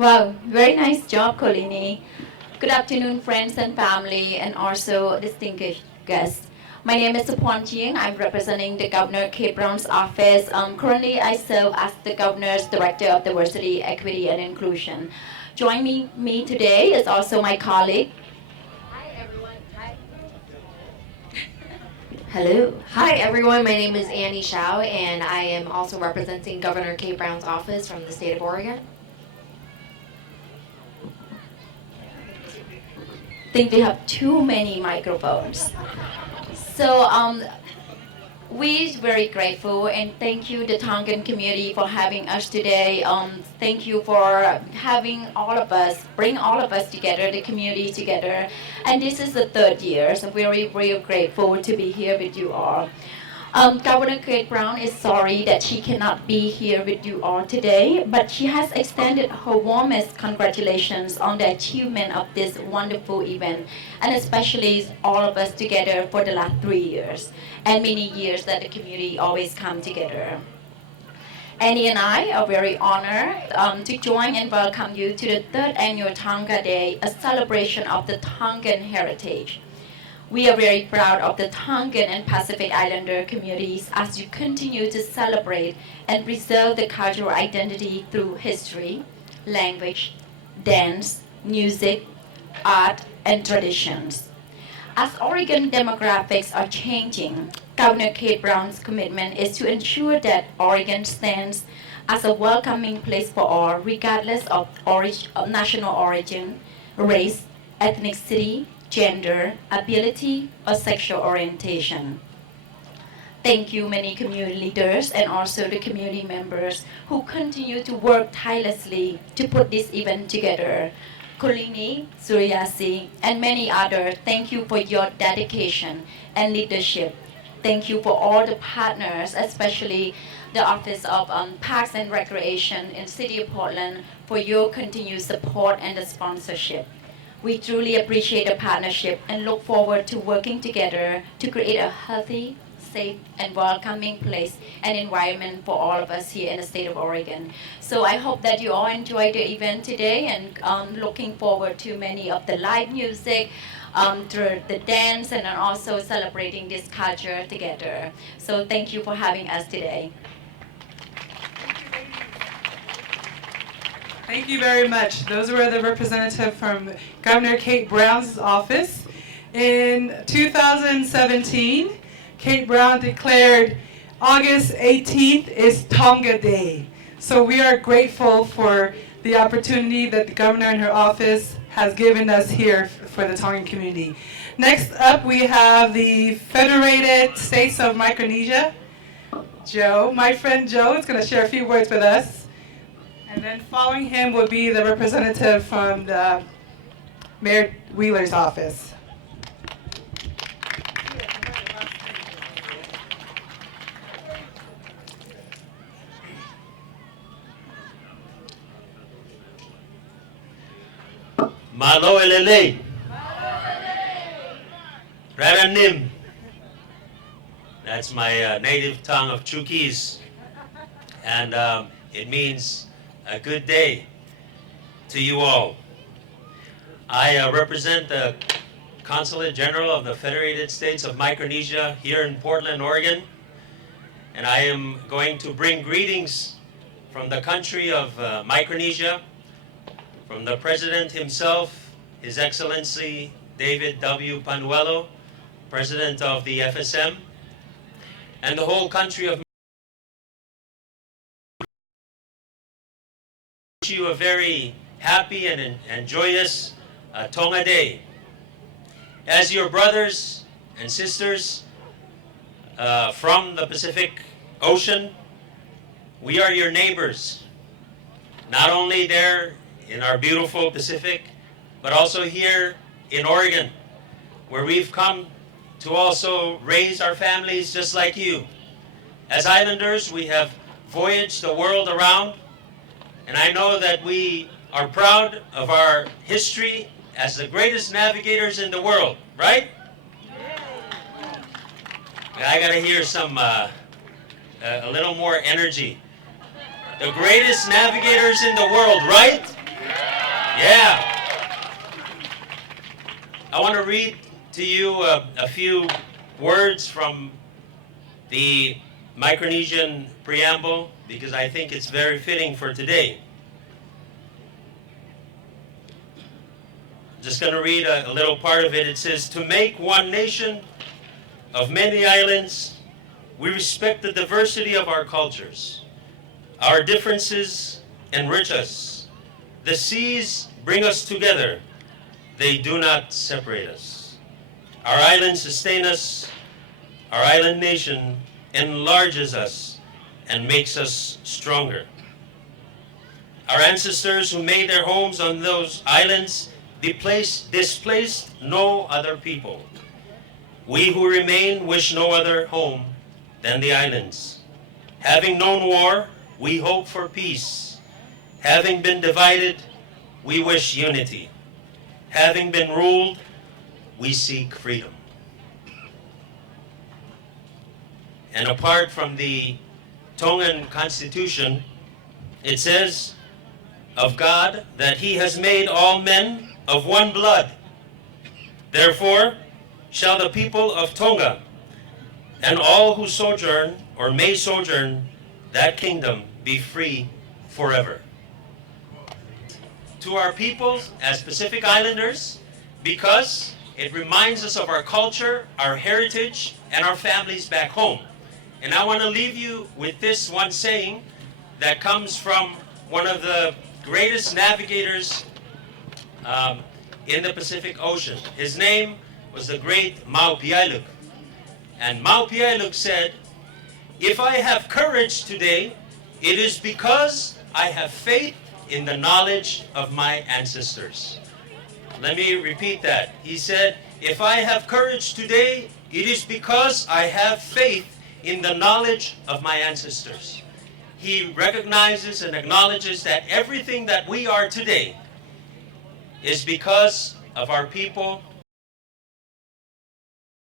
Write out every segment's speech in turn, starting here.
Wow, very nice job, Colini. Good afternoon, friends and family, and also distinguished guests. My name is Supon Jing. I'm representing the Governor K. Brown's office. Currently, I serve as the Governor's Director of Diversity, Equity, and Inclusion. Joining me today is also my colleague. Hi everyone. Hi. Hello. Hi everyone. My name is Annie Shao, and I am also representing Governor Kate Brown's office from the state of Oregon. I think we have too many microphones. So we're very grateful and thank you the Tongan community for having us today. Thank you for having all of us, bring all of us together, the community together. And this is the third year, so we're very grateful to be here with you all. Governor Kate Brown is sorry that she cannot be here with you all today, but she has extended her warmest congratulations on the achievement of this wonderful event, and especially all of us together for the last 3 years, and many years that the community always come together. Annie and I are very honored to join and welcome you to the third annual Tonga Day, a celebration of the Tongan heritage. We are very proud of the Tongan and Pacific Islander communities as you continue to celebrate and preserve the cultural identity through history, language, dance, music, art, and traditions. As Oregon demographics are changing, Governor Kate Brown's commitment is to ensure that Oregon stands as a welcoming place for all, regardless of national origin, race, ethnicity, gender, ability, or sexual orientation. Thank you, many community leaders and also the community members who continue to work tirelessly to put this event together. Kulini, Suryasi, and many others, thank you for your dedication and leadership. Thank you for all the partners, especially the Office of Parks and Recreation in the City of Portland, for your continued support and the sponsorship. We truly appreciate the partnership and look forward to working together to create a healthy, safe, and welcoming place and environment for all of us here in the state of Oregon. So I hope that you all enjoyed the event today, and looking forward to many of the live music, through the dance, and also celebrating this culture together. So thank you for having us today. Thank you very much. Those were the representative from Governor Kate Brown's office. In 2017, Kate Brown declared August 18th is Tonga Day. So we are grateful for the opportunity that the governor and her office has given us here for the Tongan community. Next up, we have the Federated States of Micronesia. Joe, my friend Joe, is going to share a few words with us. And then following him will be the representative from the Mayor Wheeler's office. Malo elele. Raranim. That's my native tongue of Chukis. And it means a good day to you all. I represent the Consulate General of the Federated States of Micronesia here in Portland, Oregon. And I am going to bring greetings from the country of Micronesia, from the President himself, His Excellency David W. Panuelo, President of the FSM, and the whole country of wish you a very happy and joyous Tonga Day. As your brothers and sisters from the Pacific Ocean, we are your neighbors, not only there in our beautiful Pacific, but also here in Oregon, where we've come to also raise our families just like you. As islanders, we have voyaged the world around, and I know that we are proud of our history as the greatest navigators in the world, right? I gotta hear some, a little more energy. The greatest navigators in the world, right? Yeah. I want to read to you a few words from the Micronesian preamble because I think it's very fitting for today. I'm just going to read a little part of it. It says, "To make one nation of many islands, we respect the diversity of our cultures. Our differences enrich us. The seas bring us together. They do not separate us. Our islands sustain us. Our island nation enlarges us and makes us stronger. Our ancestors who made their homes on those islands displaced no other people. We who remain wish no other home than the islands. Having known war, we hope for peace. Having been divided, we wish unity. Having been ruled, we seek freedom." And apart from the Tongan Constitution, it says of God that He has made all men of one blood. Therefore shall the people of Tonga and all who sojourn or may sojourn that kingdom be free forever. To our peoples as Pacific Islanders, because it reminds us of our culture, our heritage, and our families back home. And I want to leave you with this one saying that comes from one of the greatest navigators in the Pacific Ocean. His name was the great Maupiailuk. And Maupiailuk said, "If I have courage today, it is because I have faith in the knowledge of my ancestors." Let me repeat that. He said, "If I have courage today, it is because I have faith in the knowledge of my ancestors." He recognizes and acknowledges that everything that we are today is because of our people,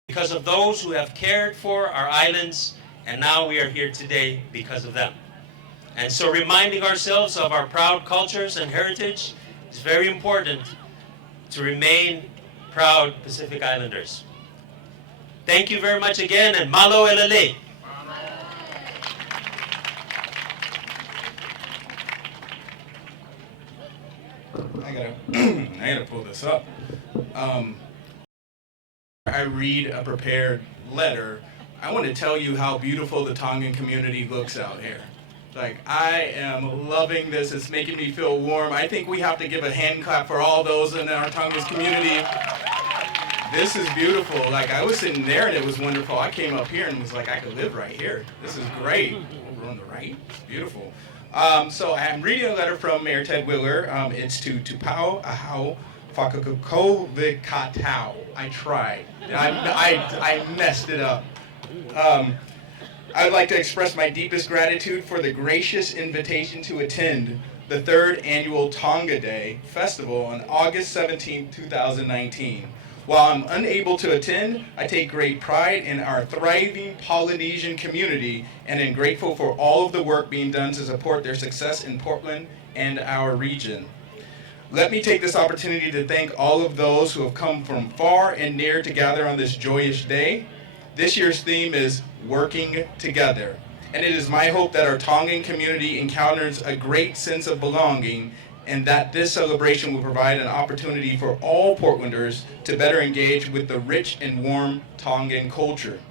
because of those who have cared for our islands, and now we are here today because of them. And so reminding ourselves of our proud cultures and heritage is very important to remain proud Pacific Islanders. Thank you very much again, and malo elele. I gotta pull this up. I read a prepared letter. I want to tell you how beautiful the Tongan community looks out here. Like, I am loving this. It's making me feel warm. I think we have to give a hand clap for all those in our Tongan community. This is beautiful. Like, I was sitting there and it was wonderful. I came up here and was like, I could live right here. This is great. Over on the right. It's beautiful. So I'm reading a letter from Mayor Ted Willer. It's to Tupau Ahau Whakakokowikatau. I tried. I messed it up. I would like to express my deepest gratitude for the gracious invitation to attend the 3rd annual Tonga Day Festival on August 17, 2019. While I'm unable to attend, I take great pride in our thriving Polynesian community and am grateful for all of the work being done to support their success in Portland and our region. Let me take this opportunity to thank all of those who have come from far and near to gather on this joyous day. This year's theme is Working Together, and it is my hope that our Tongan community encounters a great sense of belonging and that this celebration will provide an opportunity for all Portlanders to better engage with the rich and warm Tongan culture.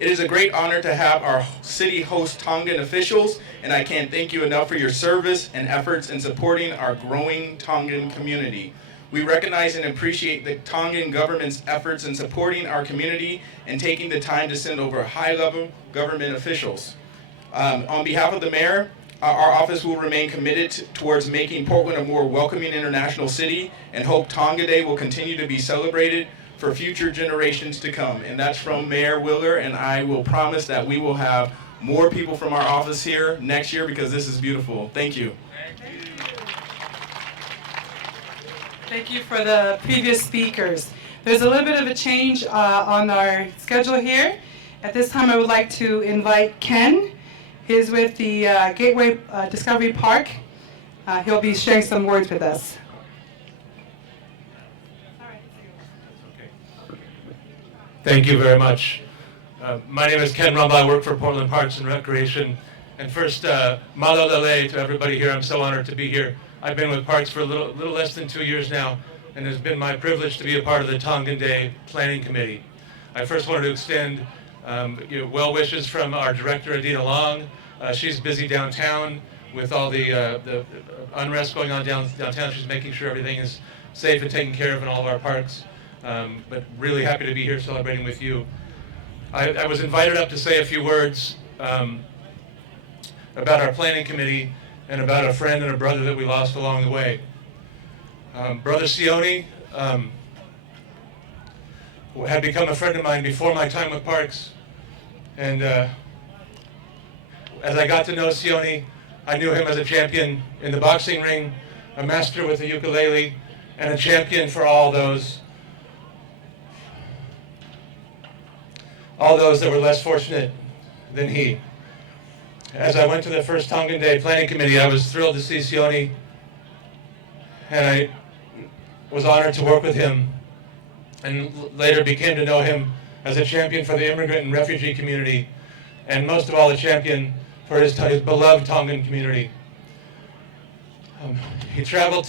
It is a great honor to have our city host Tongan officials, and I can't thank you enough for your service and efforts in supporting our growing Tongan community. We recognize and appreciate the Tongan government's efforts in supporting our community and taking the time to send over high-level government officials. On behalf of the mayor, our office will remain committed towards making Portland a more welcoming international city and hope Tonga Day will continue to be celebrated for future generations to come. And that's from Mayor Willer, and I will promise that we will have more people from our office here next year because this is beautiful. Thank you. Thank you for the previous speakers. There's a little bit of a change on our schedule here. At this time, I would like to invite Ken. He's with the Gateway Discovery Park. He'll be sharing some words with us. Thank you very much. My name is Ken Rumba. I work for Portland Parks and Recreation. And first, malo lele to everybody here. I'm so honored to be here. I've been with Parks for a little less than 2 years now, and it's been my privilege to be a part of the Tongan Day Planning Committee. I first wanted to extend well wishes from our director, Adina Long. She's busy downtown with all the unrest going on downtown. She's making sure everything is safe and taken care of in all of our parks. But really happy to be here celebrating with you. I was invited up to say a few words about our planning committee and about a friend and a brother that we lost along the way. Brother Sione had become a friend of mine before my time with Parks. And as I got to know Sione, I knew him as a champion in the boxing ring, a master with the ukulele, and a champion for all those that were less fortunate than he. As I went to the first Tongan Day Planning Committee, I was thrilled to see Sione, and I was honored to work with him, and later became to know him as a champion for the immigrant and refugee community, and most of all, a champion for his beloved Tongan community. He traveled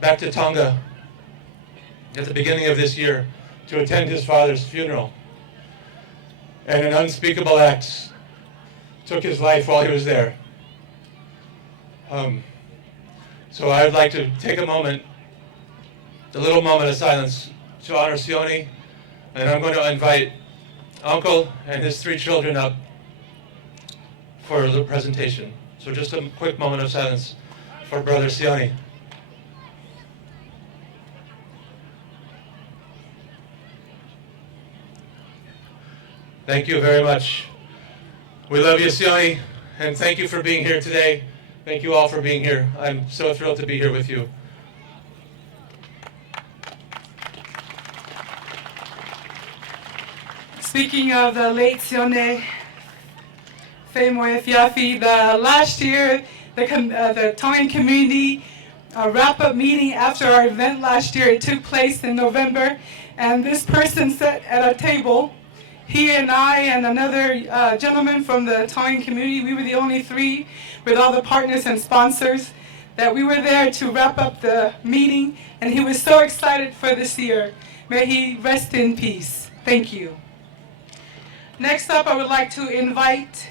back to Tonga at the beginning of this year to attend his father's funeral, and an unspeakable act took his life while he was there. So I would like to take a little moment of silence to honor Sione, and I'm going to invite Uncle and his 3 children up for the presentation. So just a quick moment of silence for Brother Sione. Thank you very much. We love you, Sione, and thank you for being here today. Thank you all for being here. I'm so thrilled to be here with you. Speaking of the late Sione Femoe Fiafi, last year the Tongan community wrap-up meeting after our event last year, it took place in November, and this person sat at a table. He and I and another gentleman from the Tongan community, we were the only 3 with all the partners and sponsors that we were there to wrap up the meeting, and he was so excited for this year. May he rest in peace. Thank you. Next up, I would like to invite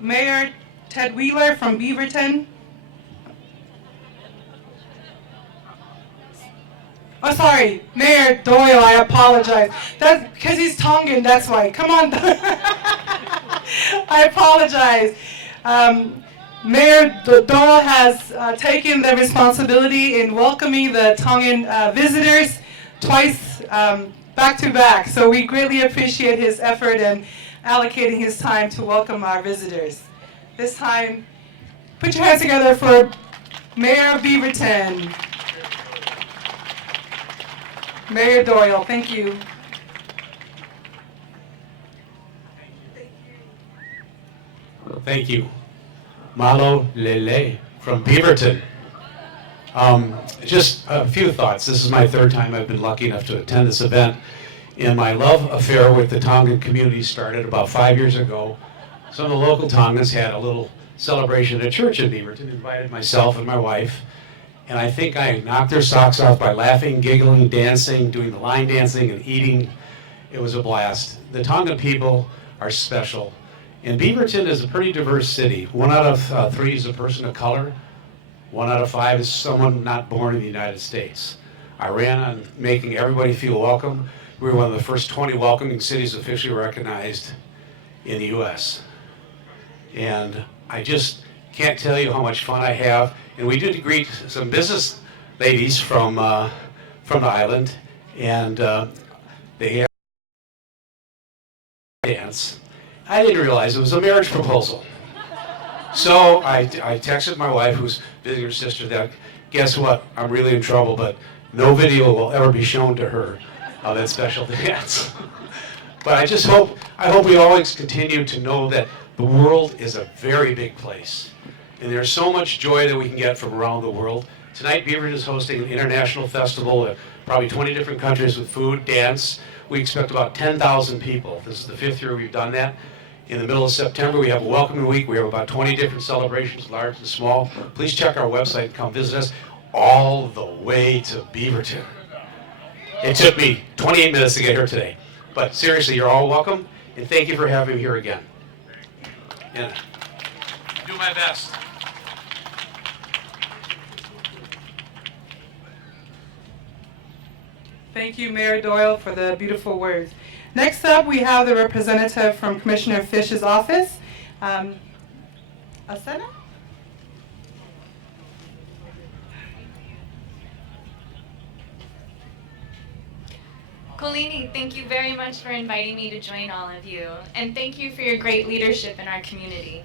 Mayor Ted Wheeler from Beaverton. Oh, sorry, Mayor Doyle, I apologize. That's because he's Tongan, that's why. Come on. I apologize. Mayor Doyle has taken the responsibility in welcoming the Tongan visitors twice back to back. So we greatly appreciate his effort and allocating his time to welcome our visitors. This time, put your hands together for Mayor of Beaverton. Mayor Doyle, thank you. Thank you. Malo Lele from Beaverton. Just a few thoughts. This is my 3rd time I've been lucky enough to attend this event. And my love affair with the Tongan community started about 5 years ago. Some of the local Tongans had a little celebration at church in Beaverton, invited myself and my wife. And I think I knocked their socks off by laughing, giggling, dancing, doing the line dancing, and eating. It was a blast. The Tongan people are special. And Beaverton is a pretty diverse city. 1 out of 3 is a person of color. 1 out of 5 is someone not born in the United States. I ran on making everybody feel welcome. We were one of the first 20 welcoming cities officially recognized in the U.S. And I just can't tell you how much fun I have. And we did greet some business ladies from the island, and they had a dance. I didn't realize it was a marriage proposal. So I texted my wife, who's visiting her sister, that guess what? I'm really in trouble, but no video will ever be shown to her of that special dance. But I hope we always continue to know that the world is a very big place. And there's so much joy that we can get from around the world. Tonight, Beaverton is hosting an international festival at probably 20 different countries with food, dance. We expect about 10,000 people. This is the 5th year we've done that. In the middle of September, we have a welcoming week. We have about 20 different celebrations, large and small. Please check our website and come visit us all the way to Beaverton. It took me 28 minutes to get here today. But seriously, you're all welcome, and thank you for having me here again. And do my best. Thank you, Mayor Doyle, for the beautiful words. Next up, we have the representative from Commissioner Fish's office, Asena? Kolini, thank you very much for inviting me to join all of you, and thank you for your great leadership in our community.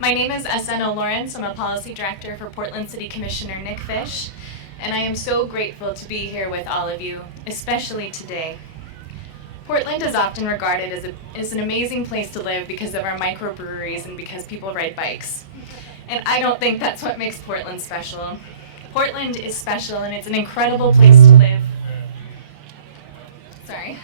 My name is Asena Lawrence. I'm a policy director for Portland City Commissioner Nick Fish, and I am so grateful to be here with all of you, especially today. Portland is often regarded as an amazing place to live because of our microbreweries and because people ride bikes. And I don't think that's what makes Portland special. Portland is special, and it's an incredible place to live. Sorry.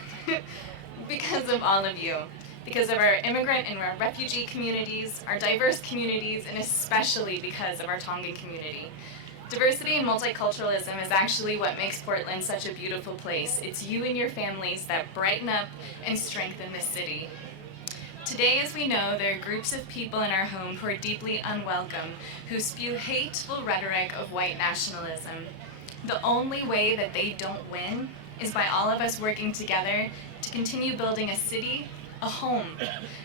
Because of all of you. Because of our immigrant and our refugee communities, our diverse communities, and especially because of our Tongan community. Diversity and multiculturalism is actually what makes Portland such a beautiful place. It's you and your families that brighten up and strengthen this city. Today, as we know, there are groups of people in our home who are deeply unwelcome, who spew hateful rhetoric of white nationalism. The only way that they don't win is by all of us working together to continue building a city, a home,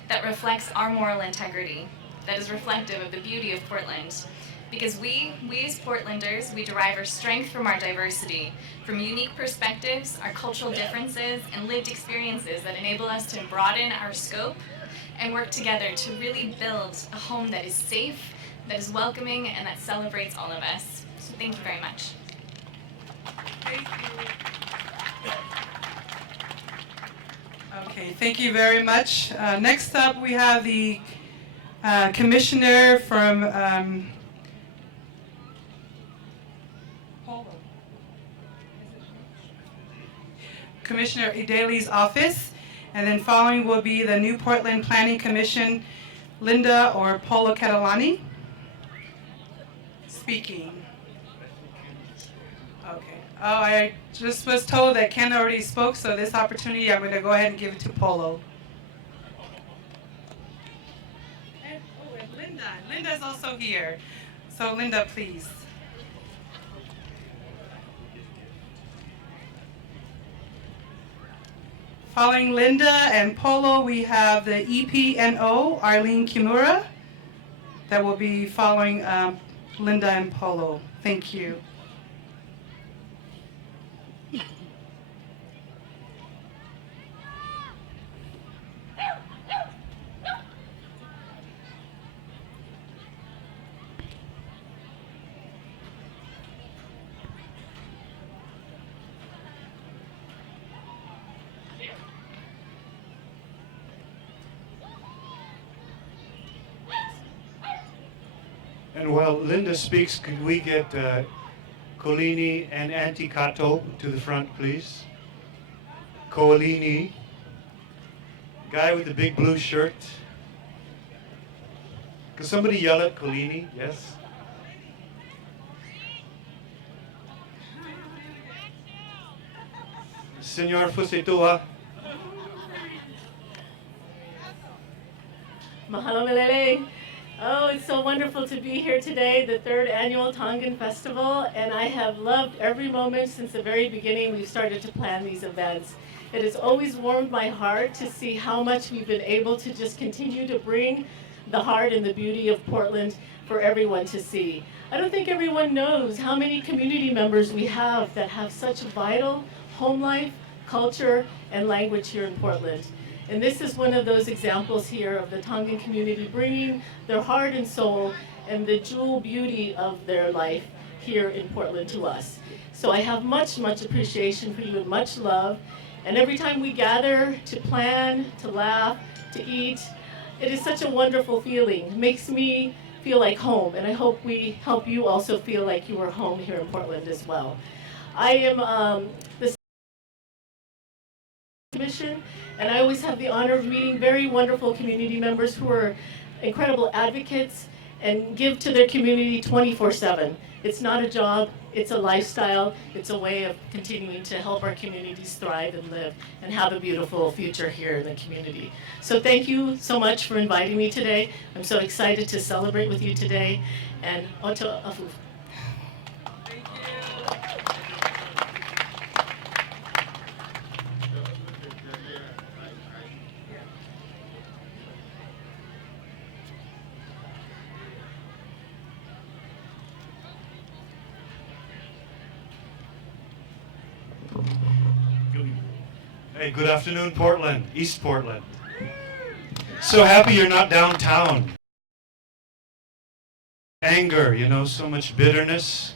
that reflects our moral integrity, that is reflective of the beauty of Portland. Because we as Portlanders, we derive our strength from our diversity, from unique perspectives, our cultural differences, and lived experiences that enable us to broaden our scope and work together to really build a home that is safe, that is welcoming, and that celebrates all of us. So thank you very much. Thank you. Okay, thank you very much. Next up, we have the commissioner from Commissioner Ideli's office, and then following will be the New Portland Planning Commission, Linda or Polo Ketalani, speaking. Okay. Oh, I just was told that Ken already spoke, so this opportunity I'm going to go ahead and give it to Polo. And Linda. Linda's also here. So Linda, please. Following Linda and Polo, we have the EPNO, Arlene Kimura, that will be following Linda and Polo. Thank you. And while Linda speaks, could we get Kolini and Auntie Kato to the front, please? Kolini, guy with the big blue shirt. Could somebody yell at Kolini? Yes? Senor Fusetua. Mahalo Melele. Oh, it's so wonderful to be here today, the 3rd annual Tongan Festival, and I have loved every moment since the very beginning we've started to plan these events. It has always warmed my heart to see how much we've been able to just continue to bring the heart and the beauty of Portland for everyone to see. I don't think everyone knows how many community members we have that have such vital home life, culture, and language here in Portland. And this is one of those examples here of the Tongan community bringing their heart and soul and the jewel beauty of their life here in Portland to us. So I have much, much appreciation for you and much love. And every time we gather to plan, to laugh, to eat, it is such a wonderful feeling. It makes me feel like home, and I hope we help you also feel like you are home here in Portland as well. I am the Commission, and I always have the honor of meeting very wonderful community members who are incredible advocates and give to their community 24/7. It's not a job, it's a lifestyle, it's a way of continuing to help our communities thrive and live and have a beautiful future here in the community. So thank you so much for inviting me today. I'm so excited to celebrate with you today, and oto afu. Hey, good afternoon, Portland, East Portland. So happy you're not downtown. Anger, you know, so much bitterness.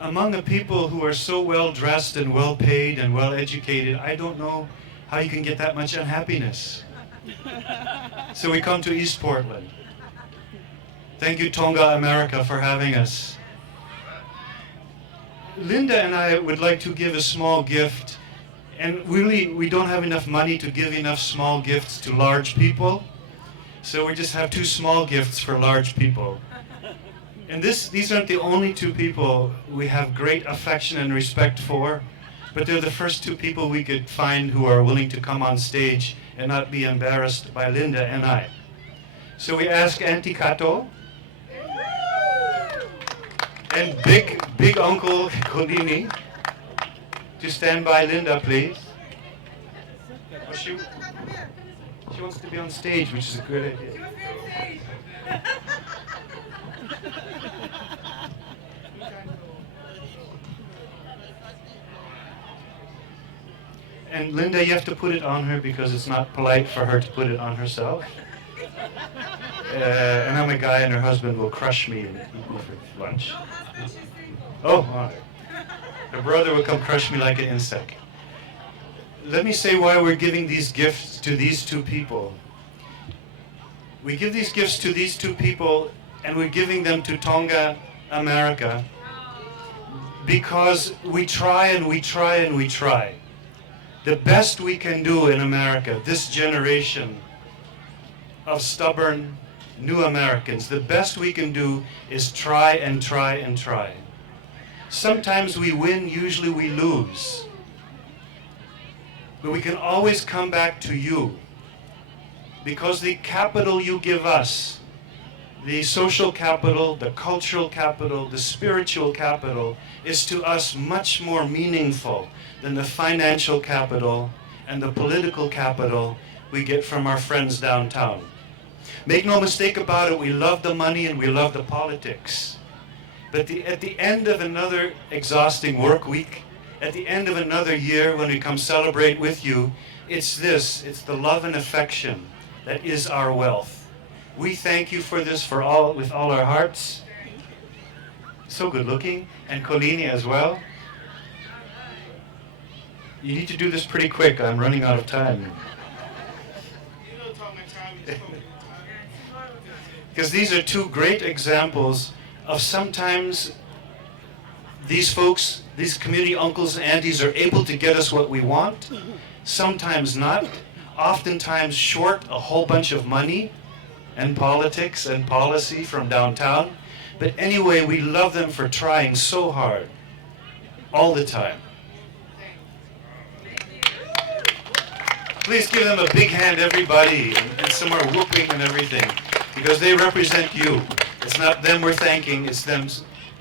Among the people who are so well dressed and well paid and well educated, I don't know how you can get that much unhappiness. So we come to East Portland. Thank you, Tonga America, for having us. Linda and I would like to give a small gift. And really, we don't have enough money to give enough small gifts to large people. So we just have 2 small gifts for large people. And these aren't the only 2 people we have great affection and respect for, but they're the first 2 people we could find who are willing to come on stage and not be embarrassed by Linda and I. So we ask Auntie Kato and Big Uncle Kodini to stand by Linda, please. Oh, she wants to be on stage, which is a good idea. And Linda, you have to put it on her because it's not polite for her to put it on herself. And I'm a guy and her husband will crush me and eat me for lunch. Oh, all right. Her brother will come crush me like an insect. Let me say why we're giving these gifts to these 2 people. We give these gifts to these 2 people, and we're giving them to Tonga America because we try and we try and we try. The best we can do in America, this generation of stubborn new Americans, the best we can do is try and try and try. Sometimes we win, usually we lose. But we can always come back to you. Because the capital you give us, the social capital, the cultural capital, the spiritual capital, is to us much more meaningful than the financial capital and the political capital we get from our friends downtown. Make no mistake about it, we love the money and we love the politics. But at the end of another exhausting work week, at the end of another year when we come celebrate with you, it's it's the love and affection that is our wealth. We thank you for this with all our hearts. So good looking, and Colini as well. You need to do this pretty quick, I'm running out of time. Because these are 2 great examples of sometimes these folks, these community uncles and aunties are able to get us what we want, sometimes not, oftentimes short a whole bunch of money and politics and policy from downtown. But anyway, we love them for trying so hard, all the time. Please give them a big hand, everybody, and some more whooping and everything, because they represent you. It's not them we're thanking, it's them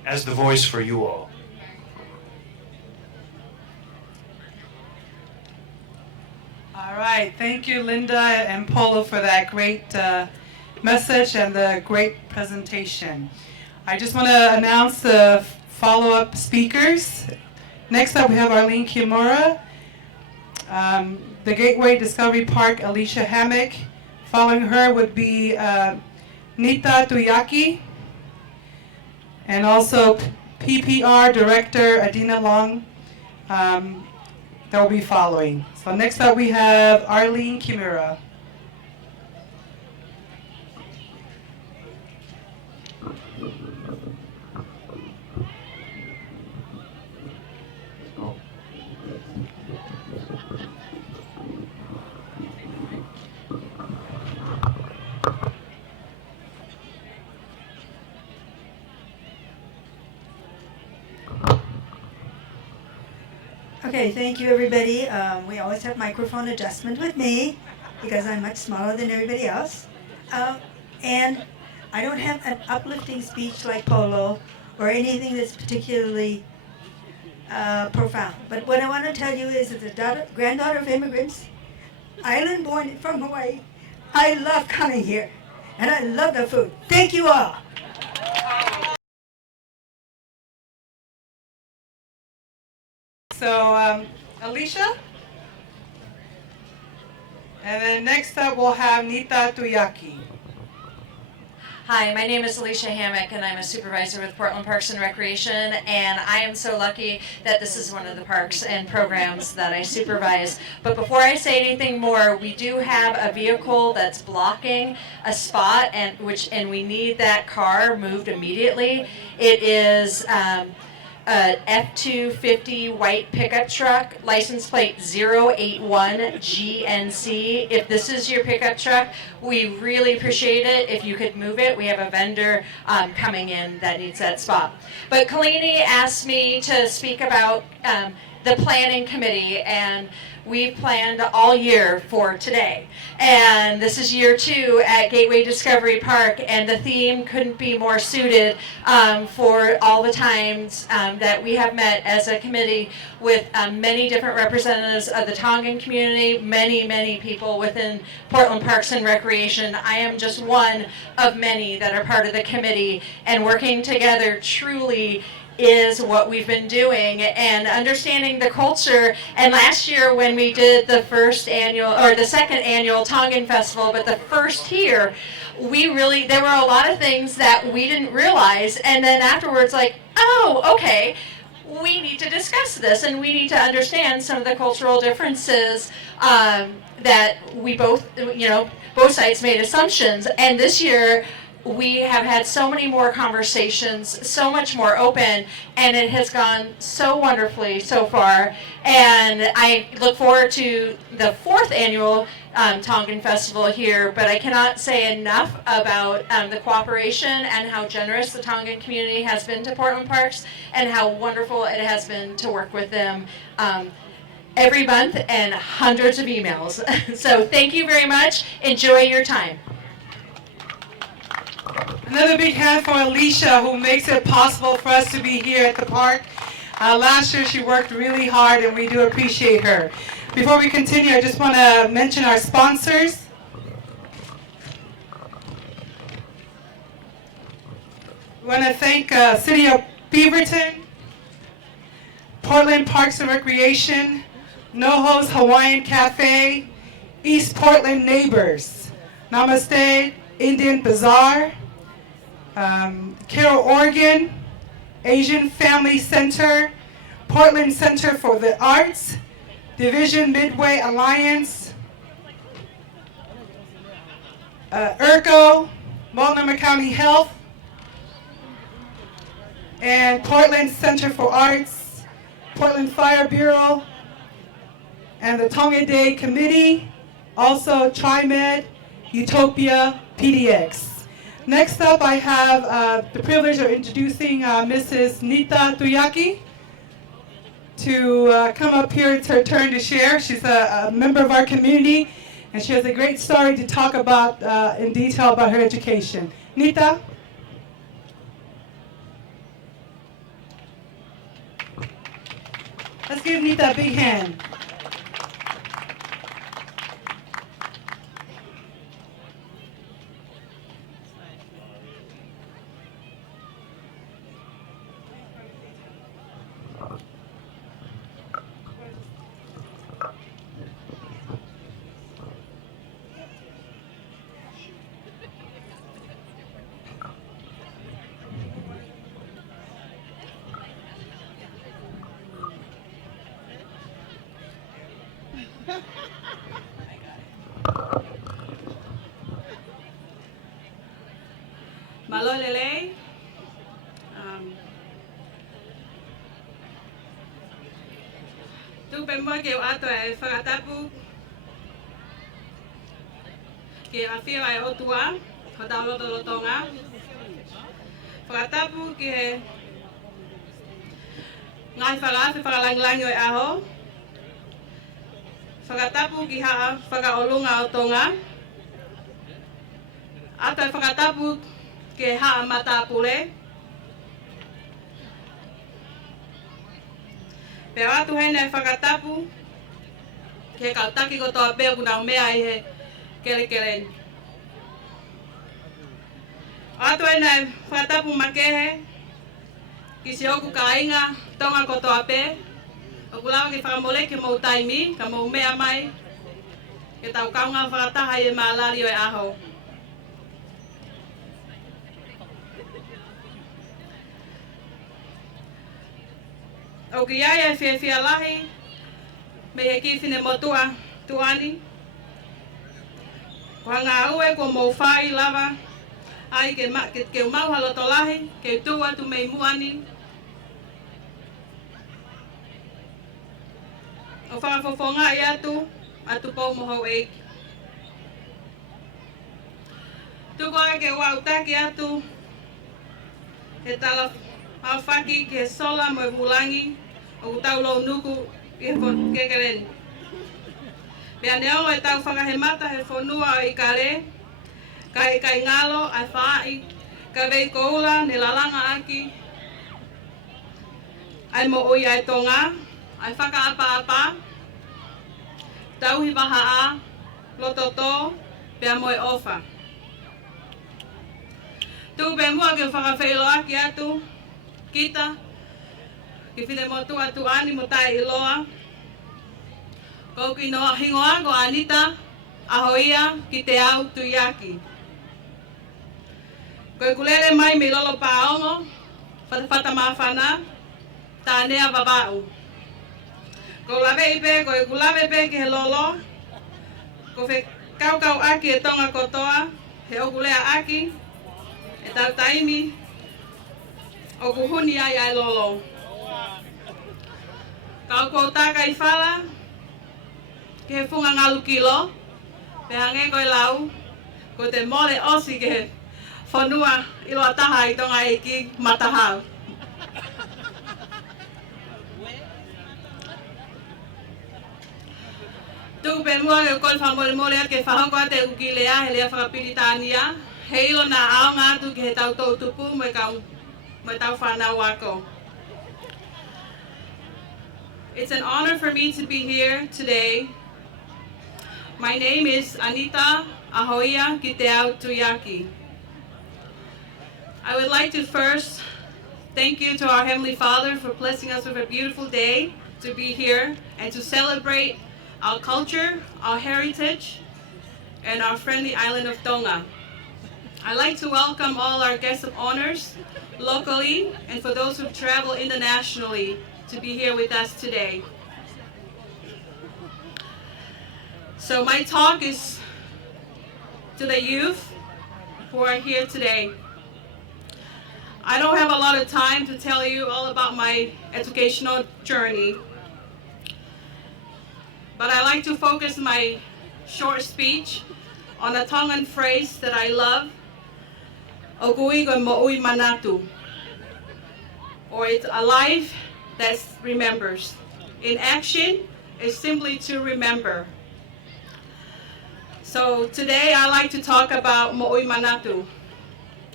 as the voice for you all. All right, thank you, Linda and Polo, for that great message and the great presentation. I just want to announce the follow-up speakers. Next up, we have Arlene Kimura, the Gateway Discovery Park, Alicia Hammock. Following her would be Nita Tuyaki, and also PPR Director Adina Long. That will be following. So next up we have Arlene Kimura. Okay, thank you everybody. We always have microphone adjustment with me because I'm much smaller than everybody else. And I don't have an uplifting speech like Polo or anything that's particularly profound. But what I want to tell you is that the granddaughter of immigrants, island born from Hawaii, I love coming here and I love the food. Thank you all. So, Alicia? And then next up we'll have Nita Tuyaki. Hi, my name is Alicia Hammock and I'm a supervisor with Portland Parks and Recreation, and I am so lucky that this is one of the parks and programs that I supervise. But before I say anything more, we do have a vehicle that's blocking a spot and we need that car moved immediately. It is a F-250 white pickup truck, license plate 081GNC. If this is your pickup truck, we really appreciate it if you could move it. We have a vendor coming in that needs that spot. But Kalini asked me to speak about the planning committee, and we've planned all year for today. And this is year 2 at Gateway Discovery Park, and the theme couldn't be more suited for all the times that we have met as a committee with many different representatives of the Tongan community, many people within Portland Parks and Recreation. I am just one of many that are part of the committee, and working together truly is what we've been doing and understanding the culture. And last year when we did the second annual Tongan Festival, but the first here, there were a lot of things that we didn't realize, and then afterwards like, oh, okay, we need to discuss this and we need to understand some of the cultural differences that we both sides made assumptions. And this year we have had so many more conversations, so much more open, and it has gone so wonderfully so far. And I look forward to the 4th annual Tongan Festival here, but I cannot say enough about the cooperation and how generous the Tongan community has been to Portland Parks and how wonderful it has been to work with them every month and hundreds of emails. So thank you very much. Enjoy your time. Another big hand for Alicia, who makes it possible for us to be here at the park. Last year she worked really hard and we do appreciate her. Before we continue, I just want to mention our sponsors. We want to thank City of Beaverton, Portland Parks and Recreation, NoHo's Hawaiian Cafe, East Portland Neighbors, Namaste, Indian Bazaar, Carroll, Oregon, Asian Family Center, Portland Center for the Arts, Division Midway Alliance, ERCO, Multnomah County Health, and Portland Center for Arts, Portland Fire Bureau, and the Tonga Day Committee, also TriMed, Utopia, PDX. Next up, I have the privilege of introducing Mrs. Nita Tuyaki to come up here. It's her turn to share. She's a member of our community, and she has a great story to talk about in detail about her education. Nita? Let's give Nita a big hand. Malolele. Tu pemua ke o ato e whakatapu ke awhia e otua ho tauloto lo Tonga. Whakatapu ke ngai whakawhi whakalanglango e aho whakatapu ki haa whakaolunga o Tonga. Ato e whakatapu ke haa matapule. Pero atu hene e whakatapu ke kautaki ko toa pēo kuna o mea i he kele. Atu hene e whakatapu makehe ki se oku ka inga tonga ko toa pē. O kulawa ki whakamole ke mau taimi, ka mau mea mai, ke tau kaunga whakataha i e maalari o e aho. O ki iaia e whiawhia lahi, me he ki whine motua tuani. Ko ngā ue ko mau whai lava, ai ke umauhaloto lahi, ke tua tu mei muani. O whakafofonga i atu pau moho eiki. Tuko ai ke wautaki atu, he tala hawhaki ke sola mo e vulangi, o kutau lo nuku i he kekereni. Pea neo e tau whakahemata he whonua o i kare, kai ngalo ai whaai, ka vei koula ne lalanga aki, ai mo oi ai Tonga, ai whakaapa-apa, tauhi waha a, lototo, pea moe ofa. Tuku pea mua ke whakawhailo aki atu, kita, ki whine motua tuani mo tai iloa, ko ki noa hingoa ko Anita, ahoia ki te au tuiaki. Ko kulele mai me lolo paongo, whatawhata mawhana, tā nea wawau. Ko lawe ipe, ko kulawe pe ki he lolo, ko whe kaukau aki e tonga kotoa, he okulea aki, e tau taimi, o kuhuni ai lolo. Kau ko taka I whala, ki he whunga ngalu kilo, pe hange koe lau, ko te mole osi ki he whanua iloa taha I tonga eki matahau. Tuku pe mua ke koi whamole ke whahoko a te ukilea he lea whakapiritania, he ilo nā aonga atu ki he tau tau tupu me tau whanau wako. It's an honor for me to be here today. My name is Anita Ahoia Kiteau Tuyaki. I would like to first thank you to our Heavenly Father for blessing us with a beautiful day to be here and to celebrate our culture, our heritage, and our friendly island of Tonga. I'd like to welcome all our guests of honors locally and for those who travel internationally to be here with us today. So my talk is to the youth who are here today. I don't have a lot of time to tell you all about my educational journey, but I like to focus my short speech on a Tongan phrase that I love, "Ogui go mo'ui manatu," or it's a life that remembers. In action, is simply to remember. So today I like to talk about mo'ui manatu.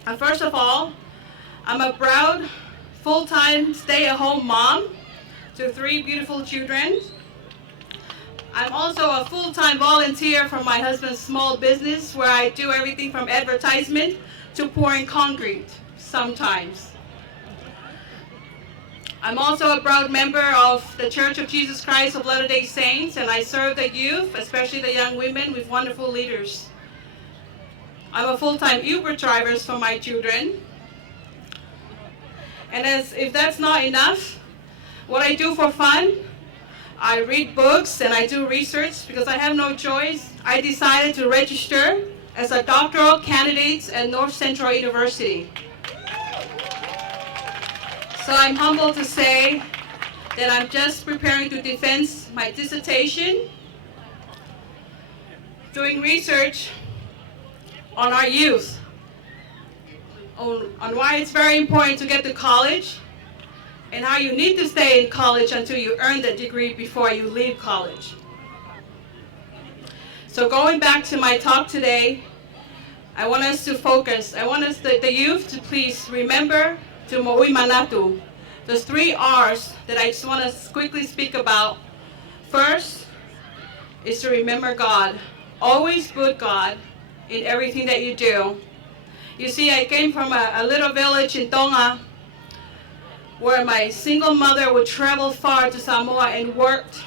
And first of all, I'm a proud full-time stay-at-home mom to 3 beautiful children. I'm also a full-time volunteer for my husband's small business where I do everything from advertisement to pouring concrete sometimes. I'm also a proud member of the Church of Jesus Christ of Latter-day Saints, and I serve the youth, especially the young women, with wonderful leaders. I'm a full-time Uber driver for my children. And if that's not enough, what I do for fun, I read books and I do research because I have no choice. I decided to register as a doctoral candidate at North Central University. So I'm humbled to say that I'm just preparing to defend my dissertation, doing research on our youth, on why it's very important to get to college, and how you need to stay in college until you earn that degree before you leave college. So going back to my talk today, I want us to focus. I want us, the youth, to please remember to mo'i manatu. There's 3 R's that I just want to quickly speak about. First is to remember God. Always put God in everything that you do. You see, I came from a little village in Tonga where my single mother would travel far to Samoa and worked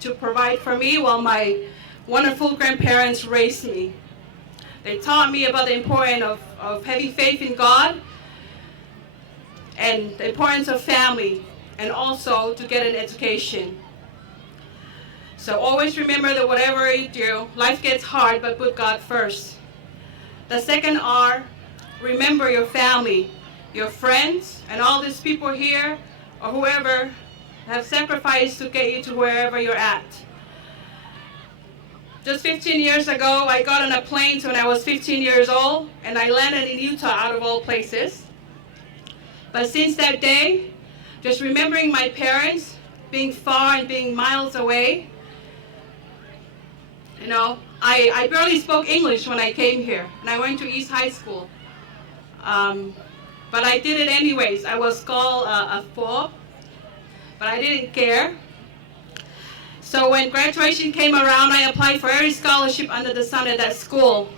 to provide for me while my wonderful grandparents raised me. They taught me about the importance of having faith in God and the importance of family, and also to get an education. So always remember that whatever you do, life gets hard, but put God first. The second R, remember your family, your friends, and all these people here, or whoever, have sacrificed to get you to wherever you're at. Just 15 years ago, I got on a plane when I was 15 years old, and I landed in Utah, out of all places. But since that day, just remembering my parents being far and being miles away, you know, I barely spoke English when I came here, and I went to East High School. But I did it anyways. I was called a fool, but I didn't care. So when graduation came around, I applied for every scholarship under the sun at that school.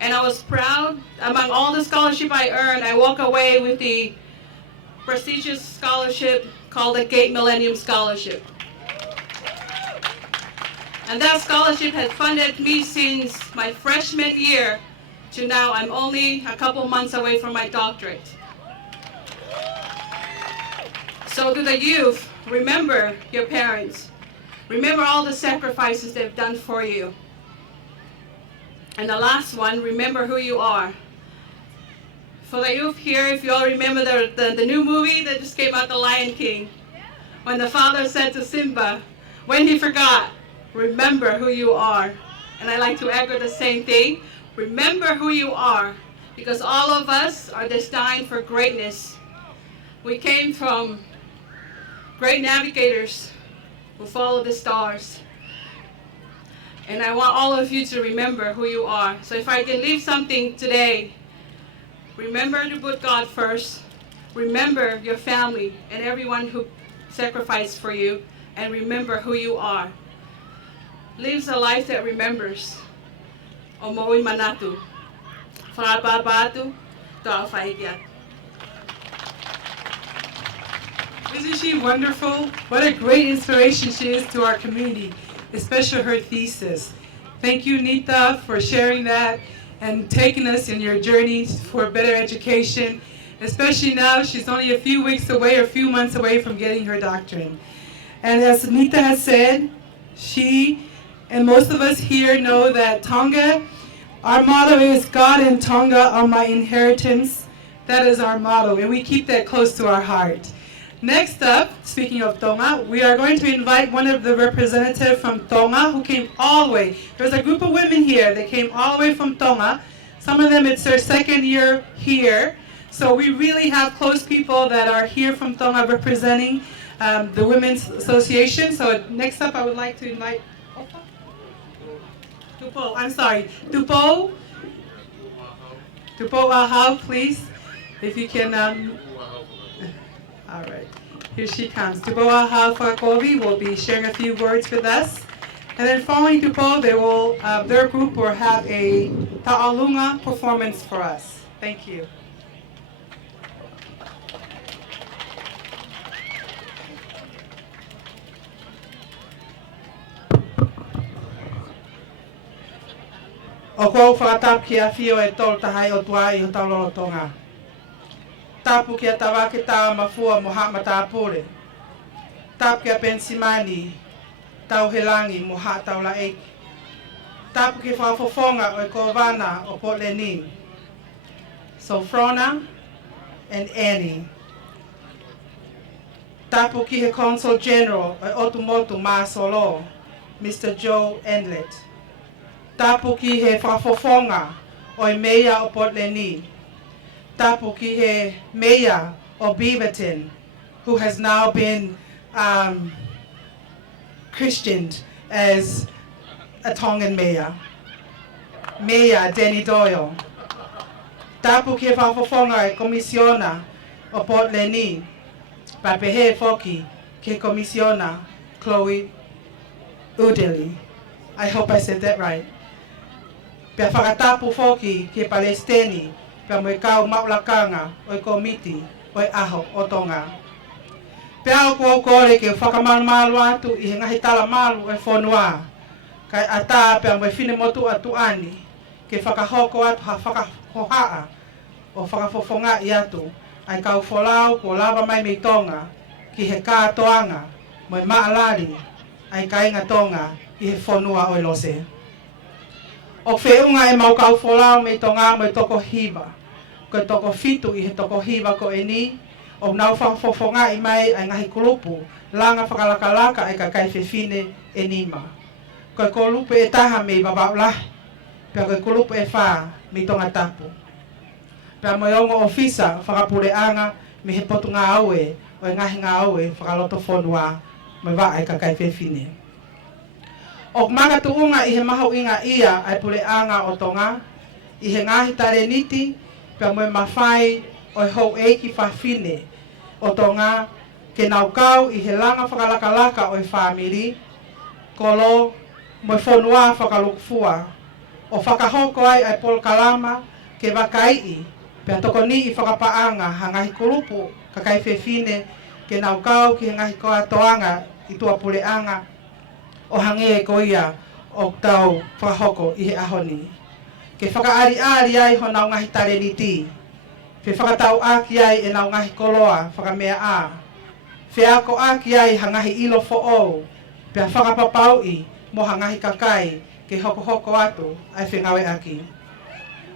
And I was proud. Among all the scholarship I earned, I walked away with the prestigious scholarship called the Gate Millennium Scholarship. And that scholarship has funded me since my freshman year to now. I'm only a couple months away from my doctorate. So to the youth, remember your parents. Remember all the sacrifices they've done for you. And the last one, remember who you are. For the youth here, if you all remember the new movie that just came out, The Lion King, when the father said to Simba, when he forgot, remember who you are. And I like to echo the same thing. Remember who you are, because all of us are destined for greatness. We came from great navigators who follow the stars. And I want all of you to remember who you are. So if I can leave something today, remember to put God first. Remember your family and everyone who sacrificed for you. And remember who you are. Lives a life that remembers. Omo'i manatu. Whakapapatu, toa whaikia. Isn't she wonderful? What a great inspiration she is to our community, especially her thesis. Thank you, Nita, for sharing that and taking us in your journey for better education. Especially now, she's only a few weeks away or a few months away from getting her doctorate. And as Nita has said, she and most of us here know that Tonga, our motto is God and Tonga are my inheritance. That is our motto, and we keep that close to our heart. Next up, speaking of Tonga, we are going to invite one of the representatives from Tonga who came all the way. There's a group of women here that came all the way from Tonga. Some of them, it's their second year here. So we really have close people that are here from Tonga representing the Women's Association. So next up, I would like to invite Tupo Ahau, please. If you can, all right. Here she comes. Tupo Ahau Whakakovi will be sharing a few words with us. And then following Tupo, they will, their group will have a Ta'alunga performance for us. Thank you. O kou whakatap ki a whio e tol tahai o tua I o taulolo Tonga. Tapu ki a tawake tā mafua mo ha matapore. Tapu ki a pensimani, tau helangi mo ha tau la eik. Tapu ki whafofonga o e kovana o Port Lenin. So Frona and Annie. Tapu ki he Consul General o Otumotu Ma Solo, Mr. Joe Enlet. Tapu ki he whafofonga o e Mayor o Port Lenin. Tapu ki he Mayor o Beaverton, who has now been christened as a Tongan mayor, Mayor Denny Doyle. Tapu ke whawhawhonga e komisiona o Port Leni, pa pehe foki ke komisiona Chloe Udeli. I hope I said that right. Pea whakatapu foki ke Palestini, pea moe kau maulakanga o komiti o aho o Tonga. Pea o kua kore ke whakamalu atu I he ngahi tala malu e whonua. Kai ata pea moe whine motu atu ani, ke whakahoko atu ha whakahohaa o whakafofonga I atu, ai kau folau ko lava mai me Tonga, ki he kātoanga, moe maalari, ai kainga Tonga, I he whonua o lose. O whiunga e mau kau folau me Tonga moe toko hiva, ko toko fitu I he toko hiva ko e ni, o nau whakafofonga I mai ai ngahi kulupu, langa whakalakalaka ai ka kai whewhine e nima. Ko kulupu e taha me babaulah, pia ko kulupu e wha me Tonga tapu. Pea moe ongo ofisa whakapureanga me he potu ngā aue o ngahi ngā aue whakaloto whonua me wa ai ka kai whewhine. O manga tuunga I he maho inga ia ai pureanga o Tonga, I he ngahi tare niti, pea moe mawhai o hou eiki whawhine o Tonga, ke nau kau I he langa whakalakalaka o whamiri, kolo moe whonua whakalukfua, o whakahoko ai pol kalama ke wakai pea toko ni I whakapaanga ha ngahi kulupu ka kai whewhine ke nau kau ki he ngahi koatoanga I tua pureanga o hange e koia o tau whakahoko I he ahoni. Ke whakaari ai ho nau ngahi tare ni ti. Pe whakatau aki ai e nau ngahi koloa whakamea a. Whiako aki ai ha ngahi ilo fo'ou. Pea whakapapau I mo ha ngahi kakai ke hoko atu ai whengawe aki.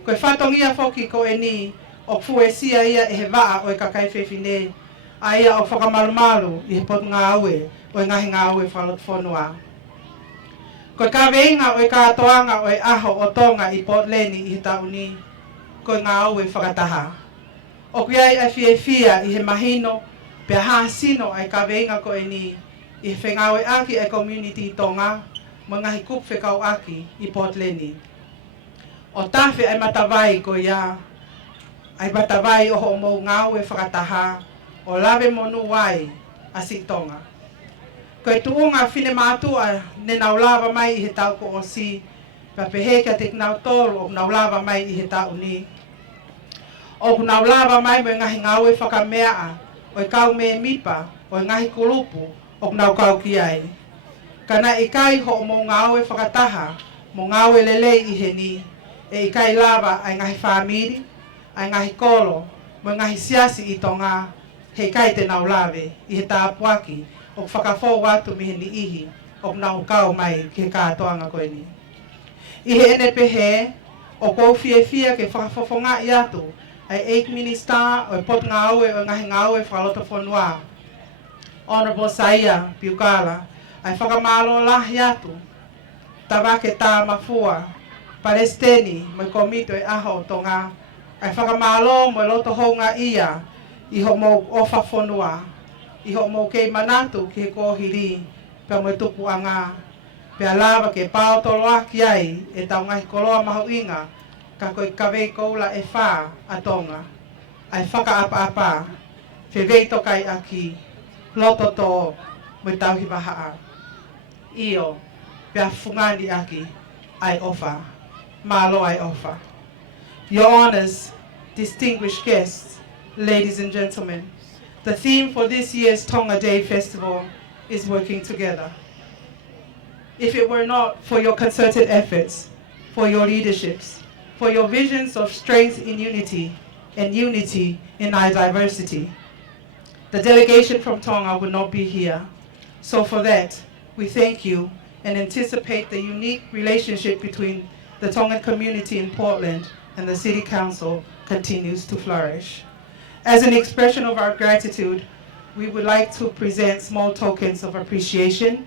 Koe whatongia whoki ko e ni o fuesia ia e he waa o e kakai whewhine. A ia o whakamalumalu I he pot ngā aue o e ngahi ngā aue whalot whonua. Koe ka veinga o e kātoanga o e aho o Tonga I Port Leni I he tauni. Koe ngā aue whakataha. O kuiai ai whia I he mahino pia haasino ai ka veinga ko e ni I he whengawe aki e community Tonga mo ngahi kup whekau aki I Port Leni. O tawhi ai matawai ko ia, ai matawai o ho mou ngāwe whakataha, o lawe monu wai a si Tonga. Koe tuunga whine mātua ne nau lava mai I he tau ko o si, pa pehe kia te nau tolu o nau lava mai I he tau ni. O nau lava mai mo ngahi ngāwe whakamea, o kau me mipa, o ngahi kulupu, o nau kau ki ai. Kana I kai ho mou ngāwe whakataha, mo ngāwe lelei I he ni, e I kai lava ai ngahi whamiri, ai ngahi kolo, mo ngahi siasi I Tonga, hei kai te nau lawe I he tāpuaki, o whakafo watu mi he ni ihi, o nau kau mai ki he kātoanga koe ni. I he ene pehe, o kou whia ke whakafofonga I atu, ai 8 Minister o pot ngā aue o ngahi ngā aue whakaloto whonua. Honorable Saia Piukala, ai whakamalo lahi atu, ta Vake tā mafua, Palestini, mo komito e aho Tonga, ai whakamalo mo loto honga ia, I ho mo ofa whonua, I ho mo kei manatu ki he kōhiri, pia mo tupu anga, pia lava ke pao toloa ki ai, e tau ngahi koloa mahu inga, ka koe kawei koula e whā a Tonga, ai whakaapa, whewei tokai aki, loto tō, mo tau hiwahaa. Io, pia fungani aki, ai ofa, malo ai ofa. Your Honours, distinguished guests, ladies and gentlemen, the theme for this year's Tonga Day Festival is working together. If it were not for your concerted efforts, for your leaderships, for your visions of strength in unity and unity in our diversity, the delegation from Tonga would not be here. So for that, we thank you and anticipate the unique relationship between the Tongan community in Portland and the City Council continues to flourish. As an expression of our gratitude, we would like to present small tokens of appreciation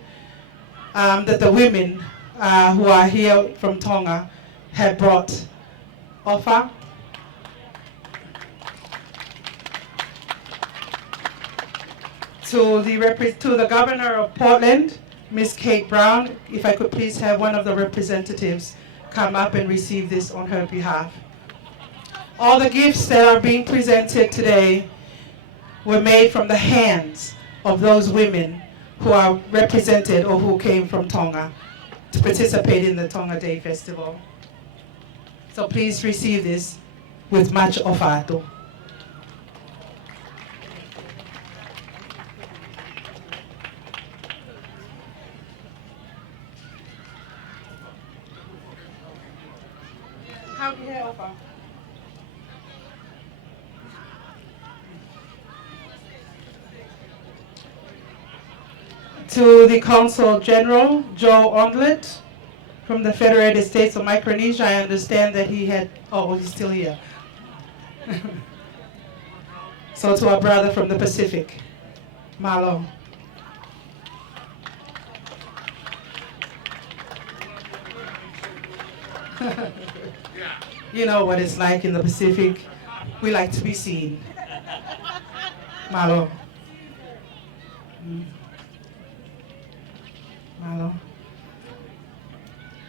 that the women who are here from Tonga have brought. Offer. To the Governor of Portland, Miss Kate Brown, if I could please have one of the representatives come up and receive this on her behalf. All the gifts that are being presented today were made from the hands of those women who are represented or who came from Tonga to participate in the Tonga Day Festival. So please receive this with much ofato. How can I offer? To the Consul General, Joe Ondlet, from the Federated States of Micronesia. I understand that he had, oh, he's still here. So to our brother from the Pacific, Malo. You know what it's like in the Pacific. We like to be seen. Malo. Malo.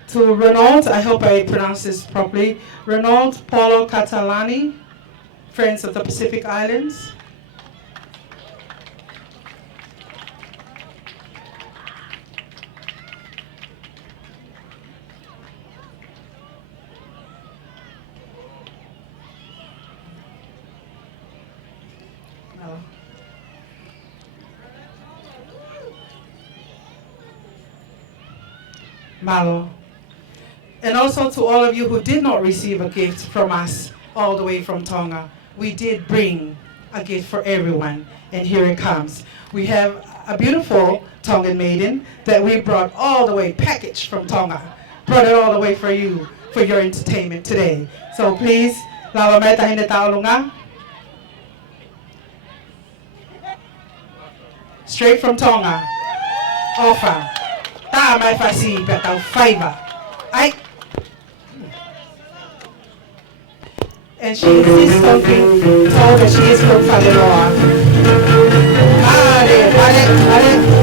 To Renaud, I hope I pronounced this properly. Renaud Paulo Catalani, Friends of the Pacific Islands. Malo. And also to all of you who did not receive a gift from us all the way from Tonga, we did bring a gift for everyone, and here it comes. We have a beautiful Tongan maiden that we brought all the way, packaged from Tonga, brought it all the way for you, for your entertainment today. So please, lawa mai tahi na taulunga. Straight from Tonga, offer. Ta mai fasi petau faiva. Ai. And she insists on being told that she is from Whaleroa. Mare, mare, mare.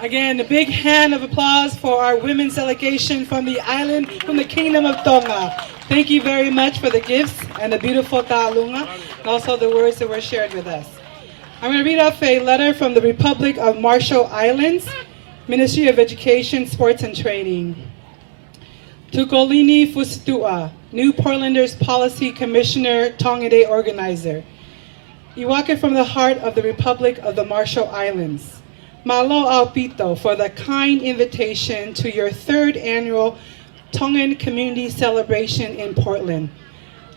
Again, a big hand of applause for our women's delegation from the island, from the Kingdom of Tonga. Thank you very much for the gifts and the beautiful ta'alunga, and also the words that were shared with us. I'm going to read off a letter from the Republic of Marshall Islands, Ministry of Education, Sports and Training. Tukolini Fusitua, New Portlanders Policy Commissioner, Tonga Day Organizer. Iwaka from the heart of the Republic of the Marshall Islands. Malo Alpito for the kind invitation to your 3rd annual Tongan Community Celebration in Portland.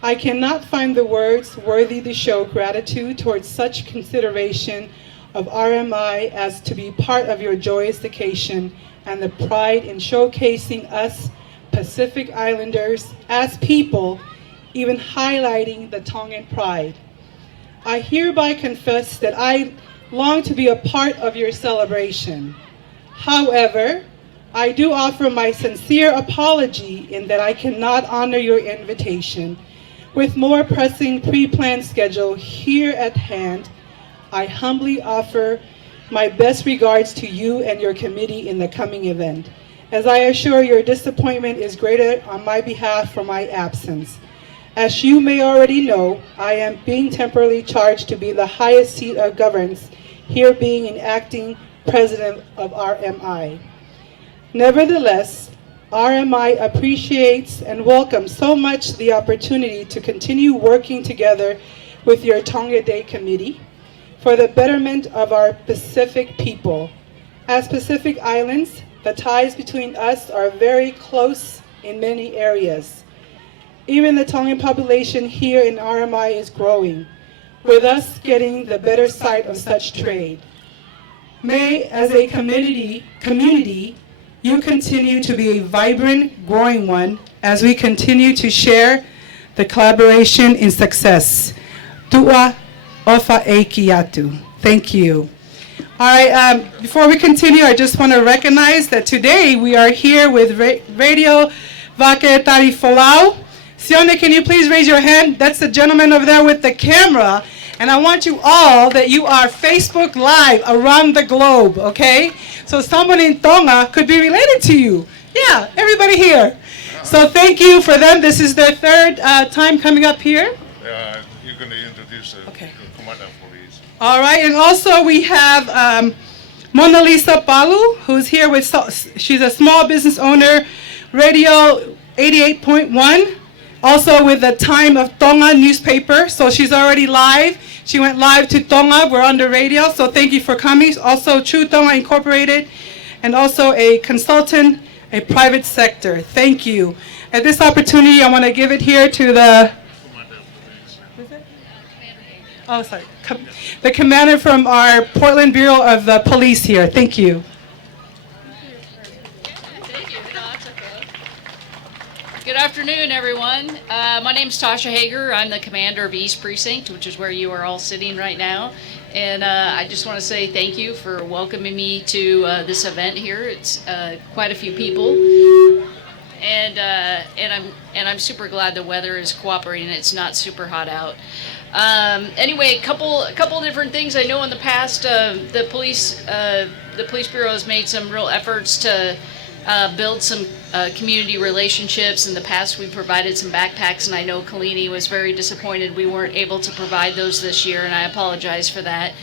I cannot find the words worthy to show gratitude towards such consideration of RMI as to be part of your joyous occasion and the pride in showcasing us Pacific Islanders as people, even highlighting the Tongan pride. I hereby confess that I long to be a part of your celebration. However, I do offer my sincere apology in that I cannot honor your invitation. With more pressing pre-planned schedule here at hand, I humbly offer my best regards to you and your committee in the coming event, as I assure your disappointment is greater on my behalf for my absence. As you may already know, I am being temporarily charged to be the highest seat of governance, here being an acting president of RMI. Nevertheless, RMI appreciates and welcomes so much the opportunity to continue working together with your Tonga Day Committee for the betterment of our Pacific people. As Pacific Islands, the ties between us are very close in many areas. Even the Tongan population here in RMI is growing, with us getting the better side of such trade. May, as a community, you continue to be a vibrant, growing one as we continue to share the collaboration in success. Tua ofa e kiatu. Thank you. All right, before we continue, I just want to recognize that today we are here with Radio Vake Tali Folau. Sione, can you please raise your hand? That's the gentleman over there with the camera. And I want you all that you are Facebook Live around the globe, okay? So someone in Tonga could be related to you. Yeah, everybody here. So thank you for them. This is their 3rd time coming up here. You're going to introduce the commander for these. All right, and also we have Mona Lisa Palu, who's here with, she's a small business owner, Radio 88.1. Also with the Time of Tonga newspaper, so she's already live. She went live to Tonga, we're on the radio, so thank you for coming. Also True Tonga Incorporated, and also a consultant, a private sector. Thank you. At this opportunity, I want to give it here to the, the commander from our Portland Bureau of the Police here. Thank you. Good afternoon, everyone. My name is Tasha Hager. I'm the commander of East Precinct, which is where you are all sitting right now. And I just want to say thank you for welcoming me to this event here. It's quite a few people, and I'm super glad the weather is cooperating. It's not super hot out. Anyway, a couple different things. I know in the past the police bureau has made some real efforts to build some community relationships. In the past, we provided some backpacks, and I know Kalini was very disappointed we weren't able to provide those this year, and I apologize for that.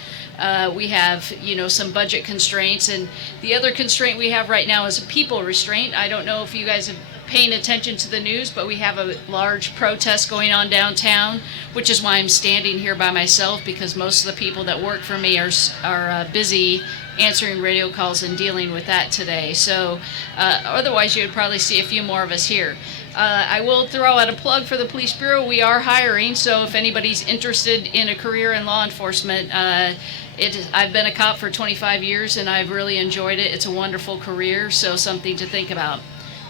We have, some budget constraints, and the other constraint we have right now is a people restraint. I don't know if you guys have paying attention to the news, but we have a large protest going on downtown, which is why I'm standing here by myself, because most of the people that work for me are busy answering radio calls and dealing with that today. So otherwise you would probably see a few more of us here. I will throw out a plug for the Police Bureau. We are hiring, so if anybody's interested in a career in law enforcement, I've been a cop for 25 years and I've really enjoyed it. It's a wonderful career, so something to think about.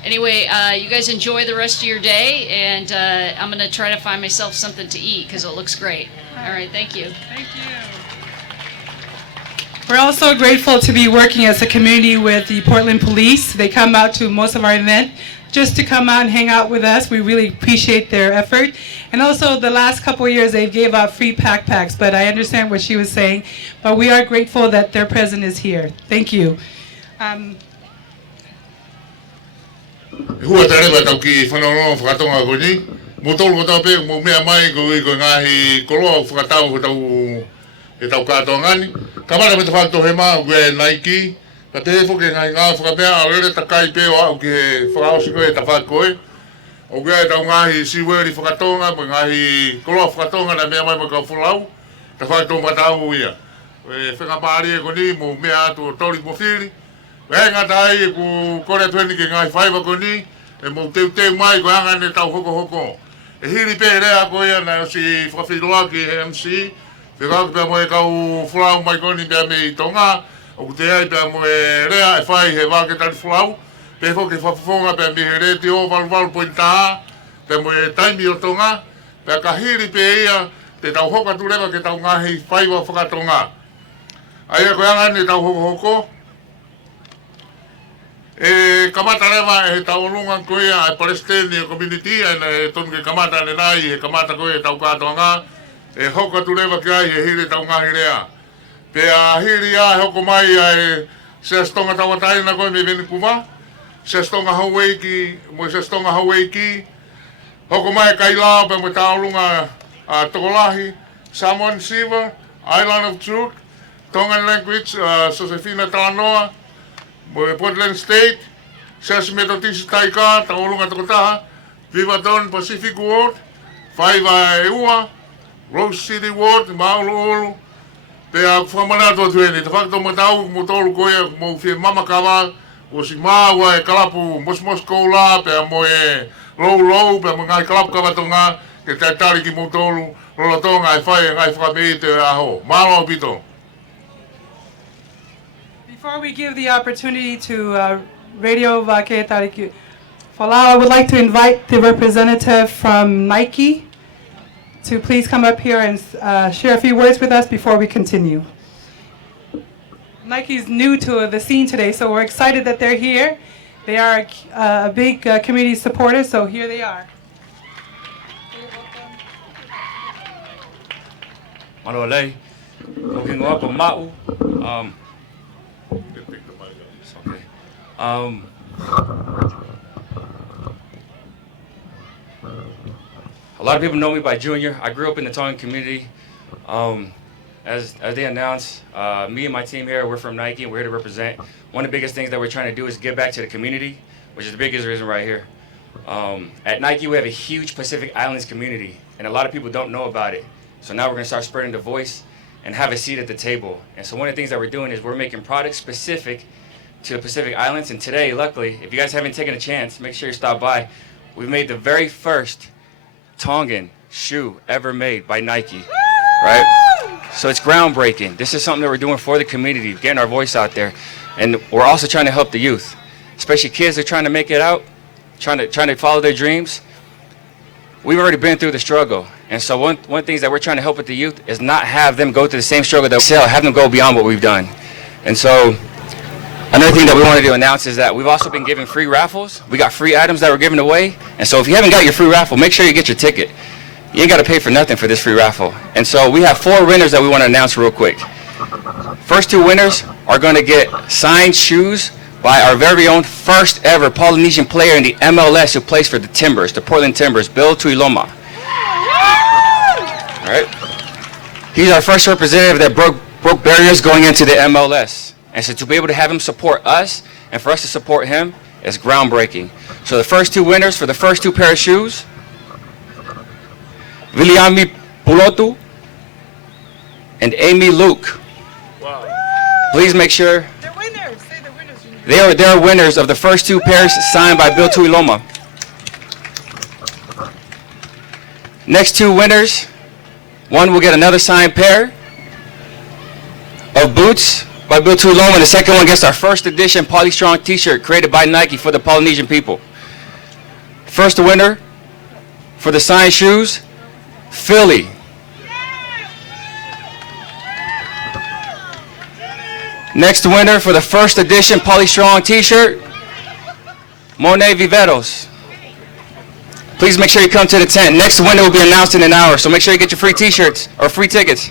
Anyway, you guys enjoy the rest of your day, and I'm going to try to find myself something to eat because it looks great. All right, thank you. Thank you. We're also grateful to be working as a community with the Portland Police. They come out to most of our events just to come out and hang out with us. We really appreciate their effort. And also the last couple of years they gave out free backpacks, but I understand what she was saying. But we are grateful that their president is here. Thank you. Hua tare ba tau ki whanau whakatonga ko ni. Mo tolu ko tau pe, mo mea mai ko i ko ngahi koloa whakatau ko tau e tau kātoa ngani. Kamara me te whakatoa he maa ue Nike. Ka te hefo ke ngahi ngā whakamea a rere takai pe o au ke whakaosi koe e ta whakoe. O ue e tau ngahi siweri whakatonga, mo ngahi koloa whakatonga na mea mai mo ka Folau. Ta whakatoa matau ia. E whakapari e ko ni mo mea atu o tori mo whiri. Wē ngā tai e ku kore tueni ke ngahi whaiva ko ni. E mo teu mai ko anga ne tau hoko hoko. E hiri pe rea ko ia na si whawhiroa ki MC. Whikau ki pia mo e kau Folau mai koni pia me i Tonga. O ku te ai pia mo e rea e whai he Vake Tali Folau. Pe fo ke whawhonga pia me he re te o walu pointaha. Pia mo e taimi o Tonga. Pia ka hiri pe ia te tau hoka tu lewa ke tau ngahi whaiva whakatonga. Aia ko anga ne tau hoko hoko. E kamata rewa e tau lunga koe a Palestinian community e tonu ke kamata ne nai e kamata koe e tau kātoanga e hoka tu rewa ki ai e hiri tau ngahi rea. Pe a hiri a hoko mai a e sestonga tau ataina koe me Vancouver, sestonga Hawaii mo sestonga Hawaii hoko mai kai lao pe mo tau lunga a Tokolahi, Samoan Siva, Island of Truk, Tongan language, Josefina Talanoa, mo e Portland State, Sesi Metotisi Taika, Taolunga Tokotaha, Vivaton Pacific Ward, Whaiva Eua, Rose City Ward, Maulu, pe a whamanato tueni, te whakato matau mo tolu koe mo whia mamakawa, o si māua e kalapu mos koula, pe a mo e lou, pe a mo ngai kalapu kawatonga, ke te tari ki mo tolu, lolatonga e whai e ngai whakapei te aho. Mālo pito. Before we give the opportunity to Radio Vake Tali Folau, I would like to invite the representative from Nike to please come up here and share a few words with us before we continue. Nike's new to the scene today, so we're excited that they're here. They are a big community supporter, so here they are. Malo lei, o ki ngoa ko mau. A lot of people know me by Junior. I grew up in the Tongan community. As they announced, me and my team here, we're from Nike and we're here to represent. One of the biggest things that we're trying to do is give back to the community, which is the biggest reason right here. At Nike, we have a huge Pacific Islands community, and a lot of people don't know about it. So now we're going to start spreading the voice and have a seat at the table. And so one of the things that we're doing is we're making products specific to the Pacific Islands. And today, luckily, if you guys haven't taken a chance, make sure you stop by. We've made the very first Tongan shoe ever made by Nike, right? So it's groundbreaking. This is something that we're doing for the community, getting our voice out there. And we're also trying to help the youth, especially kids that are trying to make it out, trying to follow their dreams. We've already been through the struggle. And so one thing that we're trying to help with the youth is not have them go through the same struggle that we sell, have them go beyond what we've done. And so another thing that we wanted to announce is that we've also been giving free raffles. We got free items that we're giving away. And so if you haven't got your free raffle, make sure you get your ticket. You ain't got to pay for nothing for this free raffle. And so we have 4 winners that we want to announce real quick. First 2 winners are going to get signed shoes by our very own first ever Polynesian player in the MLS who plays for the Timbers, the Portland Timbers, Bill Tuiloma. All right. He's our first representative that broke barriers going into the MLS. And so to be able to have him support us and for us to support him is groundbreaking. So the first 2 winners for the first 2 pair of shoes, Viliami Pulotu and Amy Luke. Wow. Please make sure they're winners. Say the winners. They are winners of the first 2 pairs signed by Bill Tuiloma. Next 2 winners, one will get another signed pair of boots by Bill Tuiloma, and the second one gets our first edition Polystrong t-shirt created by Nike for the Polynesian people. First winner for the signed shoes, Philly. Next winner for the first edition Polystrong t-shirt, Monet Viveros. Please make sure you come to the tent. Next winner will be announced in an hour, so make sure you get your free t-shirts or free tickets.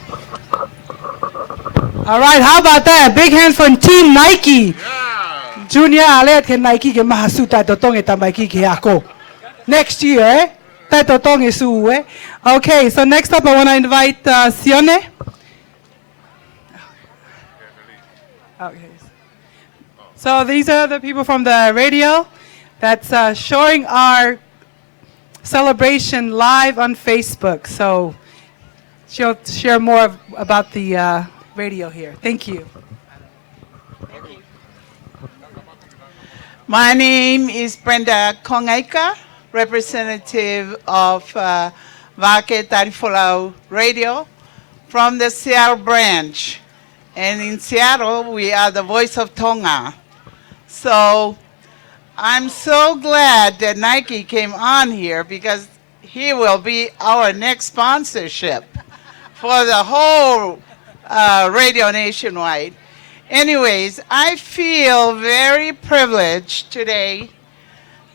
All right, how about that? Big hand for Team Nike. Yeah. Junior alet ke Nike ke mahasuta totong e tambaiki ke ako. Next year, eh? Tai totong e su, eh? Okay, so next up I want to invite Sione. Okay. So these are the people from the radio that's showing our celebration live on Facebook. So she'll share more about the radio here. Thank you. My name is Brenda Kongaika, representative of Vake Tali Folau Radio from the Seattle branch. And in Seattle, we are the voice of Tonga. So I'm so glad that Nike came on here because he will be our next sponsorship for the whole radio nationwide. Anyways, I feel very privileged today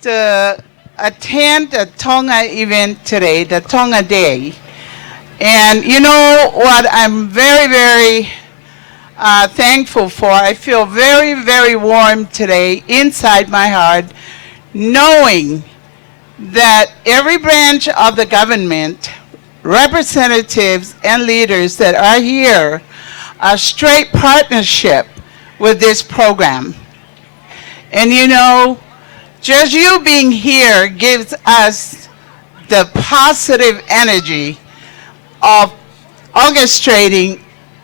to attend the Tonga event today, the Tonga Day. And you know what I'm very, very thankful for? I feel very, very warm today inside my heart, knowing that every branch of the government, representatives and leaders that are here, a straight partnership with this program. And you know, just you being here gives us the positive energy of orchestrating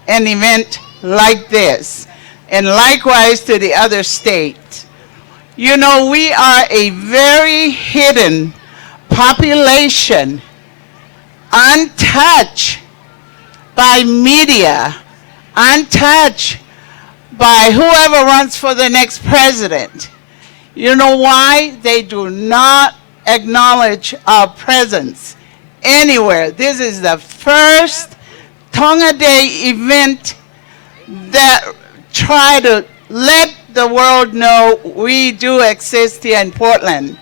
an event like this, and likewise to the other states. You know, we are a very hidden population, untouched by media, untouched by whoever runs for the next president. You know why? They do not acknowledge our presence anywhere. This is the first Tonga Day event that try to let the world know we do exist here in Portland.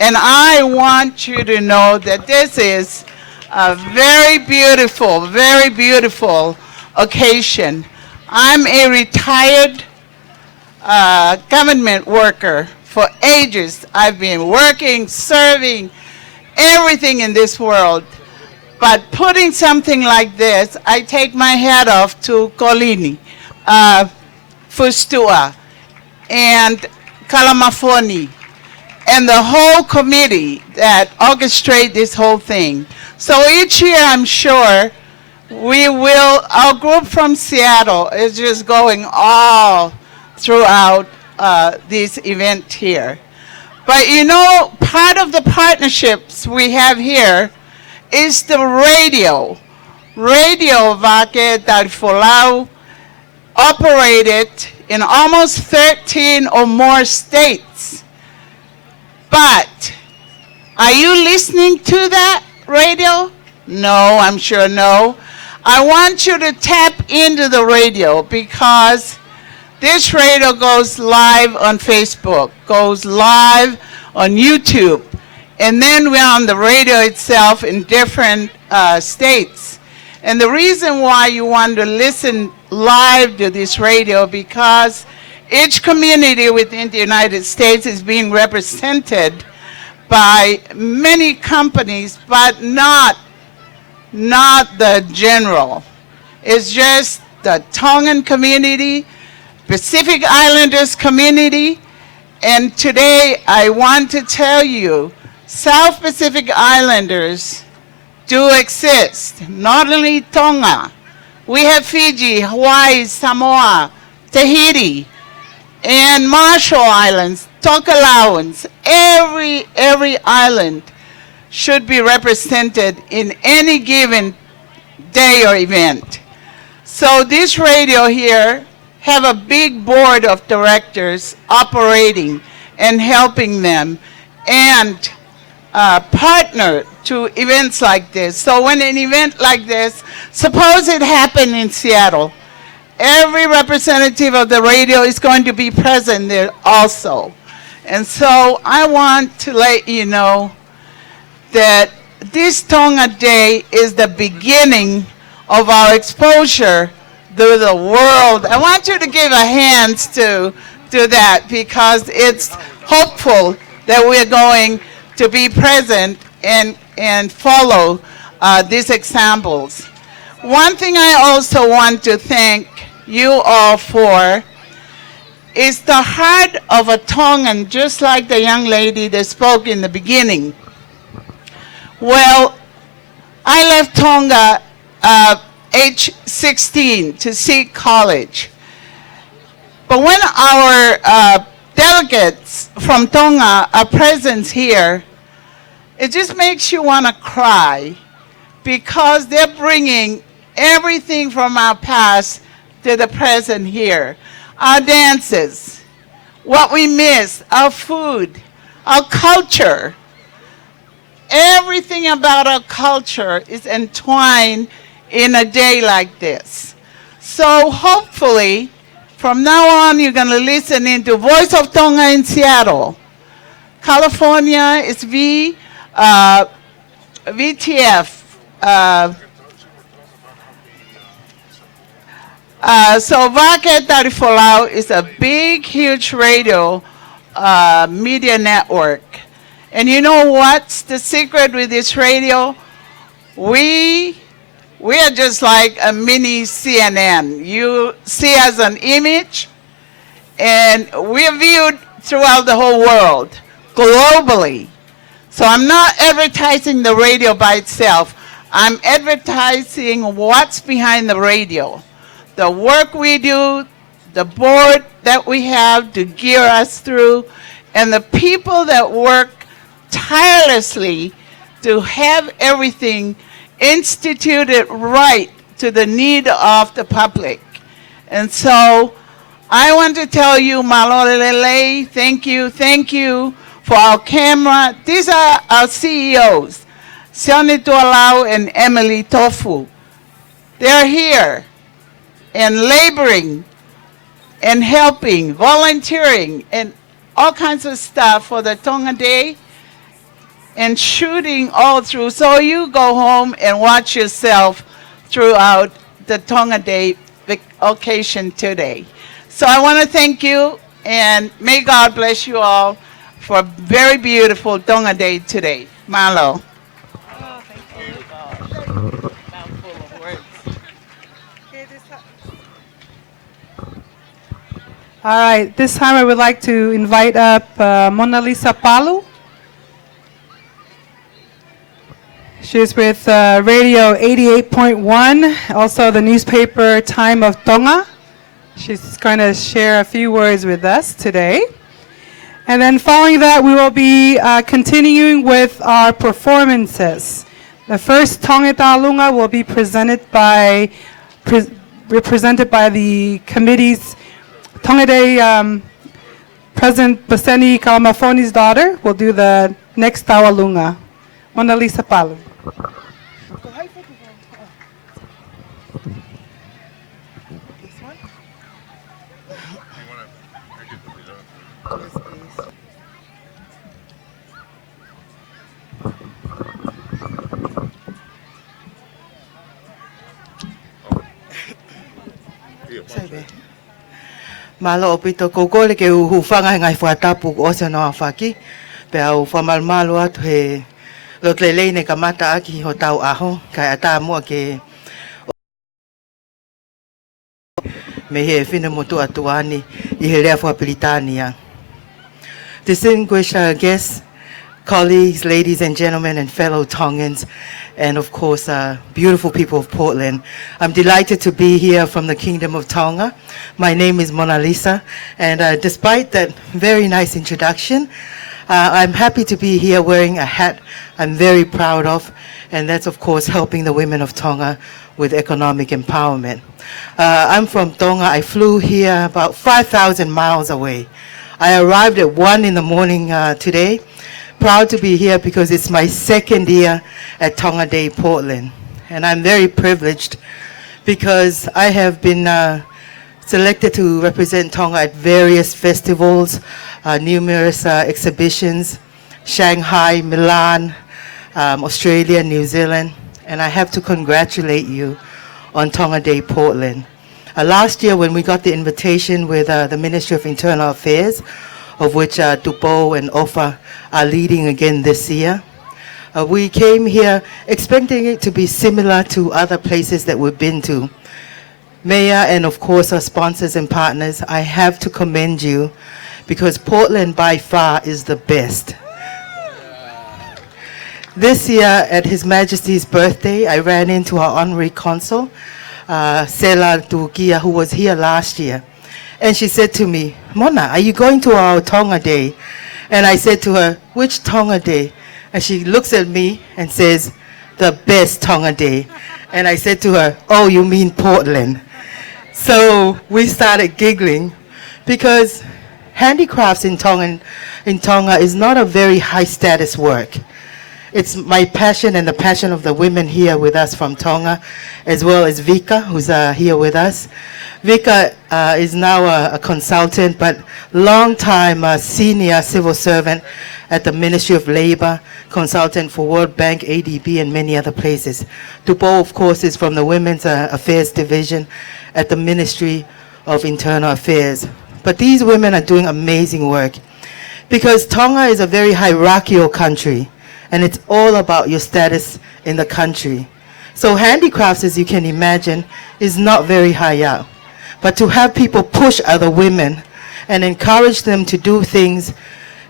And I want you to know that this is a very beautiful occasion. I'm a retired government worker for ages. I've been working, serving, everything in this world. But putting something like this, I take my hat off to Kolini, Fustua, and Kalamafoni, and the whole committee that orchestrate this whole thing. So each year, I'm sure, our group from Seattle is just going all throughout this event here. But you know, part of the partnerships we have here is the radio. Radio Vake Tali Folau operated in almost 13 or more states. But are you listening to that radio? No, I'm sure no. I want you to tap into the radio because this radio goes live on Facebook, goes live on YouTube, and then we're on the radio itself in different states. And the reason why you want to listen live to this radio because each community within the United States is being represented by many companies, but not the general. It's just the Tongan community, Pacific Islanders community, and today I want to tell you, South Pacific Islanders do exist, not only Tonga. We have Fiji, Hawaii, Samoa, Tahiti, and Marshall Islands, Tokelauans. Every island should be represented in any given day or event. So this radio here have a big board of directors operating and helping them and partner to events like this. So when an event like this, suppose it happened in Seattle, every representative of the radio is going to be present there also. And so I want to let you know that this Tonga Day is the beginning of our exposure to the world. I want you to give a hand to to that because it's hopeful that we're going to be present and follow these examples. One thing I also want to thank you all for is the heart of a Tongan, just like the young lady that spoke in the beginning. Well, I left Tonga age 16 to seek college. But when our delegates from Tonga are present here, it just makes you want to cry because they're bringing everything from our past to the present here. Our dances, what we miss, our food, our culture. Everything about our culture is entwined in a day like this. So hopefully, from now on, you're going to listen into Voice of Tonga in Seattle. California is VTF. So Vake Tali Folau is a big, huge radio media network. And you know what's the secret with this radio? We are just like a mini CNN. You see us an image, and we're viewed throughout the whole world, globally. So I'm not advertising the radio by itself. I'm advertising what's behind the radio. The work we do, the board that we have to gear us through, and the people that work tirelessly to have everything instituted right to the need of the public. And so I want to tell you, Malolele, thank you for our camera. These are our CEOs, Sione Tualau and Emily Tofu. They're here and laboring and helping, volunteering, and all kinds of stuff for the Tonga Day and shooting all through. So you go home and watch yourself throughout the Tonga Day occasion today. So I want to thank you, and may God bless you all for a very beautiful Tonga Day today. Malo. All right, this time I would like to invite up Mona Lisa Palu. She's with Radio 88.1, also the newspaper Time of Tonga. She's going to share a few words with us today. And then following that, we will be continuing with our performances. The first Tonga Talunga will be represented by the committee's Tonga Day President Baseni Kalamafoni's daughter will do the next Tawalunga. Mona Lisa Palu. Malo opito koko le ke uhufanga ngai fuatapu o se no afaki pe au famal malo atu he lotlelei ne kamata aki ho tau aho kai ata mo ke me he fina motu atuani I he lea fuapilitania. Distinguished guests, colleagues, ladies and gentlemen, and fellow Tongans, and of course, beautiful people of Portland. I'm delighted to be here from the Kingdom of Tonga. My name is Mona Lisa, and despite that very nice introduction, I'm happy to be here wearing a hat I'm very proud of, and that's of course helping the women of Tonga with economic empowerment. I'm from Tonga. I flew here about 5,000 miles away. I arrived at 1 in the morning today. Proud to be here because it's my second year at Tonga Day Portland. And I'm very privileged because I have been selected to represent Tonga at various festivals, numerous exhibitions, Shanghai, Milan, Australia, New Zealand. And I have to congratulate you on Tonga Day Portland. Last year when we got the invitation with the Ministry of Internal Affairs, of which Doyle and Ofa are leading again this year, we came here expecting it to be similar to other places that we've been to. Mayor and of course our sponsors and partners, I have to commend you because Portland by far is the best. This year at His Majesty's birthday, I ran into our honorary consul, Sela Tukia, who was here last year. And she said to me, Mona, are you going to our Tonga Day? And I said to her, which Tonga Day? And she looks at me and says, the best Tonga Day. And I said to her, oh, you mean Portland. So we started giggling because handicrafts in Tonga is not a very high status work. It's my passion and the passion of the women here with us from Tonga, as well as Vika, who's here with us. Vika is now a consultant, but long-time senior civil servant at the Ministry of Labor, consultant for World Bank, ADB, and many other places. Doyle, of course, is from the Women's Affairs Division at the Ministry of Internal Affairs. But these women are doing amazing work because Tonga is a very hierarchical country, and it's all about your status in the country. So handicrafts, as you can imagine, is not very high up. But to have people push other women and encourage them to do things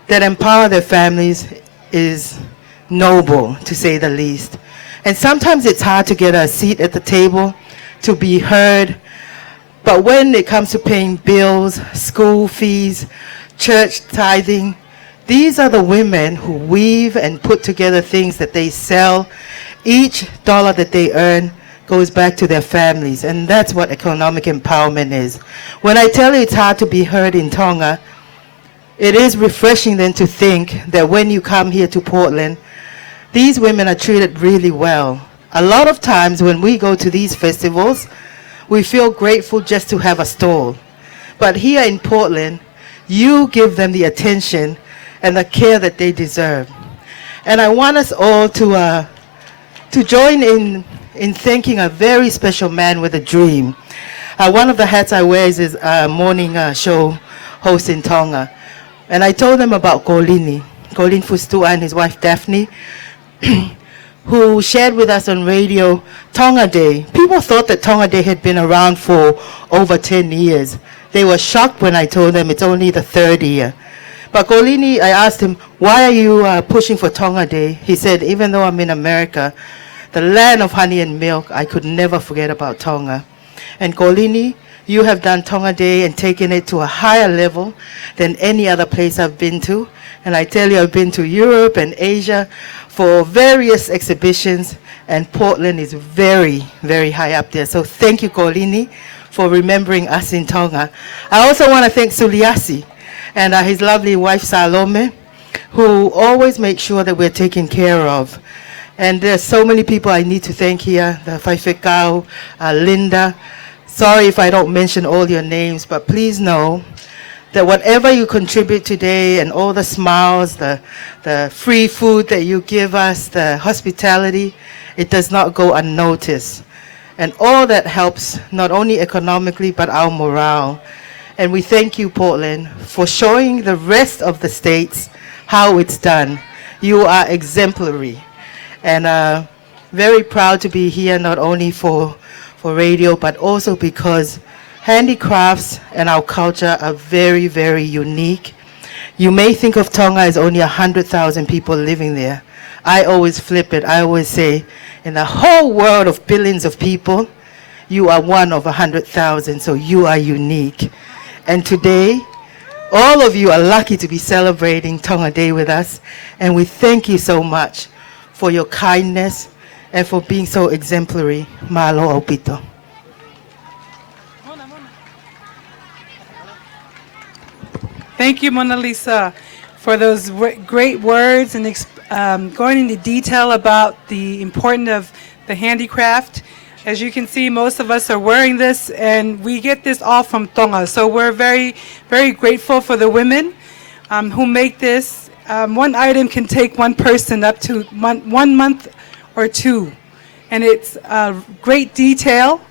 that empower their families is noble, to say the least. And sometimes it's hard to get a seat at the table, to be heard. But when it comes to paying bills, school fees, church tithing, these are the women who weave and put together things that they sell. Each dollar that they earn goes back to their families, and that's what economic empowerment is. When I tell you it's hard to be heard in Tonga, it is refreshing then to think that when you come here to Portland, these women are treated really well. A lot of times when we go to these festivals, we feel grateful just to have a stall. But here in Portland, you give them the attention and the care that they deserve. And I want us all to join in thanking a very special man with a dream. One of the hats I wear is a morning show host in Tonga. And I told them about Colin Fustua and his wife Daphne, who shared with us on radio Tonga Day. People thought that Tonga Day had been around for over 10 years. They were shocked when I told them it's only the third year. But Golini, I asked him, why are you pushing for Tonga Day? He said, even though I'm in America, the land of honey and milk, I could never forget about Tonga. And Golini, you have done Tonga Day and taken it to a higher level than any other place I've been to. And I tell you, I've been to Europe and Asia for various exhibitions, and Portland is very, very high up there. So thank you, Golini, for remembering us in Tonga. I also want to thank Suliasi and his lovely wife Salome, who always make sure that we're taken care of. And there's so many people I need to thank here, the Faifekau, Linda. Sorry if I don't mention all your names, but please know that whatever you contribute today and all the smiles, the free food that you give us, the hospitality, it does not go unnoticed. And all that helps not only economically, but our morale. And we thank you, Portland, for showing the rest of the states how it's done. You are exemplary. And very proud to be here, not only for radio, but also because handicrafts and our culture are very, very unique. You may think of Tonga as only 100,000 people living there. I always flip it. I always say, in the whole world of billions of people, you are one of 100,000, so you are unique. And today, all of you are lucky to be celebrating Tonga Day with us, and we thank you so much for your kindness and for being so exemplary. Malo Opito. Thank you, Mona Lisa, for those great words and going into detail about the importance of the handicraft. As you can see, most of us are wearing this, and we get this all from Tonga. So we're very, very grateful for the women who make this. One item can take one person up to 1 month or two. And it's great detail,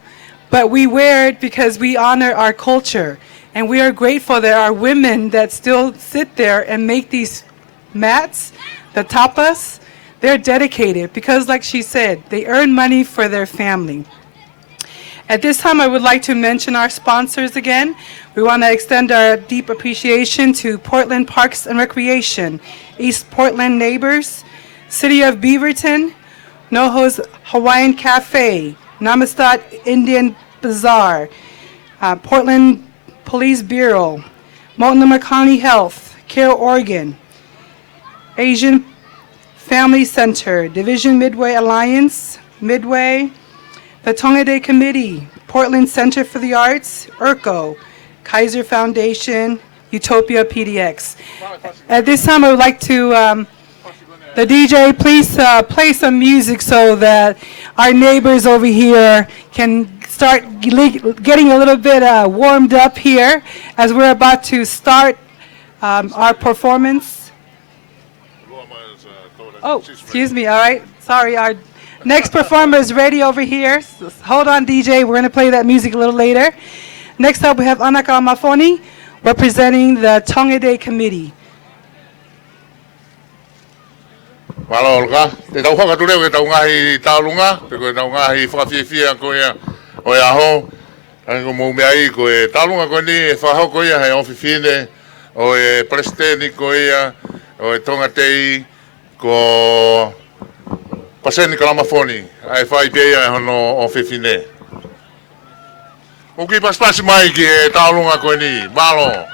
but we wear it because we honor our culture. And we are grateful there are women that still sit there and make these mats, the tapas. They're dedicated because, like she said, they earn money for their family. At this time, I would like to mention our sponsors again. We want to extend our deep appreciation to Portland Parks and Recreation, East Portland Neighbors, City of Beaverton, NoHo's Hawaiian Cafe, Namaste Indian Bazaar, Portland Police Bureau, Multnomah County Health, Care Oregon, Asian Family Center, Division Midway Alliance, Midway, the Tonga Day Committee, Portland Center for the Arts, ERCO, Kaiser Foundation, Utopia PDX. At this time, I would like to, the DJ, please play some music so that our neighbors over here can start getting a little bit warmed up here as we're about to start our performance. Oh, excuse me, all right. Sorry, our next performer is ready over here. So hold on, DJ. We're going to play that music a little later. Next up, we have Anaka Mafoni representing the Tonga Day Committee. Malolga, te tau haka ture we tau ngahi taulunga, pe ko tau ngahi whawhiwhia ko ia o ia ho. Ai ko mo mai ko e taulunga ko ni e whahau ko ia he ofifine o e presidenti ko ia o e Tonga Tei ko paseni kalamafoni ai whai pe ia hono ofifine. O ki paspasi mai ki e taulunga ko ni, malo.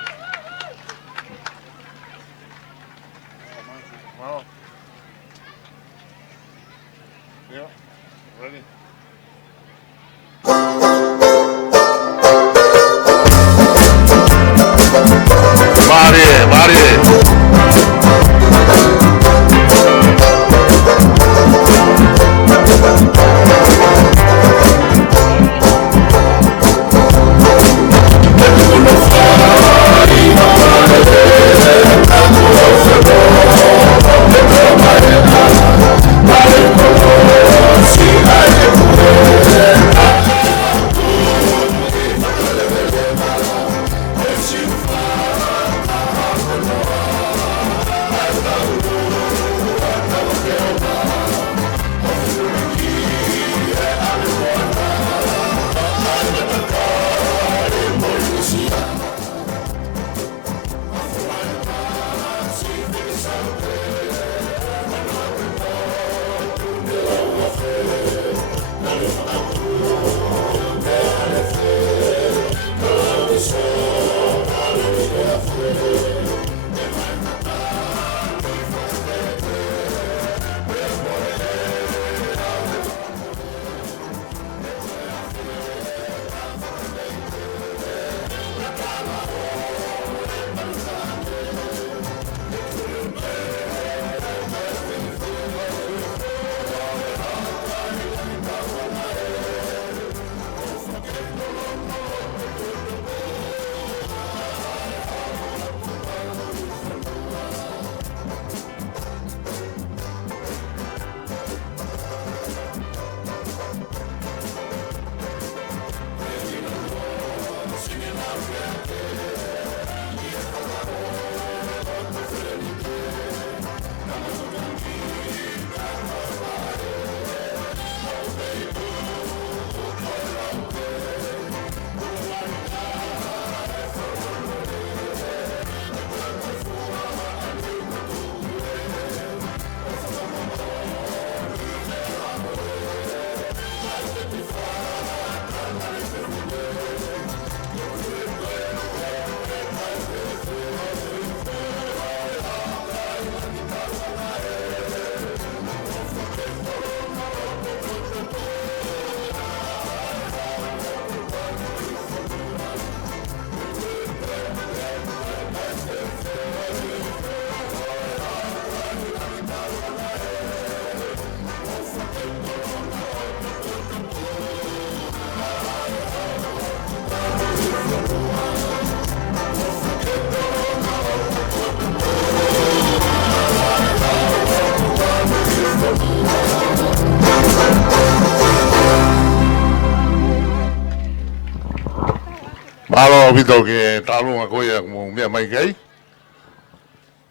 Malo vito ke talunga koia mo mea mai kai.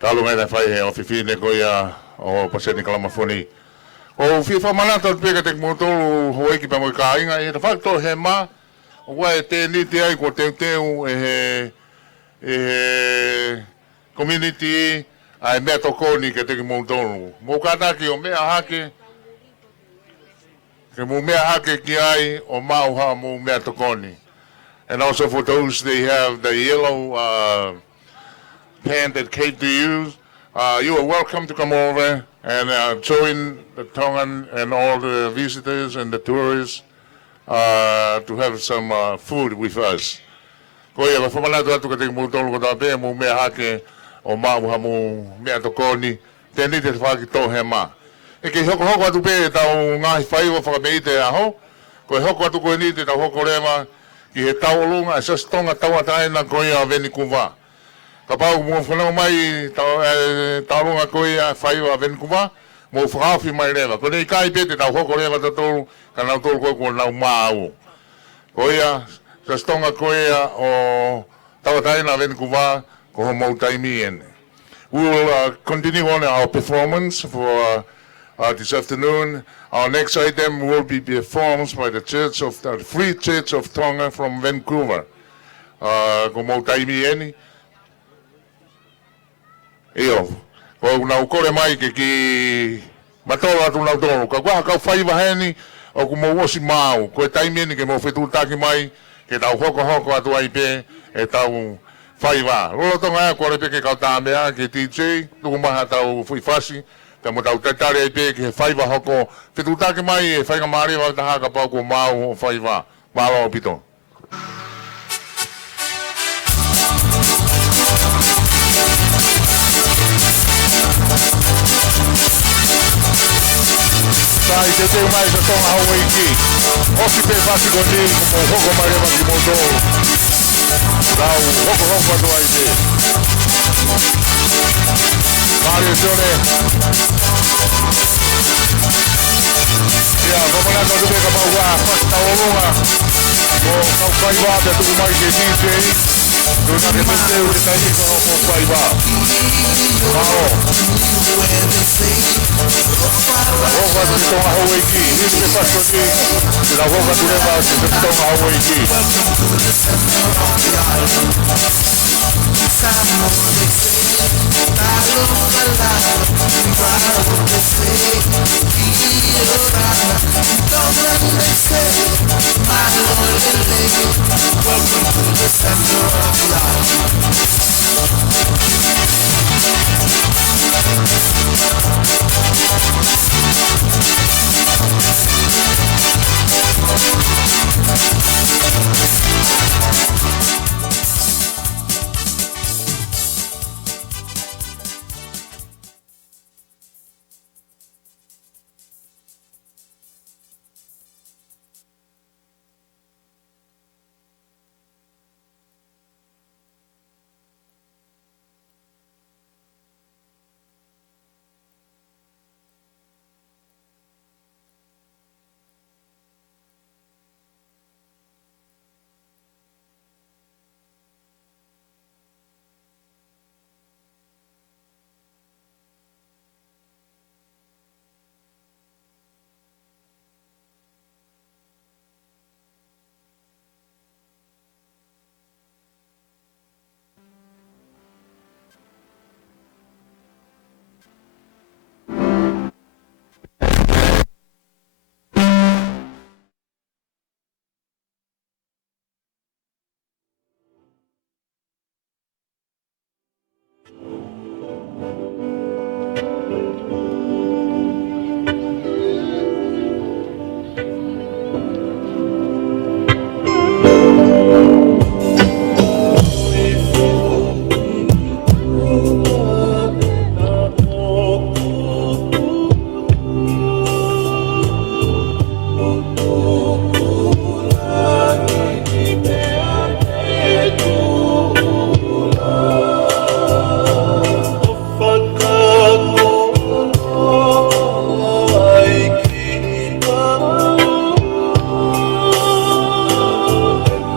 Talunga na fai he o fifine koia o paseni kalamafoni. O fifa manata peka tek mo tolu hoi ki pa mo kainga e facto he ma o wa te ni te ai ko te community ai mea tokoni ke tek mo tolu. Mo kata ki o mea hake ke mo mea hake ki ai o mauha mo mea tokoni. And also for those, they have the yellow pen that Kate to use. You are welcome to come over and join the Tongan and all the visitors and the tourists to have some food with us. Koia, fa mana tu ka te mo tolu ko tape mo me hake o mau ha mo me atokoni te ni te fa ki to he ma. E ke hoko hoko atu pe tau ngahi whai o whakameite aho. Koe hoko atu koe ni te tau hoko rewa ki he tau lunga e sas tonga tau atai na koe a Vancouver. Ka pau mo whanau mai tau lunga koe a whai a Vancouver mo whakawhi mai rewa. Koe nei kai pe te tau hoko rewa ta tolu ka nau tolu koe koe nau maa koe a sas tonga koe a o tau atai na Vancouver ko ho mau taimi ene. We will continue on our performance for this afternoon. Our next item will be performed by the Free Church of Tonga from Vancouver. Ko mau taimi eni. Eo, ko nau kore mai ke ki matoro atu nau toro. Ka kua kau whaiva heni o ku mau osi mau. Ko e taimi eni ke mau whetu taki mai ke tau hoko atu ai pe e tau whaiva. Rolo tonga ea kore pe ke kau tāmea ke TJ, tuku maha tau whiwhasi. Te mo tau tetare ai pe ke whaiva hoko. Whetu take mai e whainga maari wa taha ka pau ko mau o whaiva. Malo o pito. Sai te teo mai sa tonga hau iki. Osi pe whasi ko ni mo hoko mai rewa ki mo tō. Tau hoko atu ai pe. Mario Sione. Yeah, vamos lá, nós vamos acabar o ar, faz tal longa. Não vai lá, é tudo mais que DJ. Do not even say what I think of vai lá. Vamos lá, estão a rua aqui. Isso que faz comigo. Na rua do Leva, estão a rua aqui.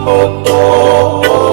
Oh,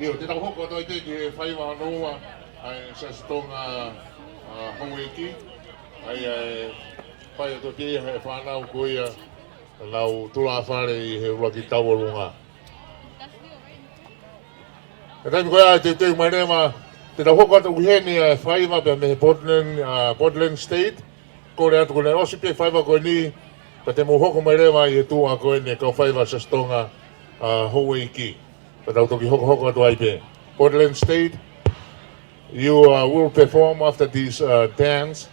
Io te tau hoko toi te ki he whai wa noa ai sa Tonga Vake ai whai to te he whanau koia lau tula whare I he ua ki tawalunga. E taimi koia te te mai nema te tau hoko atu uheni whai wa pe me Portland State kore atu kone osi pe whai wa koe ni pa te mo hoko mai rewa I he tua koe ne kau whai wa sa Tonga Vake. But I'll talk hoko to IP. Portland State, you will perform after this dance.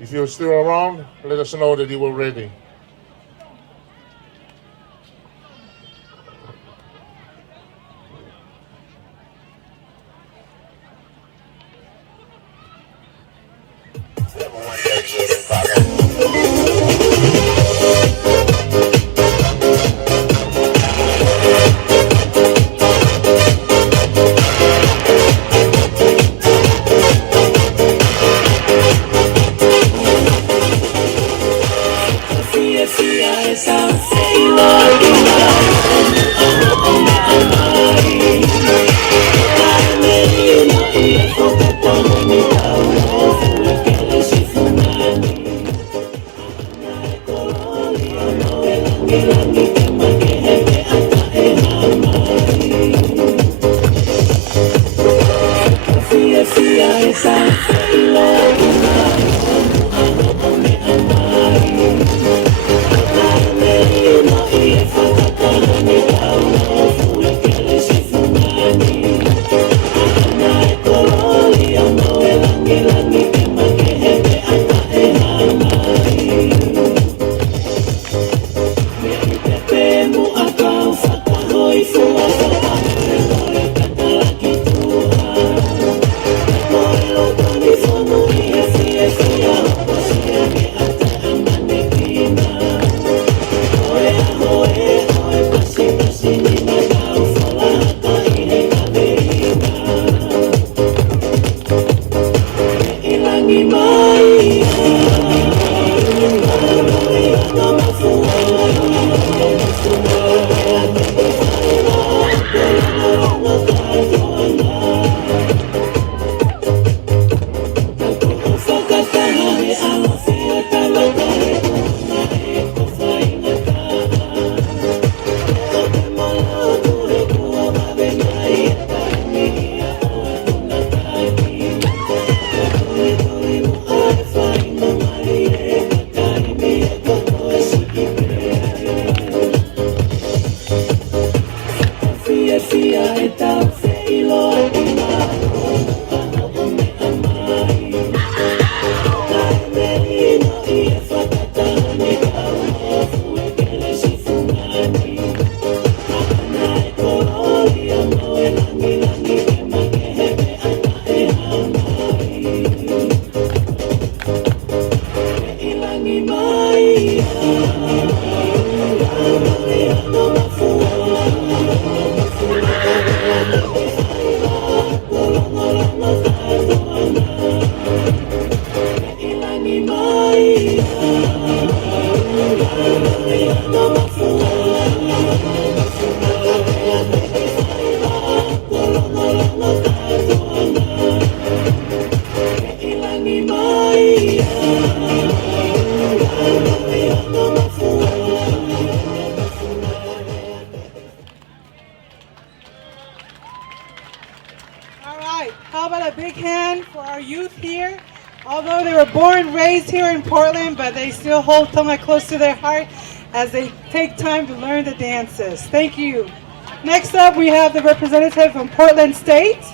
If you're still around, let us know that you were ready. How about a big hand for our youth here? Although they were born and raised here in Portland, but they still hold Tonga close to their heart as they take time to learn the dances. Thank you. Next up, we have the representative from Portland State.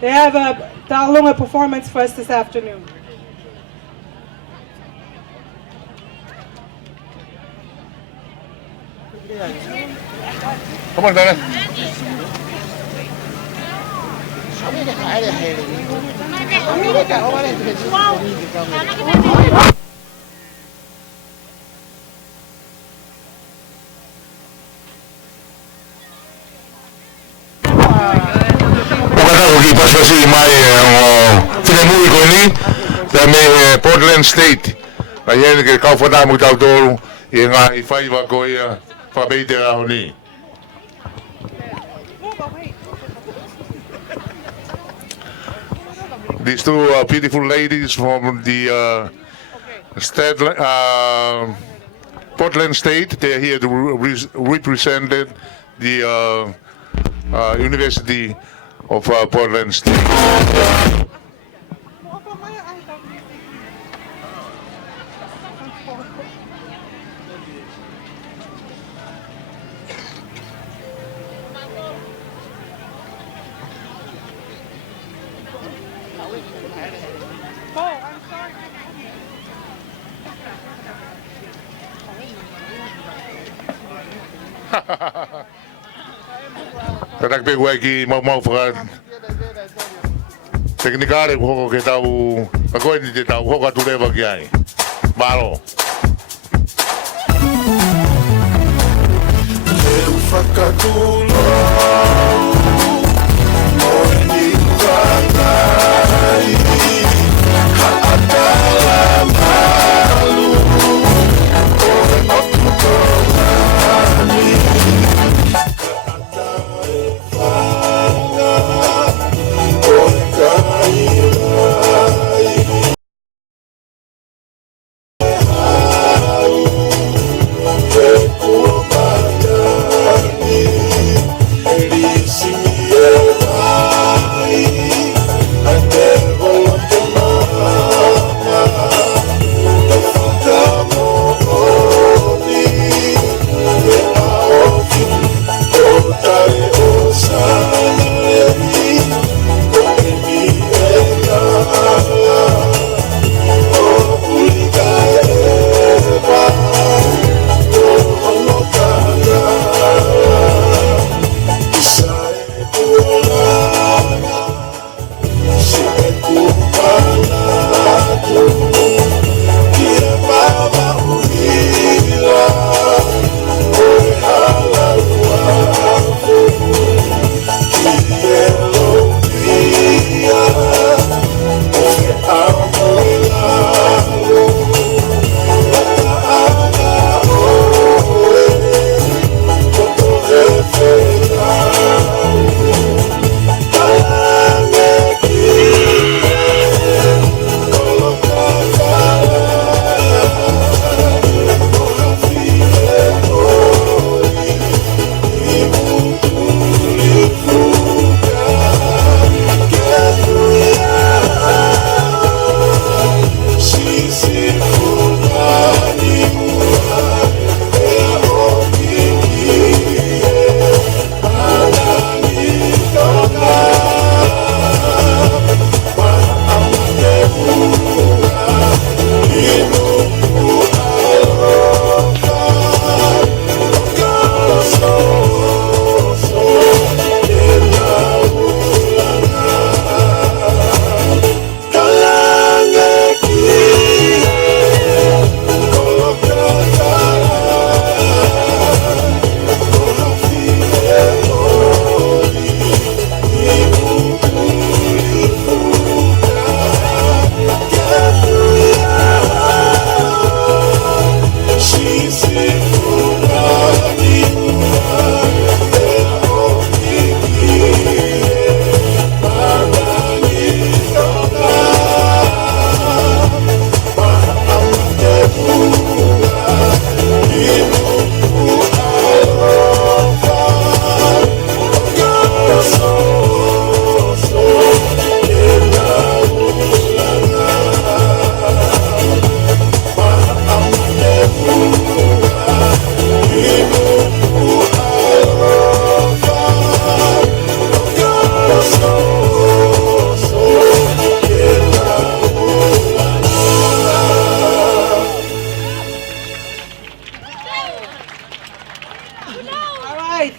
They have a Dalunga performance for us this afternoon. Come on, Dana. Portland State. Ayan ke kau fada mo tau tolu, yang ai fai wa ko ia fa beite a honi. these two beautiful ladies from the Portland State. They're here to represent the University of Portland State. Tatak pe wai ki mau whaka teknikare hoko ke tau kakoi ni te tau hoka tulewa ki ai. Malo.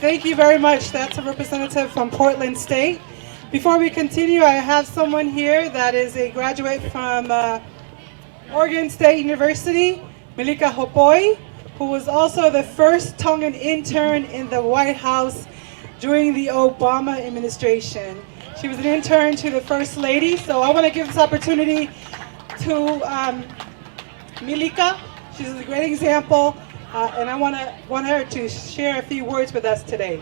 Thank you very much. That's a representative from Portland State. Before we continue, I have someone here that is a graduate from Oregon State University, Milika Hopoi, who was also the first Tongan intern in the White House during the Obama administration. She was an intern to the First Lady, so I want to give this opportunity to Milika. She's a great example, and I want her to share a few words with us today.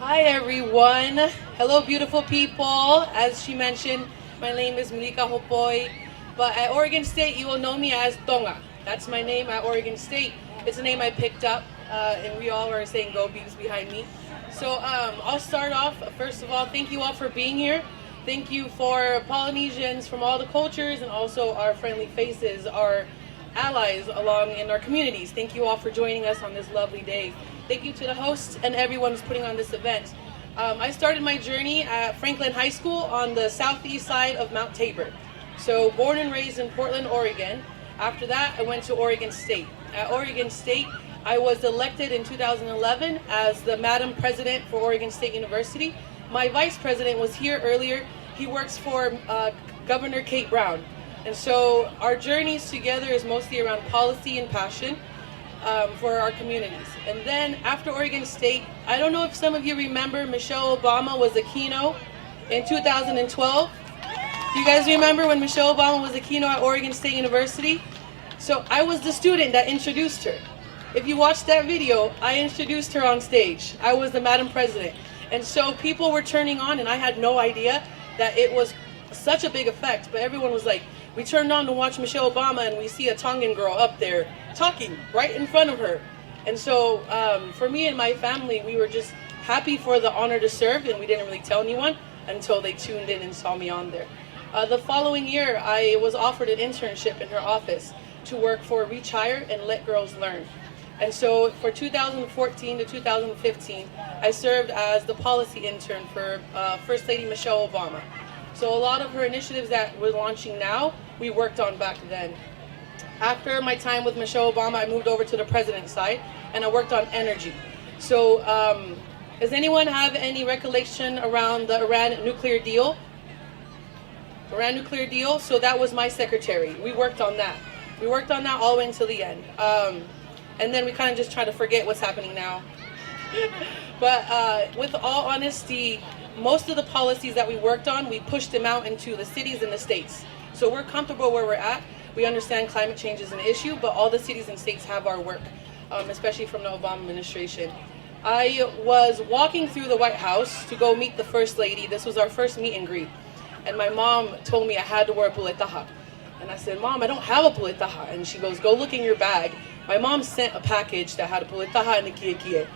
Hi everyone. Hello beautiful people. As she mentioned, my name is Malika Hopoi, but at Oregon State you will know me as Tonga. That's my name at Oregon State. It's a name I picked up and we all are saying go bees behind me. So I'll start off. First of all, thank you all for being here. Thank you for Polynesians from all the cultures and also our friendly faces, our allies along in our communities. Thank you all for joining us on this lovely day. Thank you to the hosts and everyone who's putting on this event. I started my journey at Franklin High School on the southeast side of Mount Tabor. So born and raised in Portland, Oregon. After that, I went to Oregon State. At Oregon State, I was elected in 2011 as the Madam President for Oregon State University. My Vice President was here earlier. He works for Governor Kate Brown. And so our journeys together is mostly around policy and passion for our communities. And then after Oregon State, I don't know if some of you remember Michelle Obama was a keynote in 2012. Do you guys remember when Michelle Obama was a keynote at Oregon State University? So I was the student that introduced her. If you watch that video, I introduced her on stage. I was the Madam President. And so people were turning on and I had no idea that it was such a big effect, but everyone was like, we turned on to watch Michelle Obama and we see a Tongan girl up there talking right in front of her. And so for me and my family, we were just happy for the honor to serve, and we didn't really tell anyone until they tuned in and saw me on there. The following year, I was offered an internship in her office to work for Reach Higher and Let Girls Learn. And so for 2014 to 2015, I served as the policy intern for First Lady Michelle Obama. So a lot of her initiatives that we're launching now, we worked on back then. After my time with Michelle Obama, I moved over to the president's side and I worked on energy. So does anyone have any recollection around the Iran nuclear deal? Iran nuclear deal, so that was my secretary. We worked on that. We worked on that all the way until the end. And then we kind of just try to forget what's happening now. But with all honesty, most of the policies that we worked on, we pushed them out into the cities and the states. So we're comfortable where we're at. We understand climate change is an issue, but all the cities and states have our work, especially from the Obama administration. I was walking through the White House to go meet the First Lady. This was our first meet and greet. And my mom told me I had to wear a puletaha. And I said, Mom, I don't have a puletaha. And she goes, go look in your bag. My mom sent a package that had a puletaha and a kie.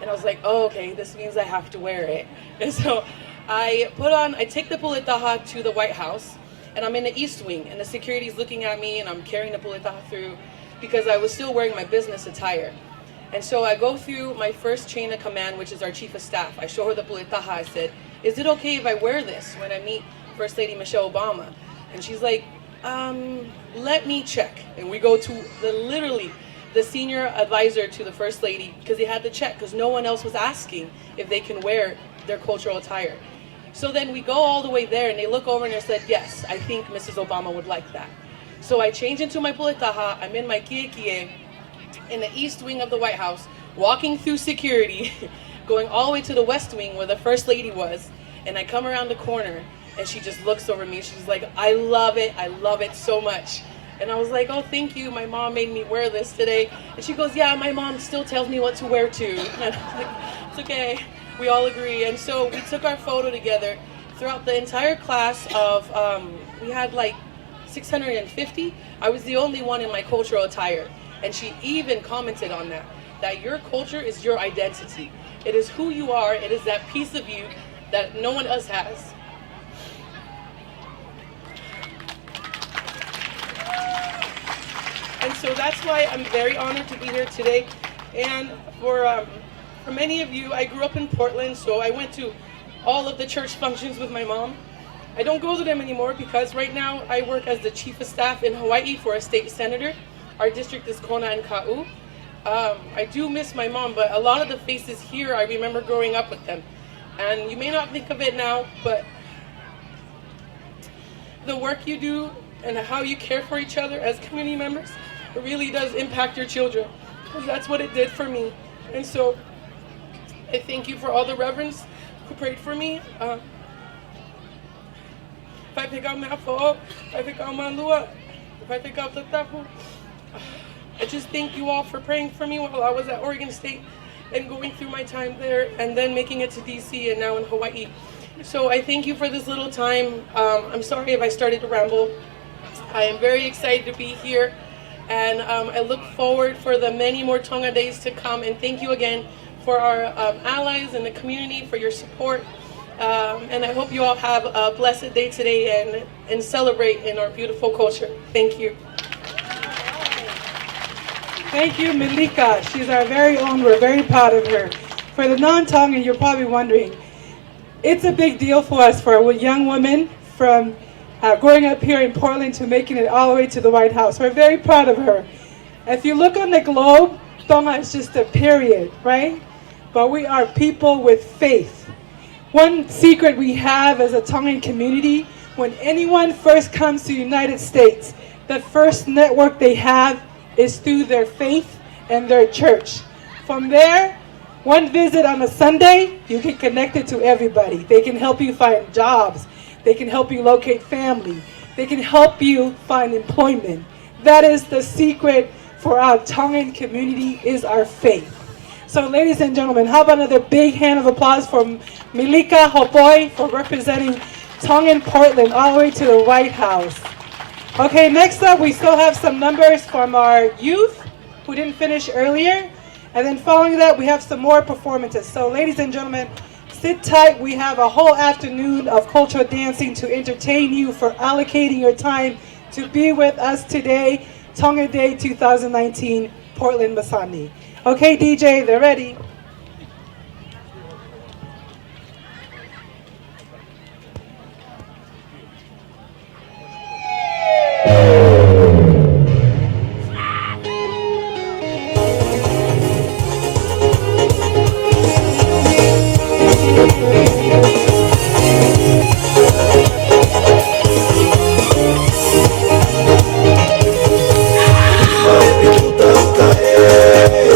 And I was like, oh, okay, this means I have to wear it. And so I take the puletaha to the White House, and I'm in the East Wing, and the security's looking at me, and I'm carrying the puletaha through because I was still wearing my business attire. And so I go through my first chain of command, which is our chief of staff. I show her the puletaha. I said, is it okay if I wear this when I meet First Lady Michelle Obama? And she's like, let me check. And we go to literally the senior advisor to the First Lady, because they had to check, because no one else was asking if they can wear their cultural attire. So then we go all the way there, and they look over and they said, yes, I think Mrs. Obama would like that. So I change into my puletaha, I'm in my kie in the East Wing of the White House, walking through security, going all the way to the West Wing where the First Lady was, and I come around the corner, and she just looks over me, she's like, I love it so much. And I was like, oh, thank you. My mom made me wear this today. And she goes, yeah, my mom still tells me what to wear too. And I was like, it's okay. We all agree. And so we took our photo together throughout the entire class of, we had like 650. I was the only one in my cultural attire. And she even commented on that your culture is your identity. It is who you are. It is that piece of you that no one else has. And so that's why I'm very honored to be here today. And for many of you, I grew up in Portland, so I went to all of the church functions with my mom. I don't go to them anymore because right now I work as the chief of staff in Hawaii for a state senator. Our district is Kona and Ka'u. I do miss my mom, but a lot of the faces here, I remember growing up with them. And you may not think of it now, but the work you do and how you care for each other as community members, it really does impact your children, because that's what it did for me. And so I thank you for all the reverends who prayed for me. I just thank you all for praying for me while I was at Oregon State. and going through my time there and then making it to DC and now in Hawaii. So I thank you for this little time. I'm sorry if I started to ramble. I am very excited to be here, and I look forward for the many more Tonga days to come. And thank you again for our allies in the community for your support. And I hope you all have a blessed day today and celebrate in our beautiful culture. Thank you. Thank you, Milika. She's our very own. We're very proud of her. For the non-Tongan, you're probably wondering, it's a big deal for us for a young woman from growing up here in Portland to making it all the way to the White House. We're very proud of her. If you look on the globe, Tonga is just a period, right? But we are people with faith. One secret we have as a Tongan community, when anyone first comes to the United States, the first network they have is through their faith and their church. From there, one visit on a Sunday, you get connected to everybody. They can help you find jobs. They can help you locate family. They can help you find employment. That is the secret for our Tongan community, is our faith. So ladies and gentlemen, how about another big hand of applause for Milika Hopoi for representing Tongan Portland all the way to the White House. Okay, next up, we still have some numbers from our youth who didn't finish earlier. And then following that, we have some more performances. So ladies and gentlemen, sit tight. We have a whole afternoon of cultural dancing to entertain you, for allocating your time to be with us today, Tonga Day 2019, Portland, Masani. Okay, DJ, they're ready.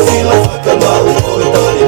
Sila whakamalu o i tali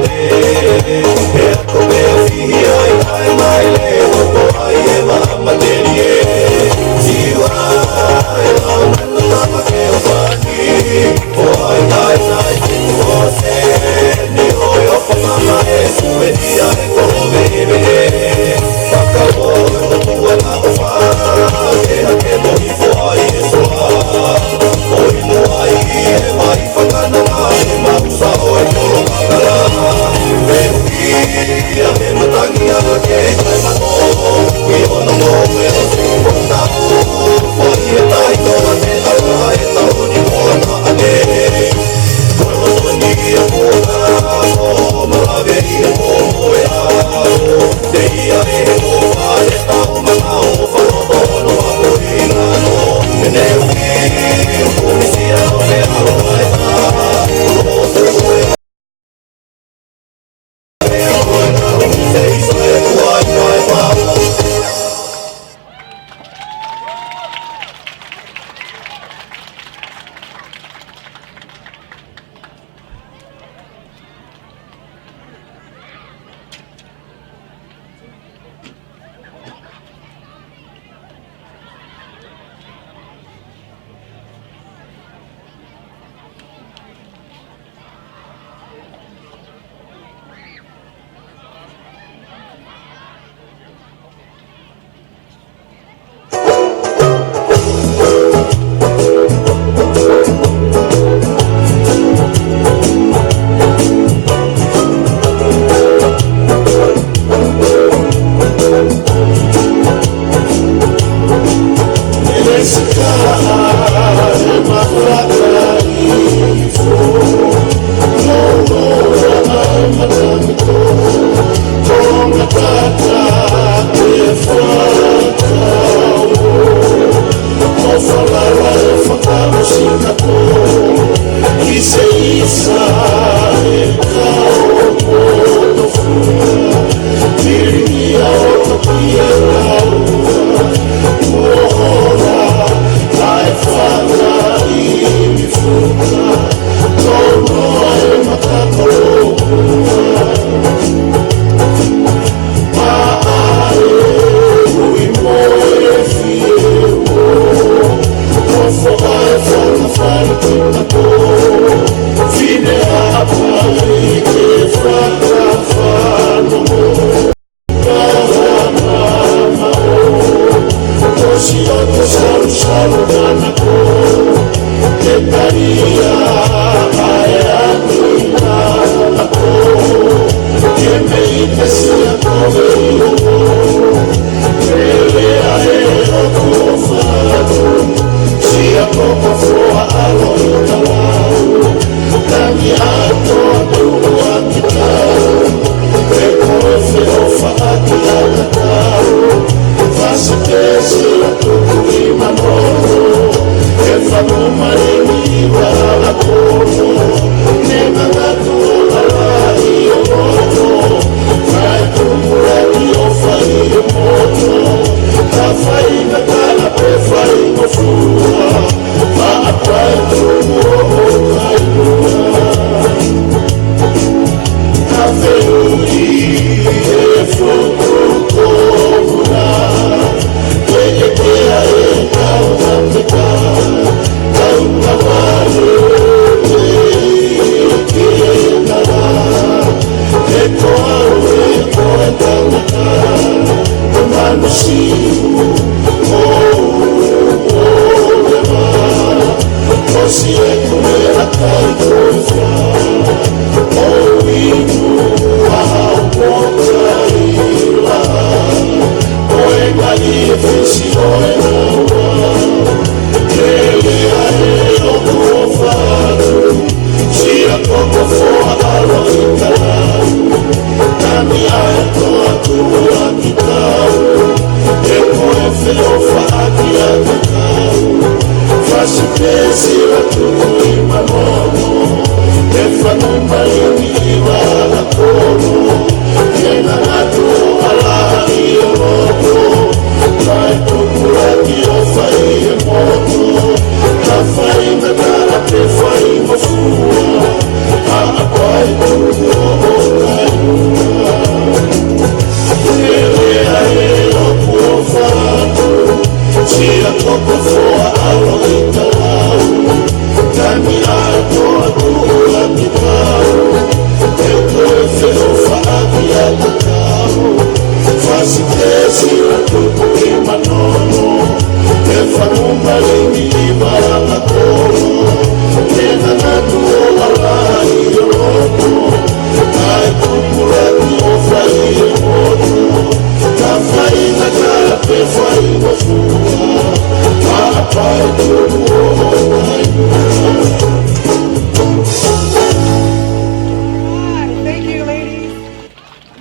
Thank you, ladies.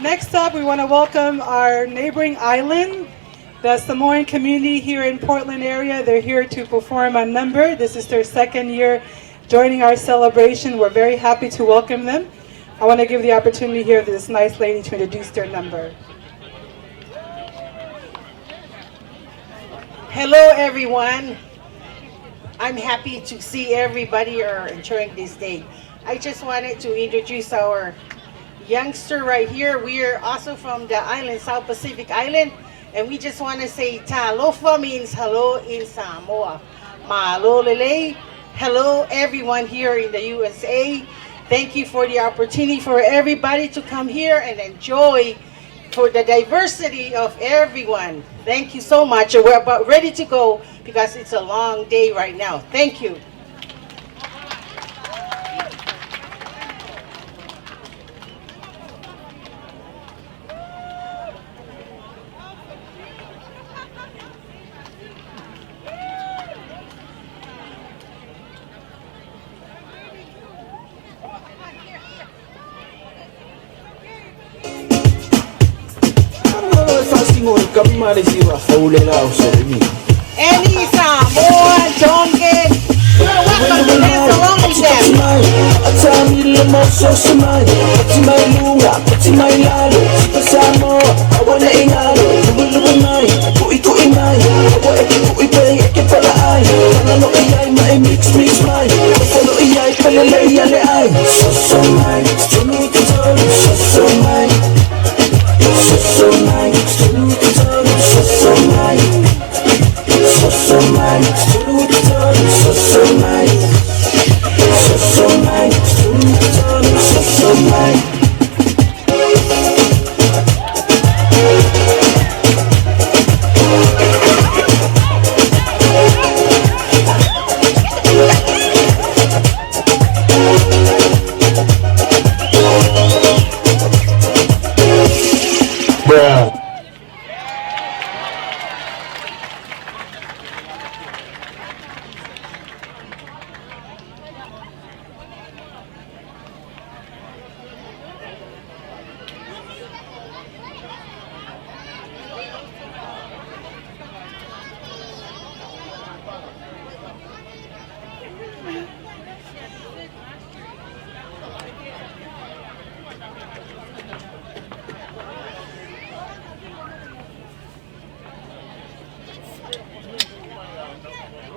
Next up, we want to welcome our neighboring island, the Samoan community here in Portland area. They're here to perform a number. This is their second year joining our celebration. We're very happy to welcome them. I want to give the opportunity here to this nice lady to introduce their number. Hello, everyone. I'm happy to see everybody are enjoying this day. I just wanted to introduce our youngster right here. We are also from the island, South Pacific Island, and we just want to say talofa means hello in Samoa. Ma'alolele. Hello, everyone here in the USA. Thank you for the opportunity for everybody to come here and enjoy for the diversity of everyone. Thank you so much. We're about ready to go because it's a long day right now. Thank you. Any Samoan, Tongan, you're welcome to dance along with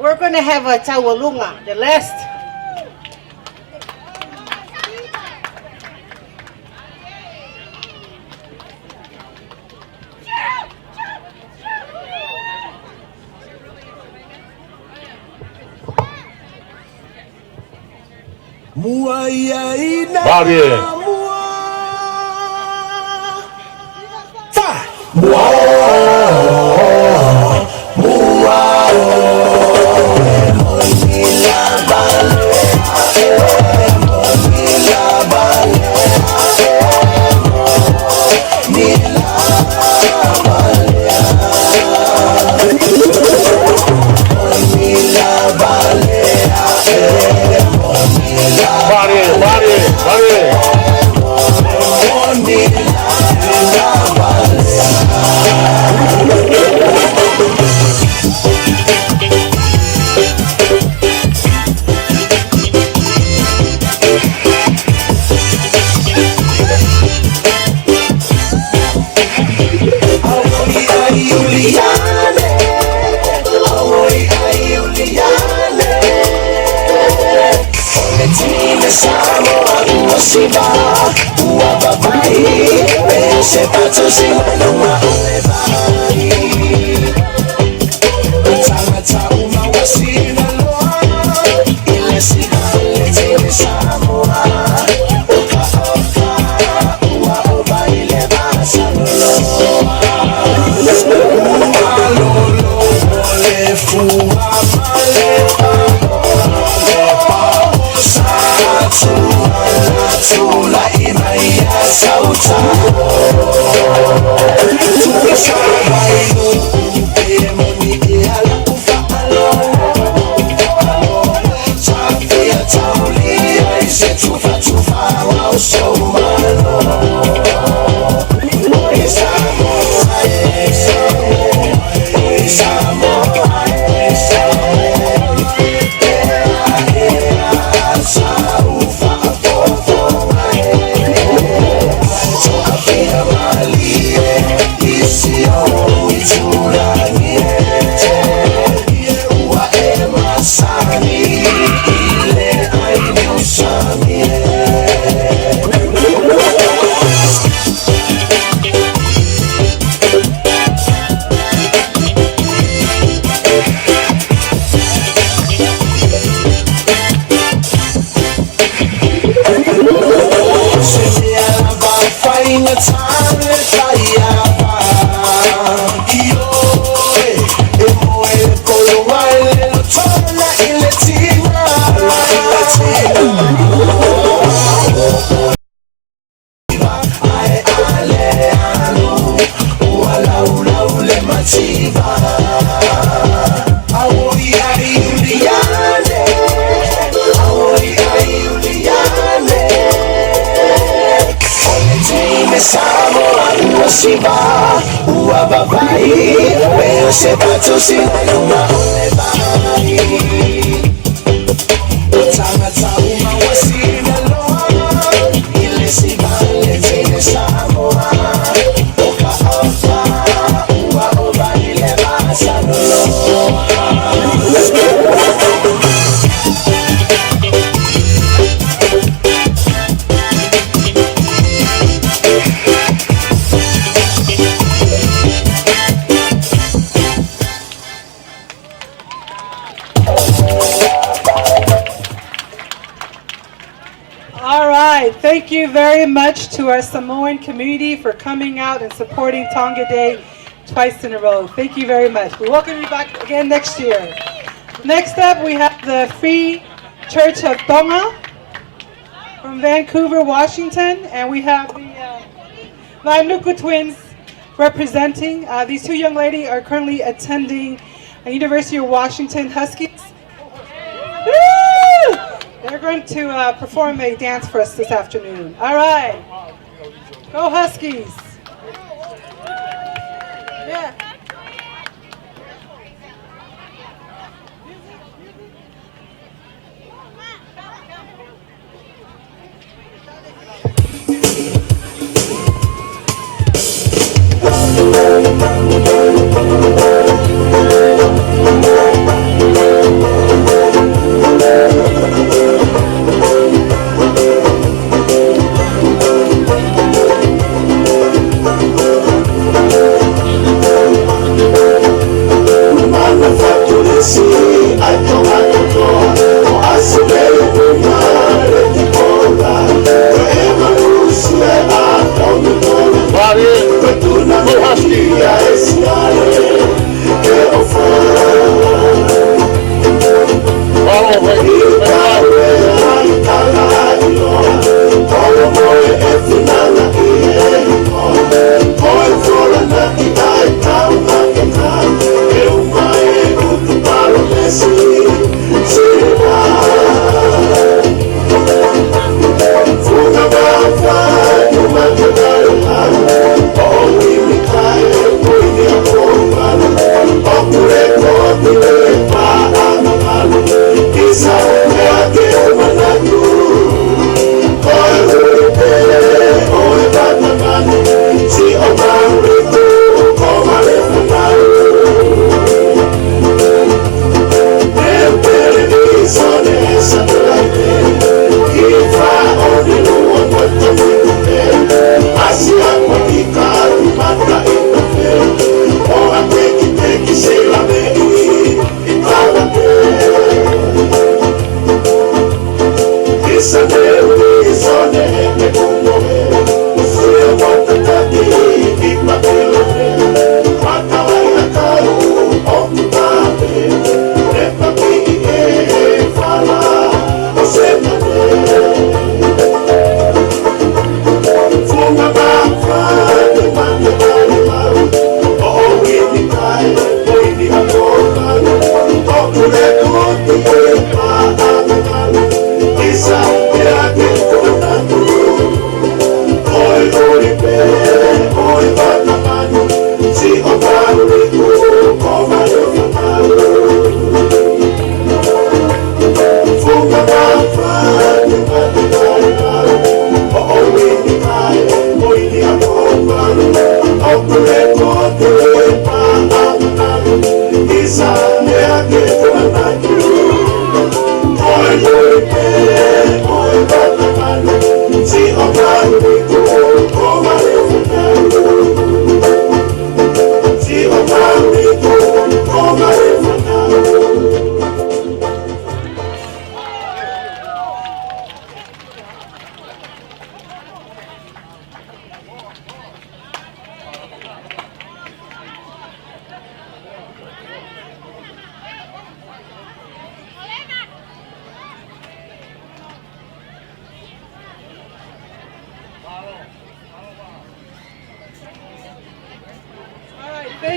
We're going to have a tawalunga, the last. Vale. Uasiba, Uababai, Sepato Simanuma Olebai. Tangata Uma Wasina Loa, Ilesina Letele Samoa, Oka Oka, Ua Oba Ileba Sanoloa. Ua Lolo, Ole Fua Maleba, Olepa, Satu, Tula Imaya Sauta, Tuisa Waino, Emoni Eala Ufa Alo, Tafia Taulia, Ise Tufa Tufa, Wauso Malo, Isamo, Isamo, Uasiba, Uababai, Sepato Simanuma Olebai. Tangata Uma Wasina Loa, Ilesiba Letele Samoa, Oka Oka, Ua Oba Ileba Sanoloa. Thank you very much to our Samoan community for coming out and supporting Tonga Day twice in a row. Thank you very much. We welcome you back again next year. Next up, we have the Free Church of Tonga from Vancouver, Washington, and we have the Vainuku twins representing. These two young ladies are currently attending University of Washington Huskies. Woo! They're going to perform a dance for us this afternoon. All right. Go Huskies. Yeah.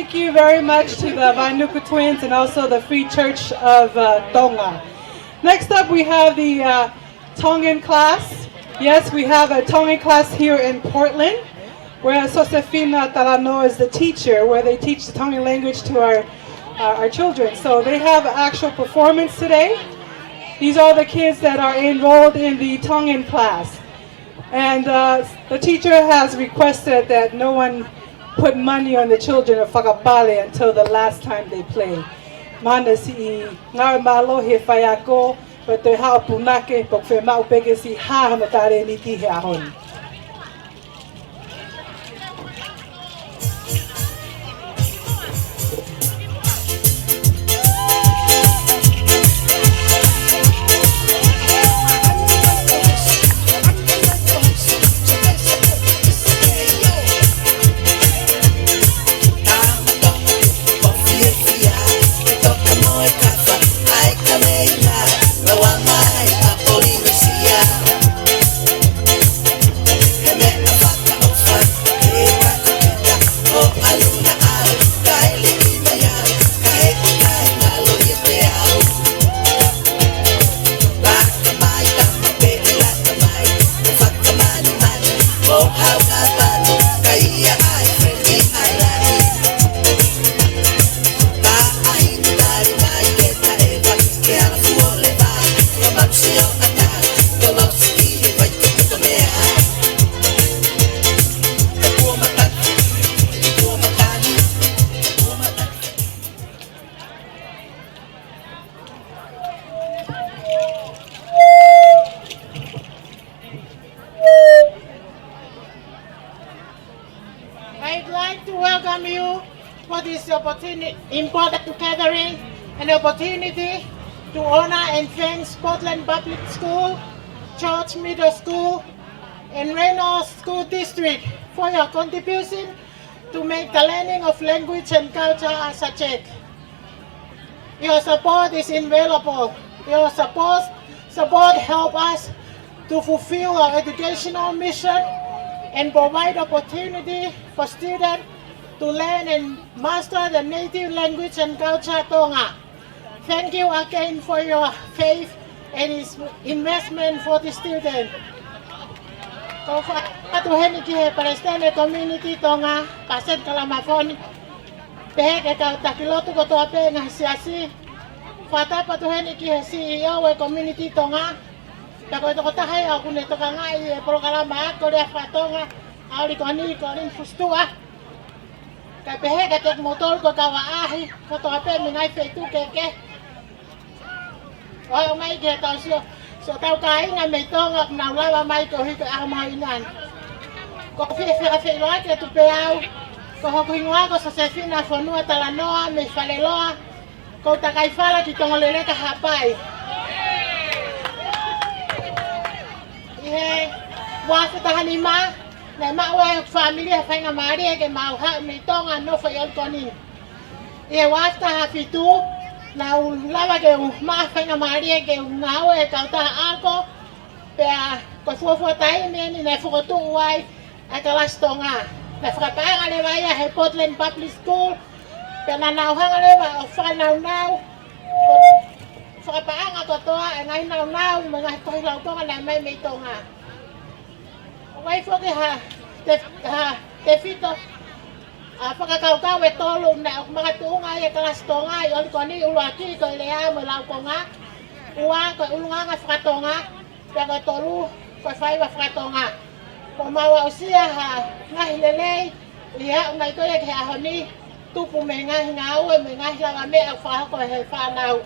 thank you very much to the Vanuku twins and also the Free Church of Tonga. Next up, we have the Tongan class. Yes, we have a Tongan class here in Portland, where Josefina Talano is the teacher, where they teach the Tongan language to our children. So they have an actual performance today. These are the kids that are enrolled in the Tongan class. And the teacher has requested that no one put money on the children of Whakapale until the last time they play. Mana si ngā malo he whaiako, but te hao punake, pok whe mau peke si hahamatare ni ti he ahoni. I'd like to welcome you for this important gathering and opportunity to honor and thank Portland Public School, George Middle School, and Reynolds School District for your contribution to make the learning of language and culture a subject. Your support is invaluable. Your support helps us to fulfill our educational mission and provide opportunity for students to learn and master the native language and culture Tonga. Thank you again for your faith and investment for the students. Ko whaatuheni ki he Palestine community Tonga, pasen kalamafoni, pehe ke kau takilotu ko toa pe ngah siasi, whaatapatuheni ki he CEO e community Tonga, tako toko tahai au kune toka ngai e programa ako rea whatonga, au li koni fustua. Kai pehe ke tek motor ko kawa ahi, ko toa pe mingai feitu keke. O mai ke tau sio, so tau kai nga me Tonga nau lawa mai ko hiko ahmainan. Ko whi loa ke tu pe au, ko hoku ingoa ko sa sefina whanua talanoa me whaleloa, ko takai whala ki tongolere ka hapai. Ihe, wafu tahani ma, na maua familia whainga maari e ke mauha me Tonga no whaiol koni. Ihe wafu taha fitu, na lawa ke maa whainga maari e ke ngau e kautaha ako, pea ko fuafua tahi meni na whakotu uai a kalas Tonga. Na whakapaanga lewa ia he Portland Public School, pea na nauhanga lewa o whanau, whakapaanga katoa e ngai nau, mga tohi lau Tonga na mai mei Tonga. Wai whoke te whito, whakakaukau e tolu na mga tuunga e kalas Tonga, i oli koni uluaki ko i lea mo lau konga, ua ko ulunganga whakatonga, pea ko tolu ko whaiwa whakatonga. Ko maua usia ngahi lelei, ia ungai koe ke ahoni, tupu me ngahi ngau e me ngahi lawa mea whahako he whanau.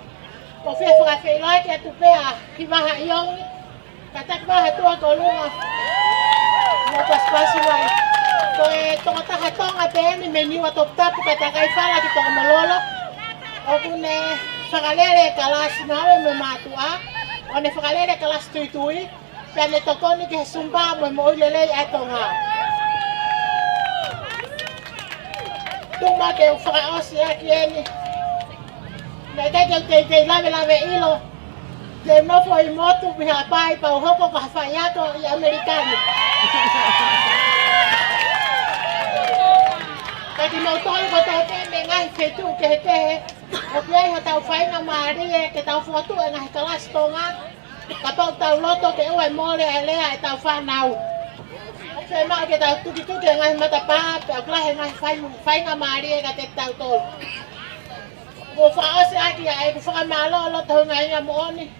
Ko whia whakawhelai ke tupea ki maha iongi, ka tak maha tua ko lunga. Mo paspasi wai. Ko e tonga taha tonga peeni me niwa top tapu ka takai whala ki tonga malolo. O kune whakalere kalas ngawe me matua, o ne whakalere kalas tuitui, pea ne tokoni ke sumba mo mo ilelei e tonga. Tuma ke whakaosi a ki eni. Nei te lawe ilo, te nofo I motu piha pai pau hoko ka hawhaiato I Amerikani. Kai Pati mau tolu ko tau te me ngai fetu ke te. O piai ha tau whainga maari e ke tau fotu e ngai kalas tonga. Ka tau loto ke ue mole e lea e tau whanau. O whai maa ke tau tuki e ngai matapa pe o klahe ngai whainga maari e ka te tau tolu. Ko whaose aki a e ku whakamalo lo tau ngai nga mooni.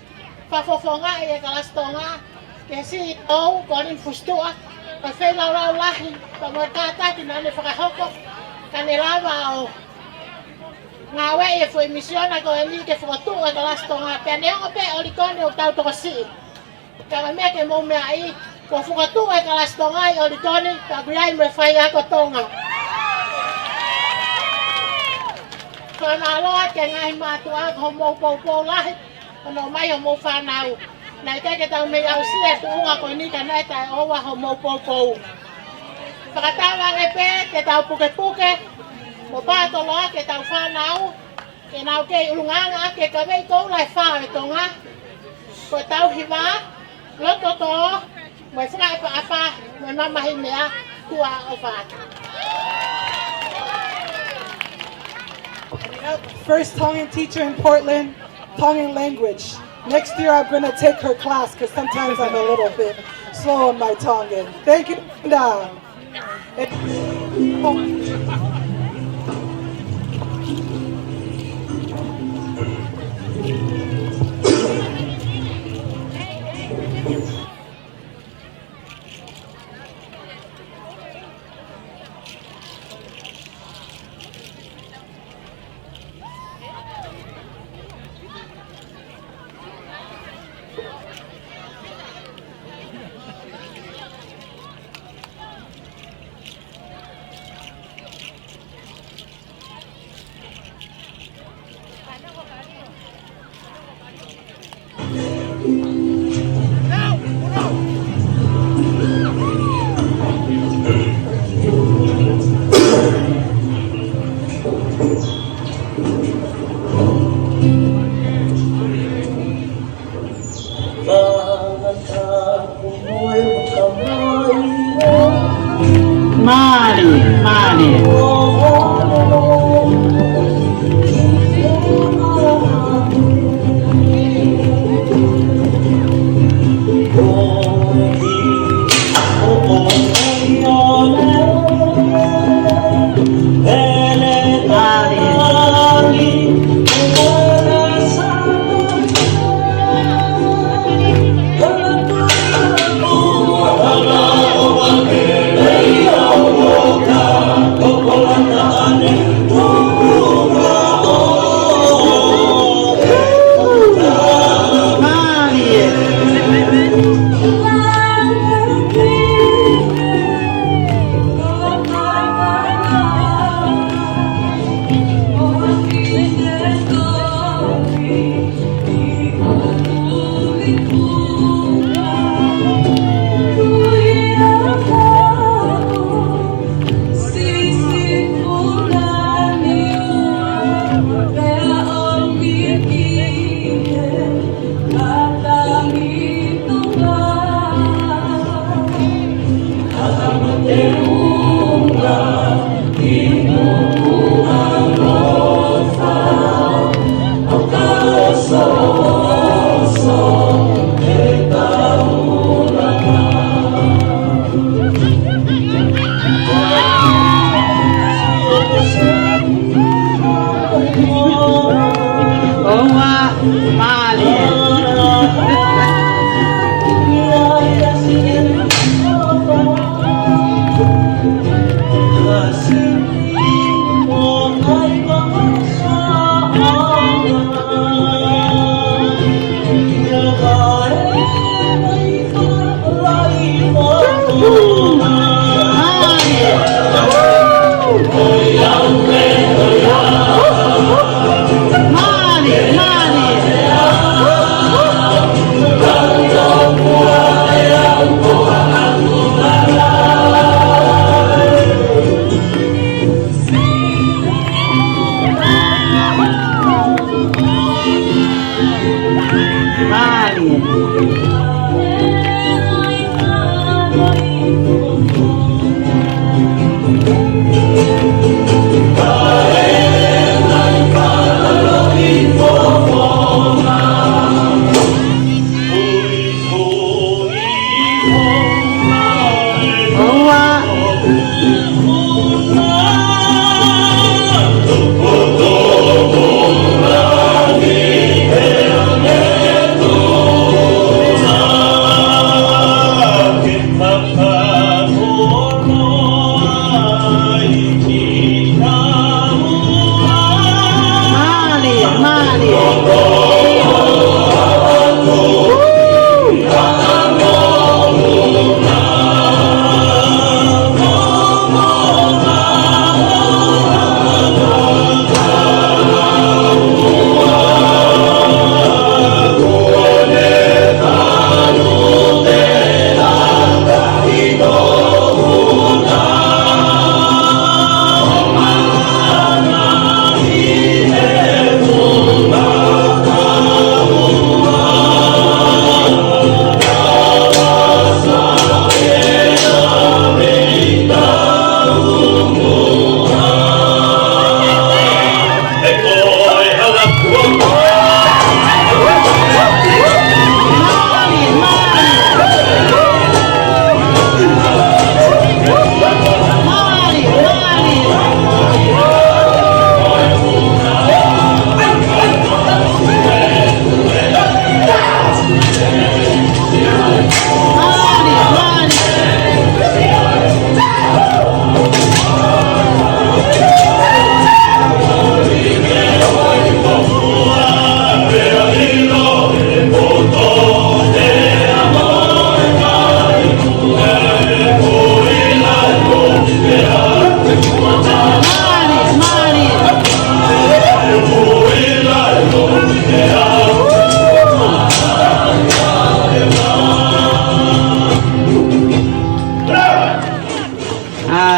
Whafofonga e kalas tonga. Ke si au konin fustua. Ka whai lau lahi. Pa mo tātaki nane whakahoko. Ka ne lava o ngā wei e fo emisiona ko e li ke whakatu e ka las tonga. Pea neonga pe o likone o tau toko si. Ka ka mea ke mou mea i. Ko whakatu e ka las tonga i o likone. Ka guiai me whai ako tonga. Whana aloha ke ngai mātua ko mou pou lahi. Ono mai o mou whanau. Nai kai ke tau mei au si e tuunga ko ni ka nai tai owa ho mou pou. Whakatawa e pe ke tau puke. Mo pāto loa ke tau whanau. Ke nau kei urunganga ke ka wei kou lai whao e tonga. Ko tau hiwa. Loto tō. Mo e whaka e whaapa. Mo e mamahi mea. Kua o whaata. First Tongan teacher in Portland, Tongan language. Next year I'm going to take her class because sometimes I'm a little bit slow on my Tongan. Thank you.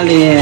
Tali.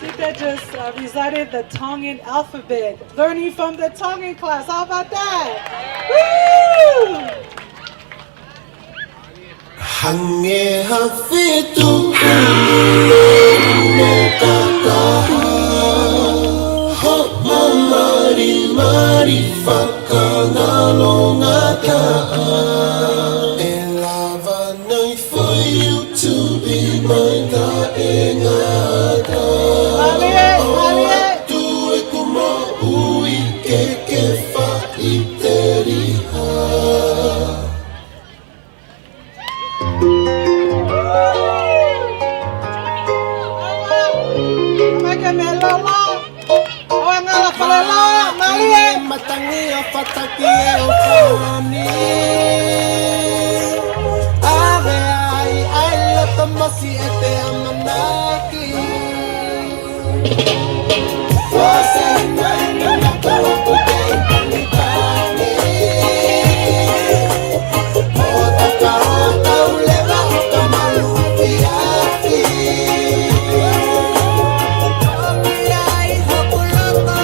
Sita just recited the Tongan alphabet, learning from the Tongan class. How about that? Woo! Hange hafitu ho mari mari whakangalongata. Elava nai for you to be my daengata. Tu e kumo ui ke whaiteriha. Matangi o pataki e o whani. Ave ai lata masi e te amanaki. Ose nai na kawa putei palitani. Ota ka ota uleva o kamalu piafi. Ai hapulata.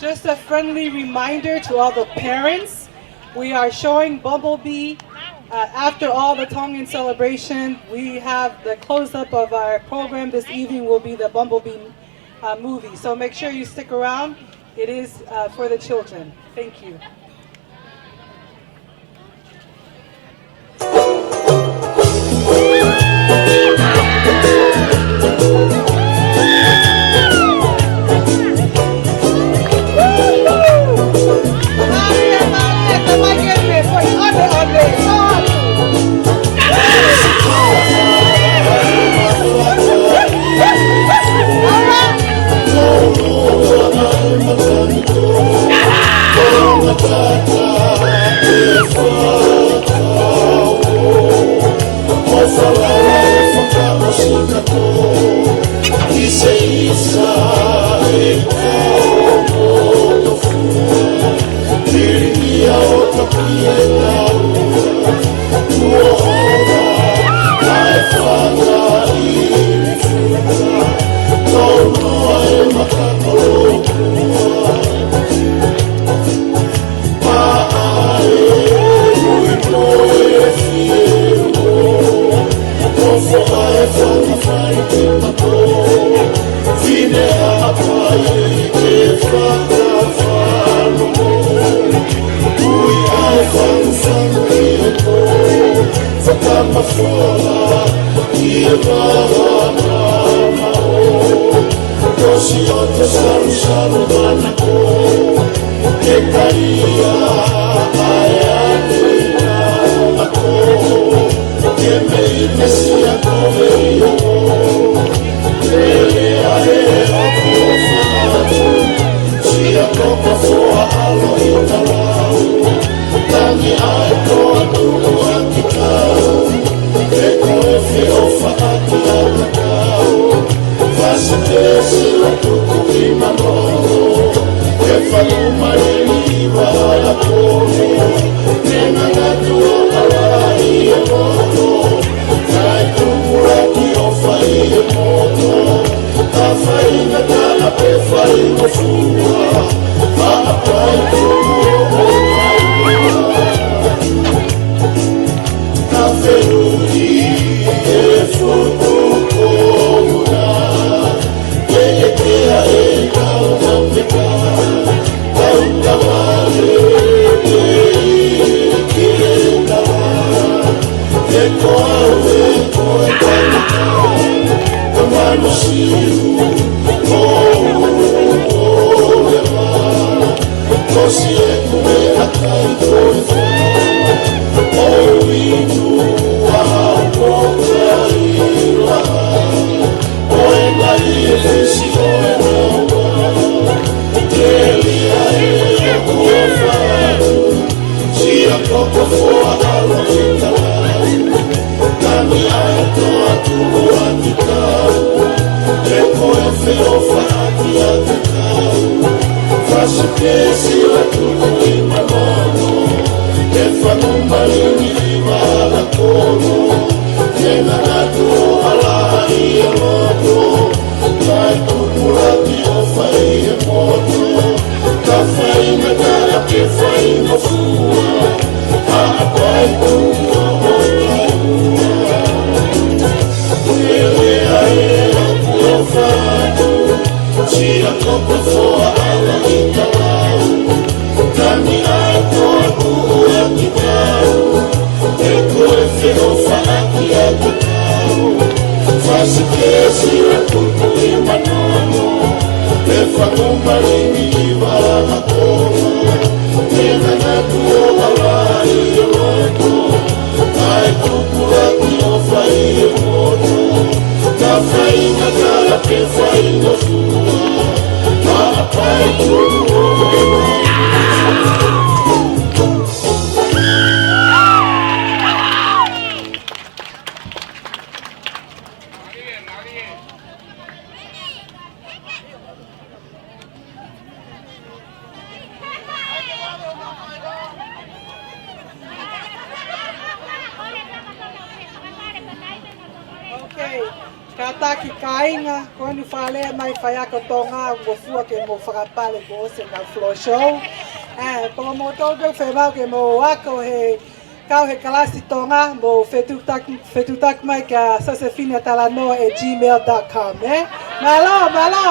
Just a friendly reminder to all the parents, we are showing Bumblebee after all the Tongan celebration. We have the close-up of our program this evening will be the Bumblebee movie. So make sure you stick around. It is for the children. Thank you. Okay, kata ki kainga konu fale mai faya ko Tonga mo fua ke mo whakapale ko se na floor show. Ko mo todo fe mau ke mo wako he kau he kalasi Tonga mo fetutak mai ka sasefina talanoa @gmail.com Malo, malo.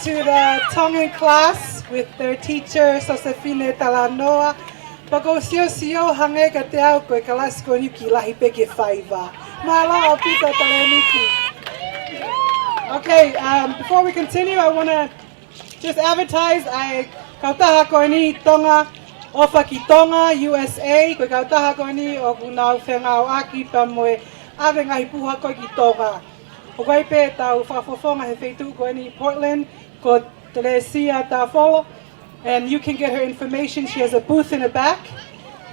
to the Tongan class with their teacher, Josefine Talanoa. Pako sio hange ka te au koe ka lasko ni ki lahi peke whaiva. Mala o pita taleniki. Okay, before we continue, I want to just advertise. I kautaha koe ni Tonga, ofa ki Tonga, USA. Koe kautaha koe ni o kunau whengau aki pa moe ave ngahi puha koe ki Tonga. O koe pe tau whafofonga he wheitu koe ni Portland, ko Teresia Tafolo. And you can get her information. She has a booth in the back.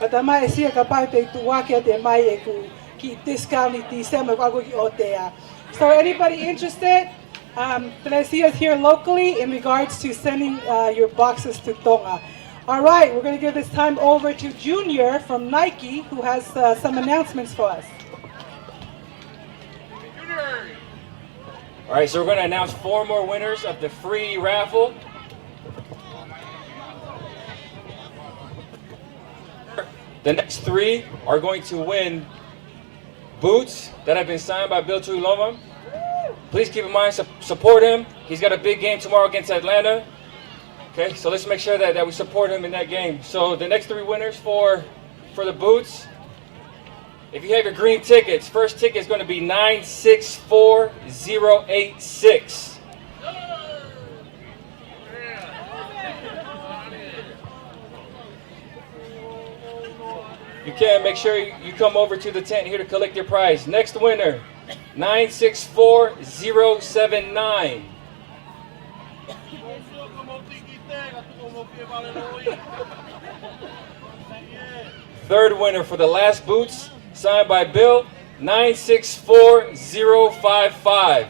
But the mai sia ka pai pe tu wake te mai e ku ki discount ni December ko ki o te a. So anybody interested, Teresia is here locally in regards to sending your boxes to Tonga. All right, we're going to give this time over to Junior from Nike, who has some announcements for us. All right, so we're going to announce 4 more winners of the free raffle. The next 3 are going to win boots that have been signed by Bill Tuiloma. Please keep in mind, support him. He's got a big game tomorrow against Atlanta. Okay, so let's make sure that we support him in that game. So the next 3 winners for the boots, if you have your green tickets, first ticket is going to be 964086. You can make sure you come over to the tent here to collect your prize. Next winner, 964079. Third winner for the last boots, signed by Bill, 964055.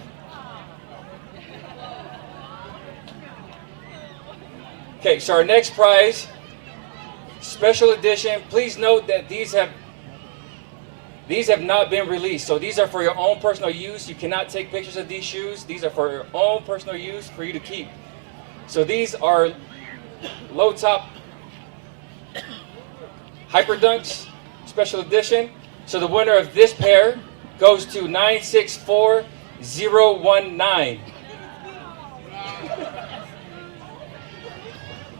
Okay, so our next prize, special edition. Please note that these have not been released. So these are for your own personal use. You cannot take pictures of these shoes. These are for your own personal use for you to keep. So these are low top Hyper Dunks special edition. So the winner of this pair goes to 964019.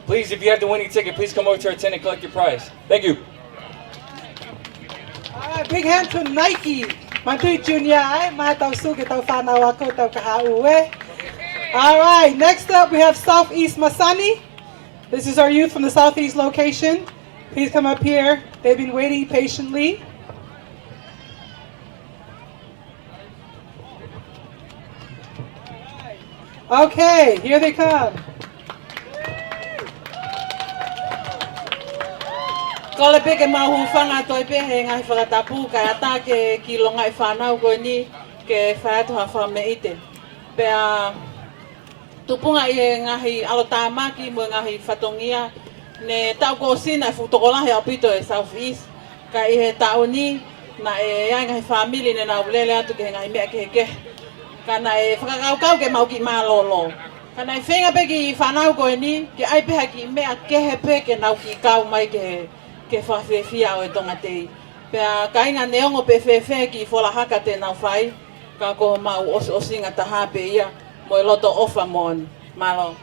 Please, if you have the winning ticket, please come over to our tent and collect your prize. Thank you. All right, big hand to Nike. Matui Junior, all right, next up we have Southeast Masani. This is our youth from the Southeast location. Please come up here. They've been waiting patiently. Okay, here they come. Ko le peke mahu whanga toi pe he ngai whakatapu kai ata ke ki longa I whanau koe ni ke whaatoha whame ite. Pea tupunga I he ngahi alotāmaki mo ngahi whatongia ne tau ko sina futokolahi apito e South East. Ka I he tau ni na e ai ngahi family ne na ulele atu ke ngahi mea ke ke. Ka na e whakakaukau ke mau ki malolo. Ka na I whenga pe ki whanau koe ni ke ai peha ki mea kehe pe ke nau ki kau mai ke whawhewhia o e tonga tei. Pea kainga neongo pe whewhe ki whola haka te nau whai, ka ko mau osinga taha pe ia, mo e loto ofa mon, malo.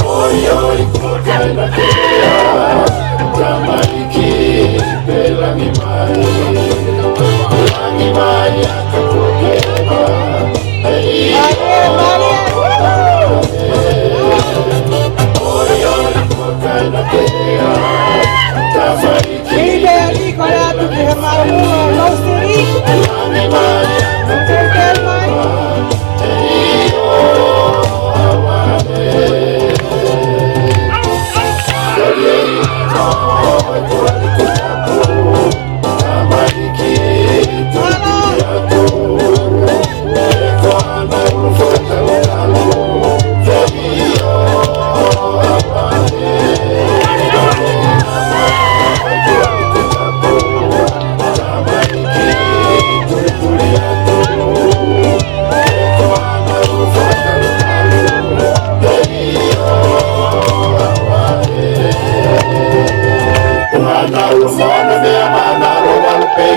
Oi, oi, cortai na teia, tamariki, pela mi mai.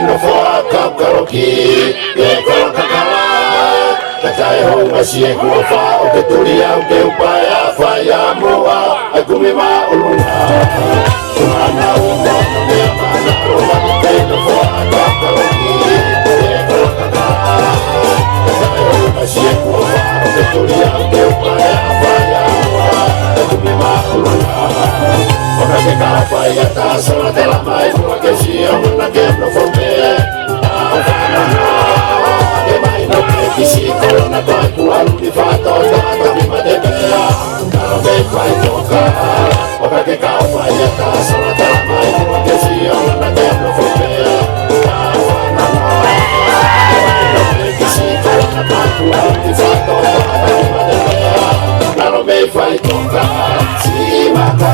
no foa kapkaroki e kora kakala katai ho masie kua fa o ke turi au ke upaya whaia moa ai kume ma ulunga Kumana umo no mea mana roa e no foa kapkaroki e kora kakala katai ho masie kua fa o ke turi au ke upaya whaia moa ai kume ma ulunga Ora ke kapa ia ta sora te la mai Kua ke sia mana ke no fomea Au whana Ke mai no ke kisi korona kai Kua luni whato tata mima te mea Karo me kai toka Ora ke kapa ia ta sora te la mai Kua ke sia mana ke no fomea Au whana Ke mai no ke kisi korona kai Kua luni whato tata mima te mea Karo me kai toka Si maka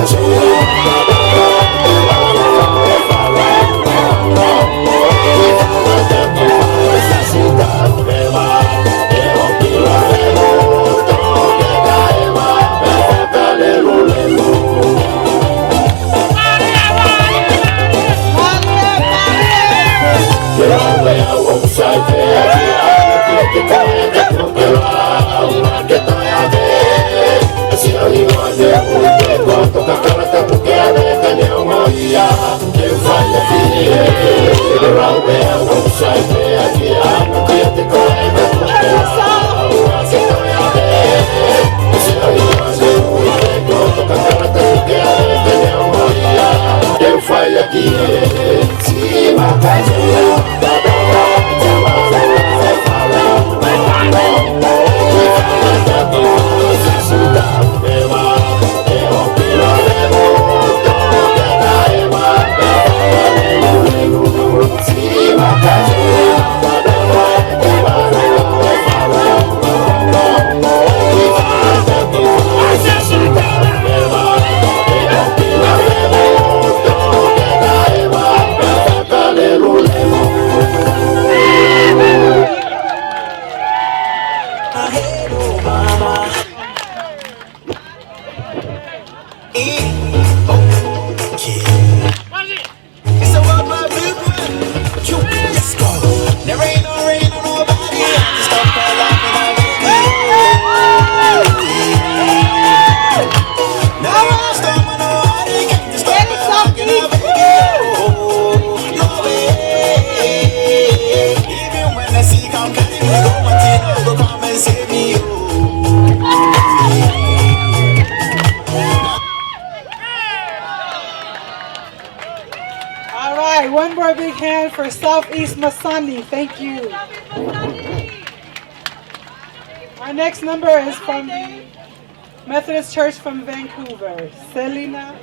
All right, one more big hand for Southeast Masani. Thank you. Our next number is from the Methodist Church from Vancouver. Selena.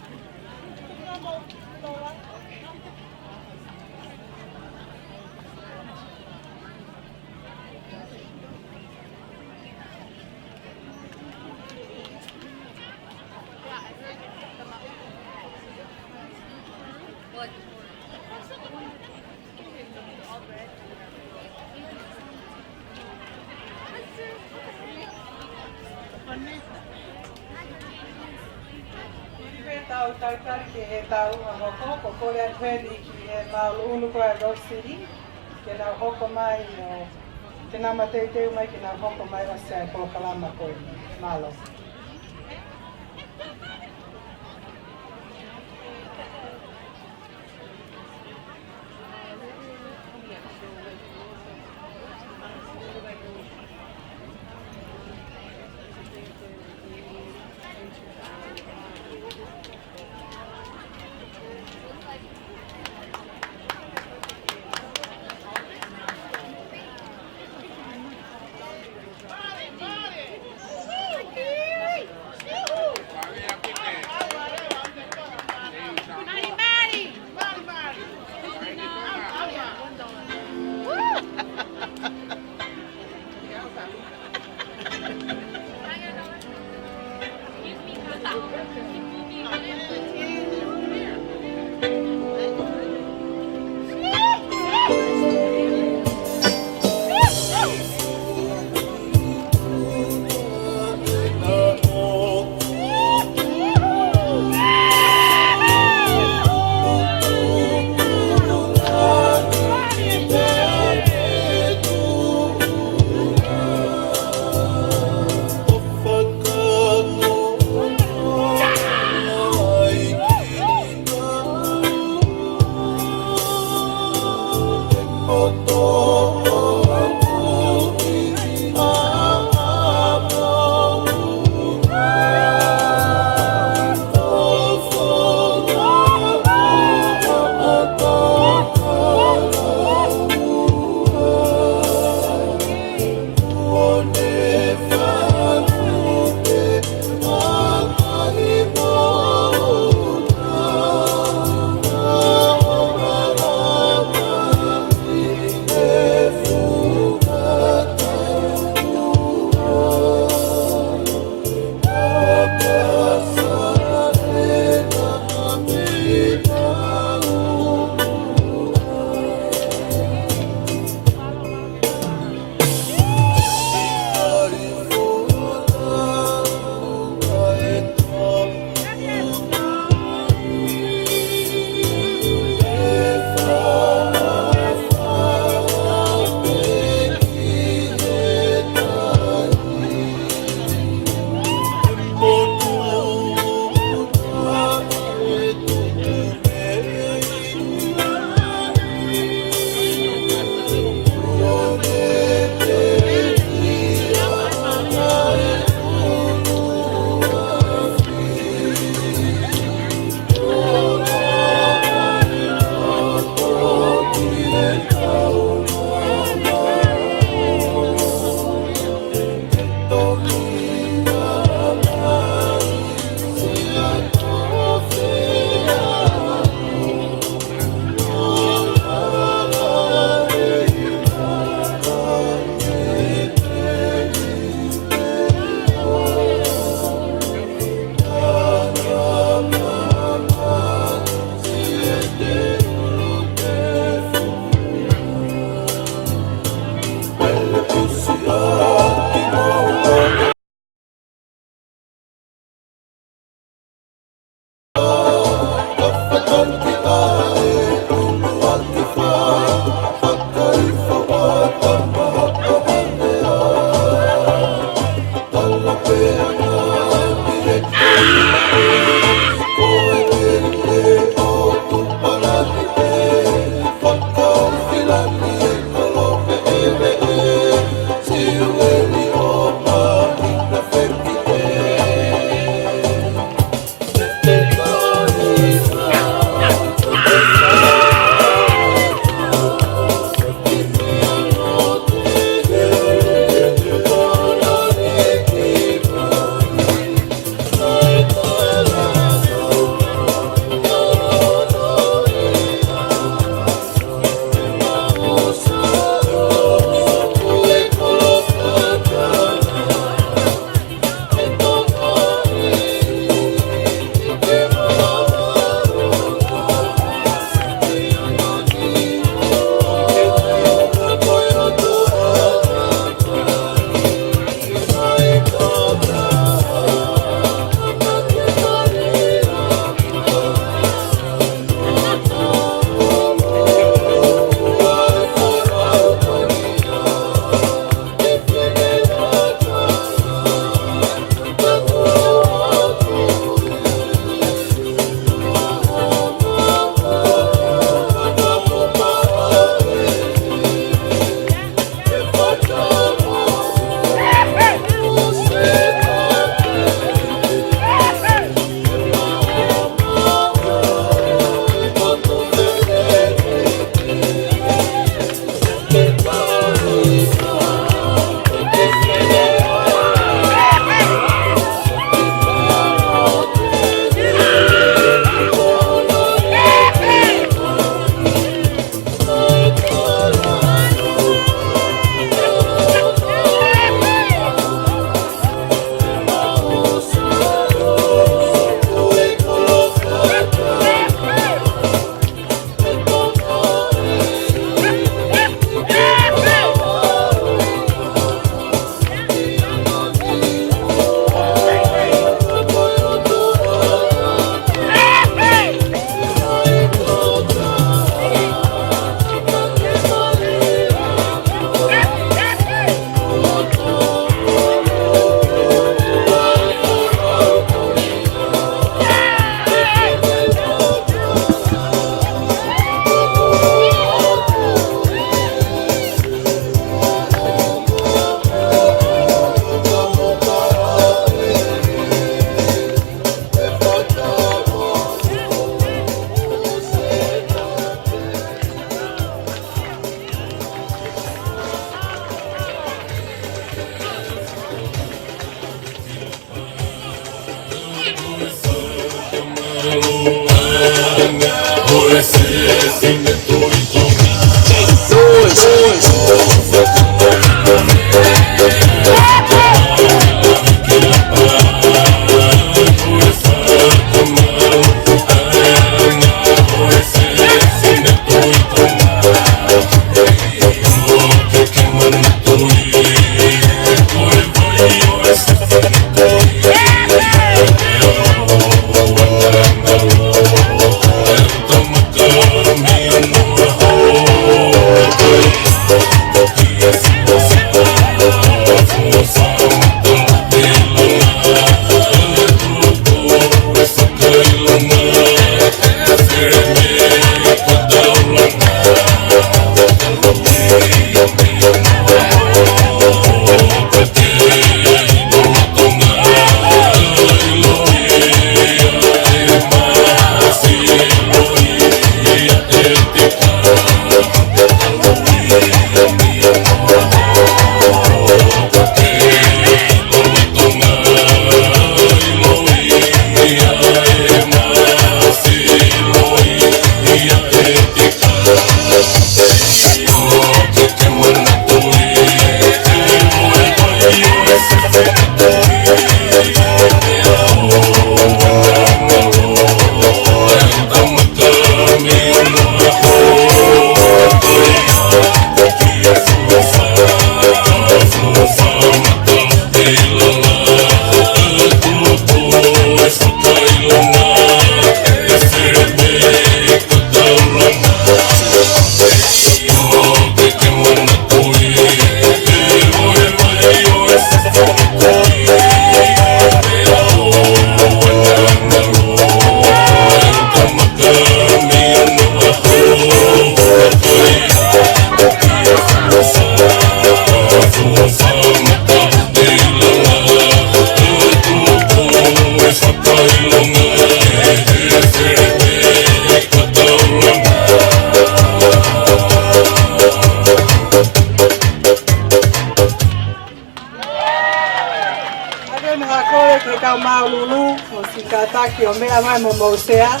Taki o mea mai mo mosea.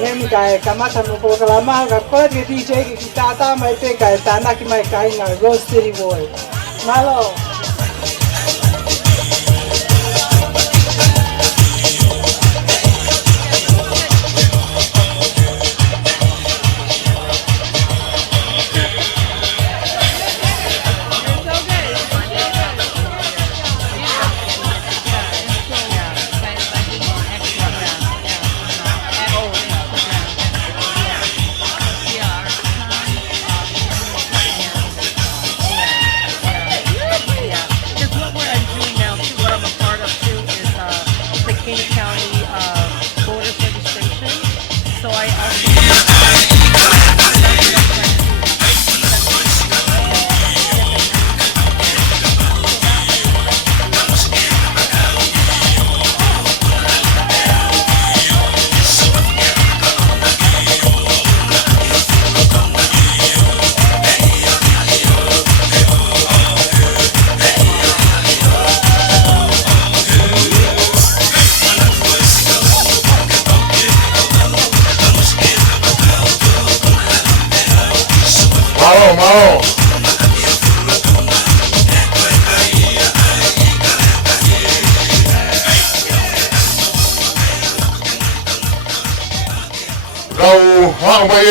Hemi kai kamata mo ko kalama ka ko ke DJ ki tata mai pe kai tana ki mai kai nga Rose City Boy. Malo.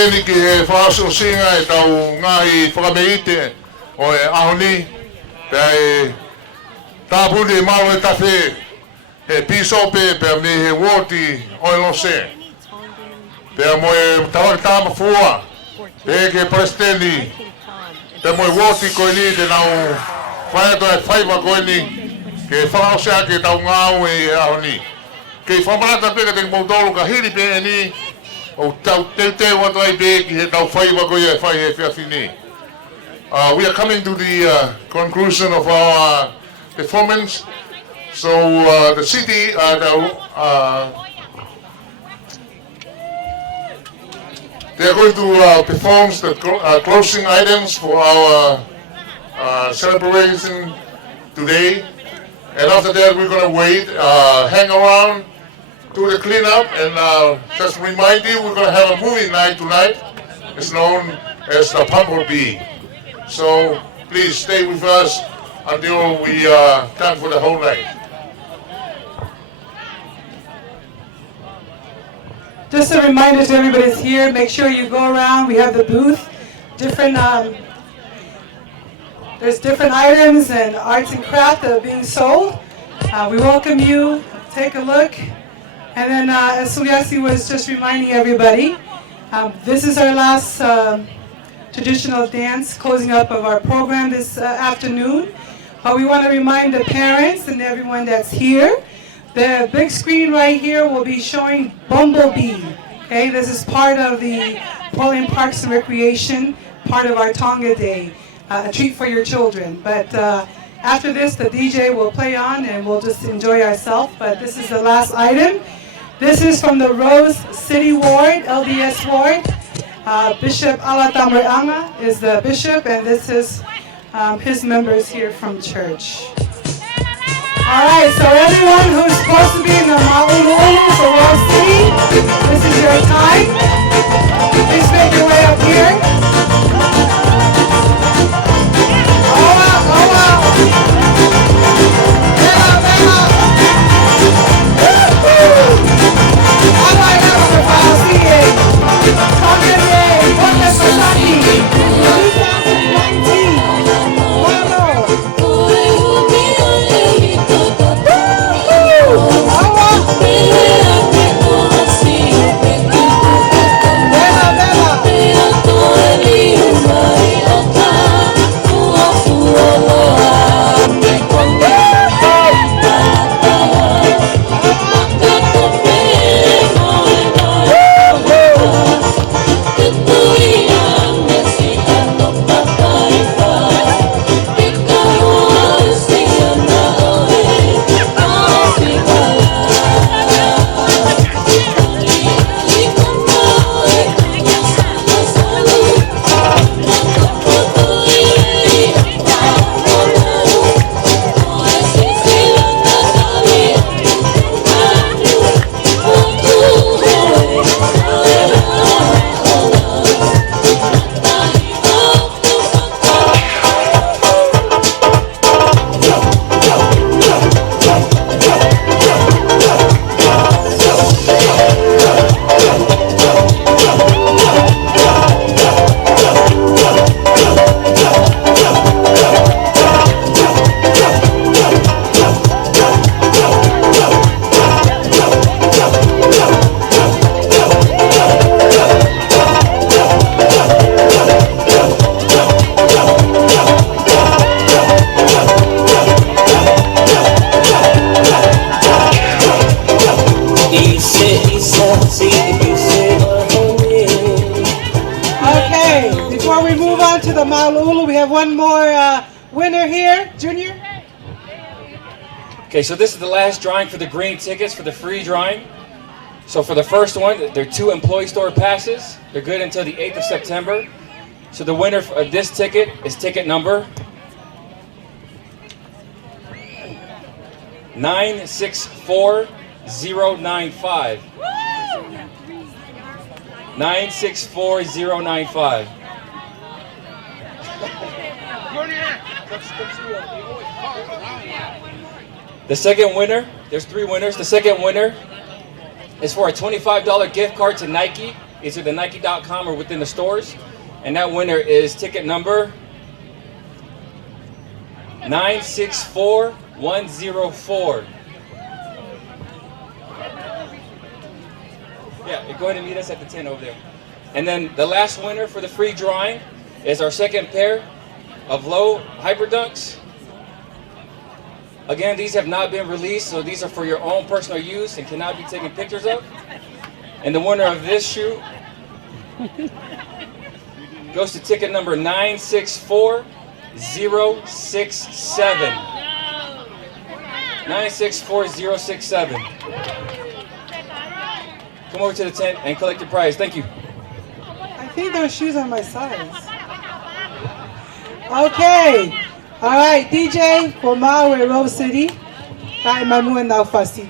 Ni ki he whaaso singa e tau ngai whakameite o e ahoni pia e tāpuni mau e tawhi he pisope pia me he woti o e lose pia mo e tawaki tāma fua pia ke presteni pia mo e woti koe ni te nau whaeto e whaiva koe ni ke whaosea ke tau ngau e ahoni ke whamarata pia te mautolu ka hiri pia ni o tau te watu ai be ki he tau whaiwa koe e whai he whiawhine. We are coming to the conclusion of our performance. So the city, they are going to perform the closing items for our celebration today. And after that we're going to wait, hang around, do the cleanup, and just remind you, we're going to have a movie night tonight. It's known as the Bumblebee. So please stay with us until we come for the whole night. Just a reminder to everybody that's here, make sure you go around. We have the booth, there's different items and arts and craft that are being sold. We welcome you, take a look. And then as Suliasi was just reminding everybody, this is our last traditional dance, closing up of our program this afternoon. But we want to remind the parents and everyone that's here, the big screen right here will be showing Bumblebee. Okay, this is part of the Portland Parks and Recreation, part of our Tonga Day, a treat for your children. But after this, the DJ will play on and we'll just enjoy ourselves. But this is the last item. This is from the Rose City Ward, LDS Ward. Bishop Alatamreanga is the bishop, and this is his members here from church. All right, so everyone who's supposed to be in the Ma'ululu for Rose City, this is your time. Please make your way up here. Oh wow, oh wow. Bella, bella. Woo-hoo. All right, now we're Palestinian. Tonga Day, Tonga Society, 2019. Okay, so this is the last drawing for the green tickets for the free drawing. So for the first one, they're 2 employee store passes. They're good until the 8th of September. So the winner of this ticket is ticket number 964095. 964095. The second winner, there's 3 winners. The second winner is for a $25 gift card to Nike, either the Nike.com or within the stores. And that winner is ticket number 964104. Yeah, you're going to meet us at the 10 over there. And then the last winner for the free drawing is our second pair of low Hyper Dunks. Again, these have not been released, so these are for your own personal use and cannot be taken pictures of. And the winner of this shoe goes to ticket number 964067. 964067. Come over to the tent and collect your prize. Thank you. I think those shoes are my size. Okay. All right, DJ for Maui Rose City. Kaya mamuan na fasi.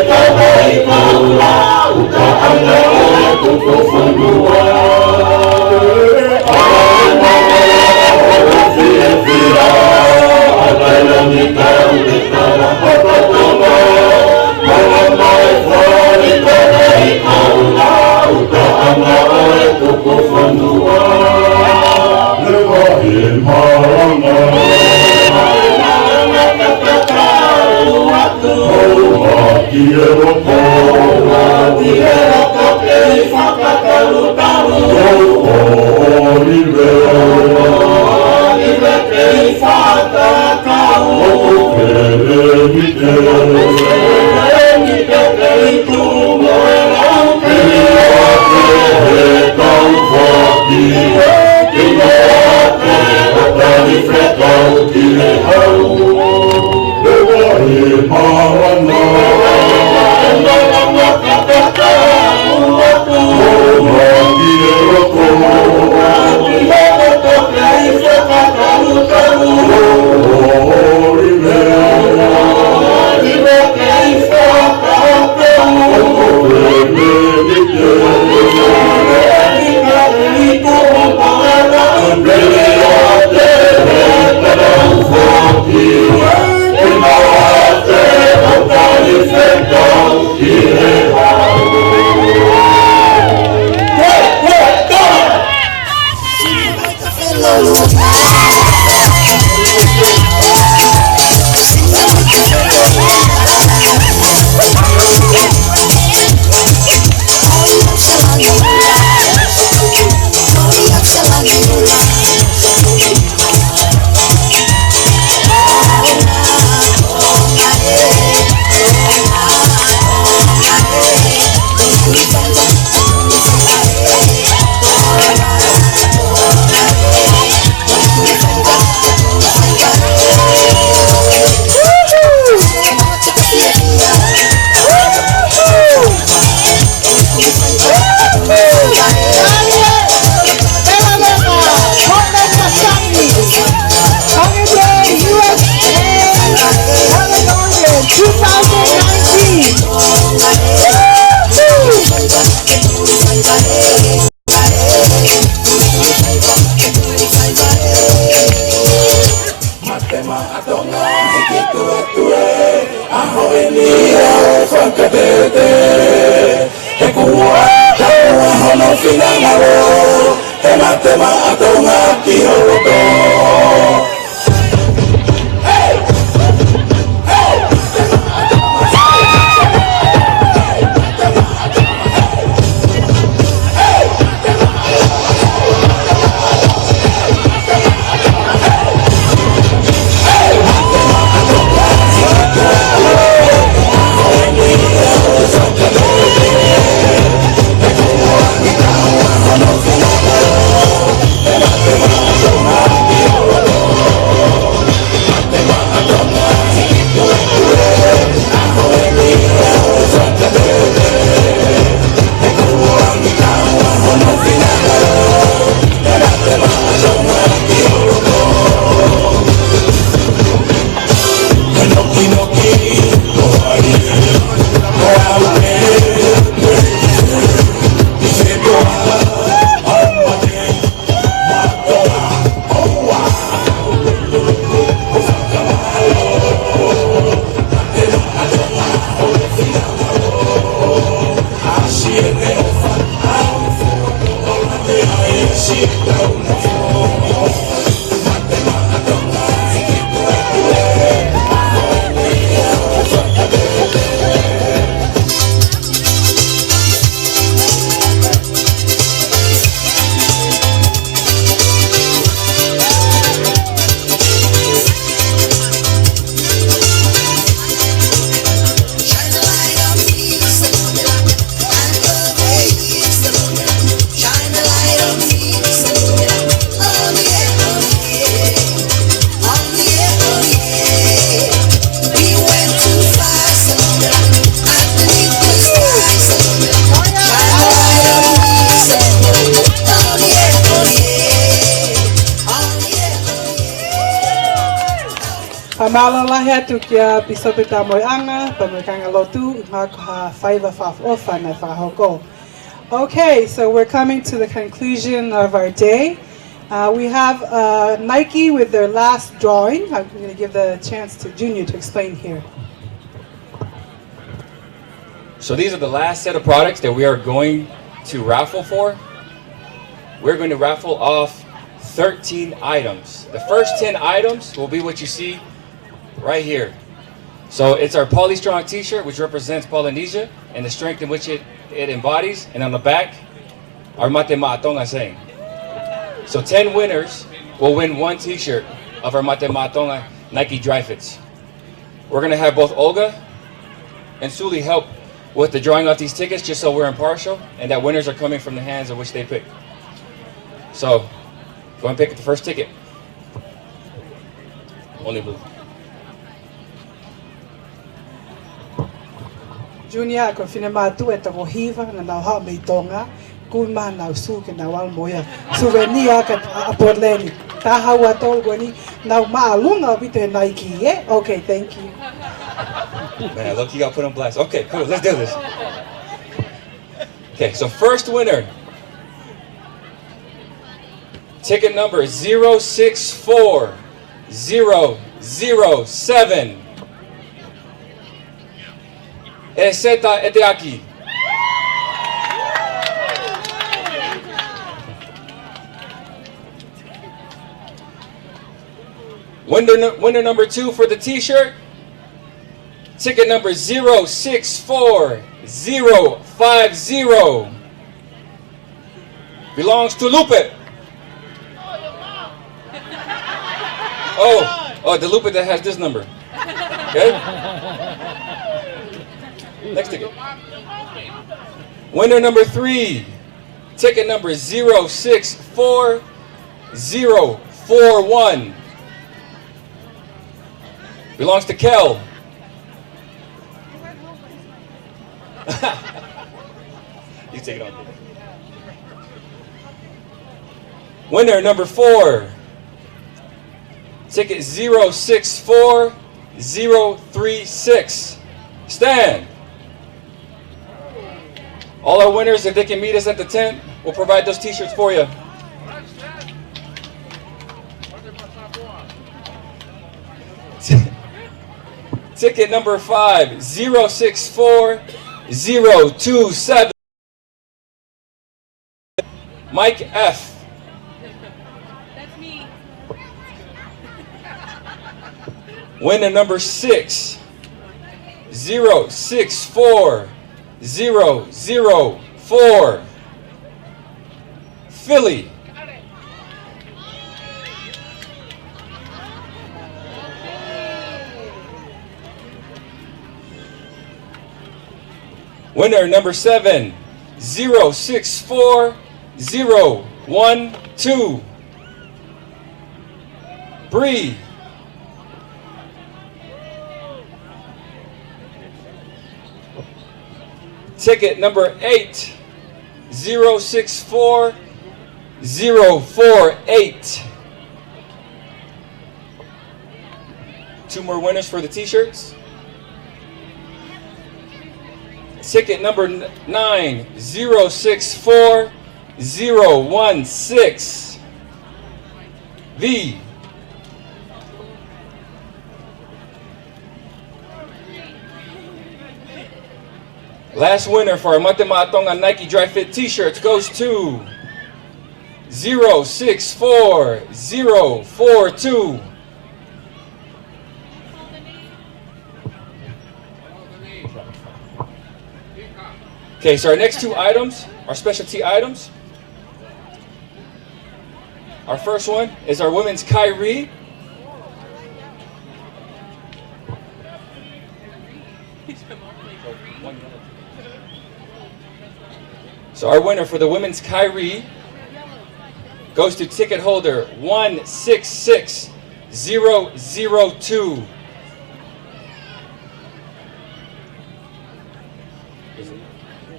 Thank you. Malalahe tu kia pisote ta moianga, pa moikanga lotu, ha faiva ofa na whahoko. Okay, so we're coming to the conclusion of our day. We have Nike with their last drawing. I'm going to give the chance to Junior to explain here. So these are the last set of products that we are going to raffle for. We're going to raffle off 13 items. The first 10 items will be what you see right here. So it's our Polystrong t-shirt, which represents Polynesia and the strength in which it embodies. And on the back, our Mate Maatonga saying. So 10 winners will win one t-shirt of our Mate Maatonga Nike Dry Fits. We're going to have both Olga and Suli help with the drawing off these tickets, just so we're impartial and that winners are coming from the hands of which they pick. So go and pick the first ticket. Only blue. Junior, ko fina matu eta ko hiva na na ha me Tonga, kun ma na su ke na wal moya. Souvenir ka aporleni. Ta ha wa to goni na ma lunga bite Nike, eh? Okay, thank you. Man, look, you got put on blast. Okay, cool, let's do this. Okay, so first winner. Ticket number 064007. Eseta Eteaki. Winner number 2 for the t-shirt. Ticket number 064050. Belongs to Lupe. Oh, the Lupe that has this number. Okay? Next ticket. Winner number 3. Ticket number 064041. Belongs to Kel. You take it on. Winner number 4. Ticket 064036. Stand. All our winners, if they can meet us at the tent, we'll provide those t-shirts for you. Ticket number 5064027. Mike F. That's me. Winner number 6064004. Philly. Winner number 7064012. Bree. Ticket number 8064048. Two more winners for the t-shirts. Ticket number 9064016. V. Last winner for our Matema Tonga Nike Dry Fit t-shirts goes to 064042. Okay, so our next two items are specialty items. Our first one is our women's Kyrie. So our winner for the women's Kyrie goes to ticket holder 166002.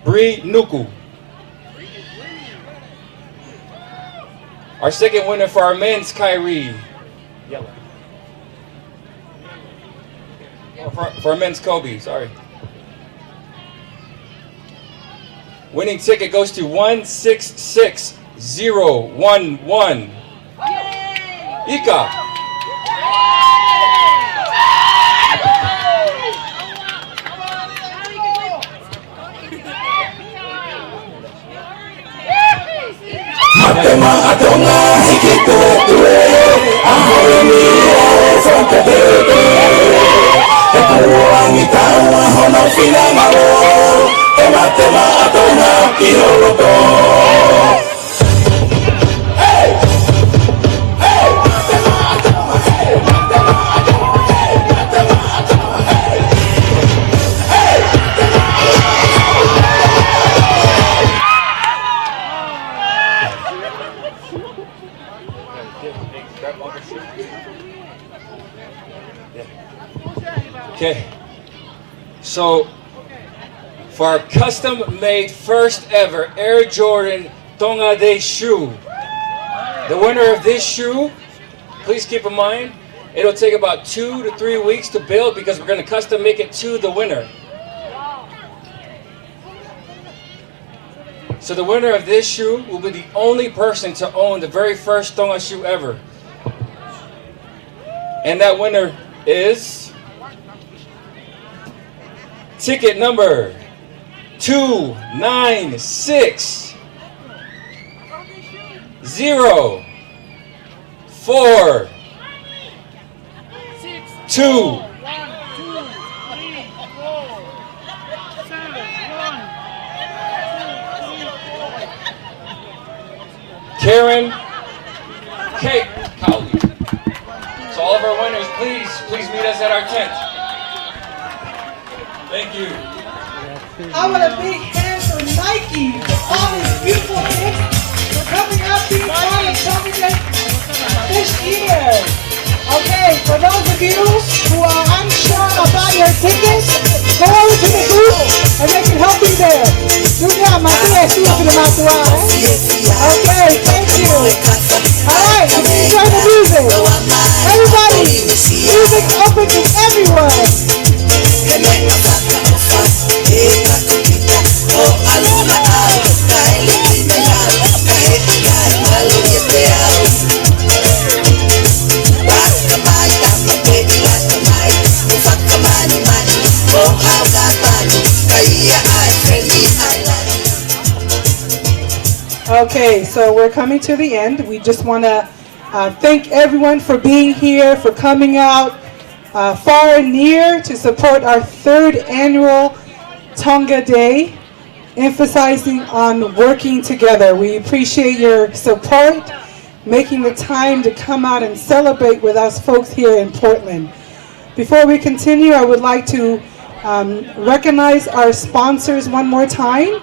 Bree Nuku. Our second winner for our men's Kyrie. Yellow. For our men's Kobe, sorry. Winning ticket goes to 166011. Ika. Matema Tonga Vake Tali ahoni Fontadete Epuang itawa hono fina malo Matema Tonga Kiroloto. Okay, so for our custom-made first ever Air Jordan Tonga Day shoe, the winner of this shoe, please keep in mind, it'll take about 2 to 3 weeks to build because we're going to custom make it to the winner. So the winner of this shoe will be the only person to own the very first Tonga shoe ever. And that winner is ticket number 296042. Karen Kate Tali. So all of our winners, please meet us at our tent. Thank you. I want a big hand for Nike for all these beautiful gifts for coming up these fun and coming this year. Okay, for those of you who are unsure about your tickets, go over to the booth and they can help you there. Okay, thank you. Alright, enjoy the music. Everybody, music open to everyone. Come on. Okay, so we're coming to the end. We just want to thank everyone for being here, for coming out far and near to support our 3rd annual Tonga Day, emphasizing on working together. We appreciate your support, making the time to come out and celebrate with us folks here in Portland. Before we continue, I would like to recognize our sponsors one more time.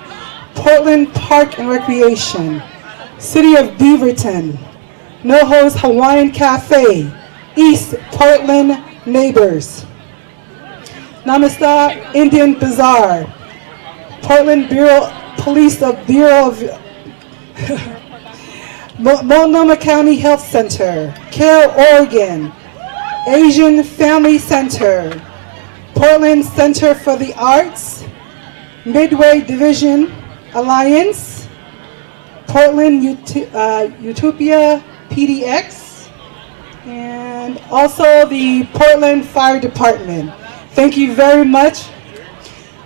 Portland Park and Recreation, City of Beaverton, NoHo's Hawaiian Cafe, East Portland Neighbors, Namaste Indian Bazaar, Portland Police Bureau of Multnomah County Health Center, Care Oregon, Asian Family Center, Portland Center for the Arts, Midway Division Alliance, Portland Utopia PDX, and also the Portland Fire Department. Thank you very much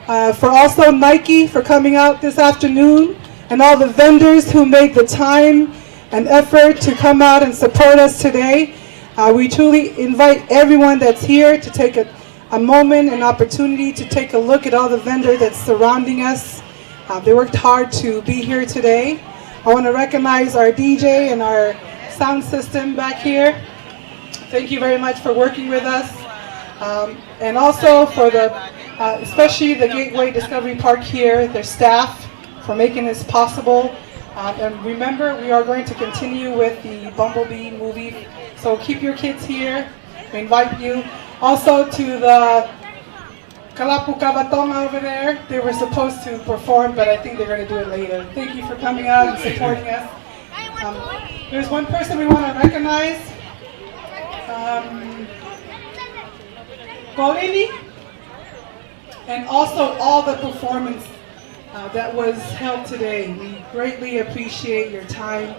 for also Nike for coming out this afternoon, and all the vendors who made the time and effort to come out and support us today. We truly invite everyone that's here to take a moment, an opportunity to take a look at all the vendors that's surrounding us. They worked hard to be here today. I want to recognize our DJ and our sound system back here. Thank you very much for working with us. And also for especially the Gateway Discovery Park here, their staff, for making this possible. And remember, we are going to continue with the Bumblebee movie. So keep your kids here. We invite you. Also to the Kalapukawatonga over there. They were supposed to perform, but I think they're going to do it later. Thank you for coming out and supporting us. There's one person we want to recognize. Golini. And also all the performance that was held today. We greatly appreciate your time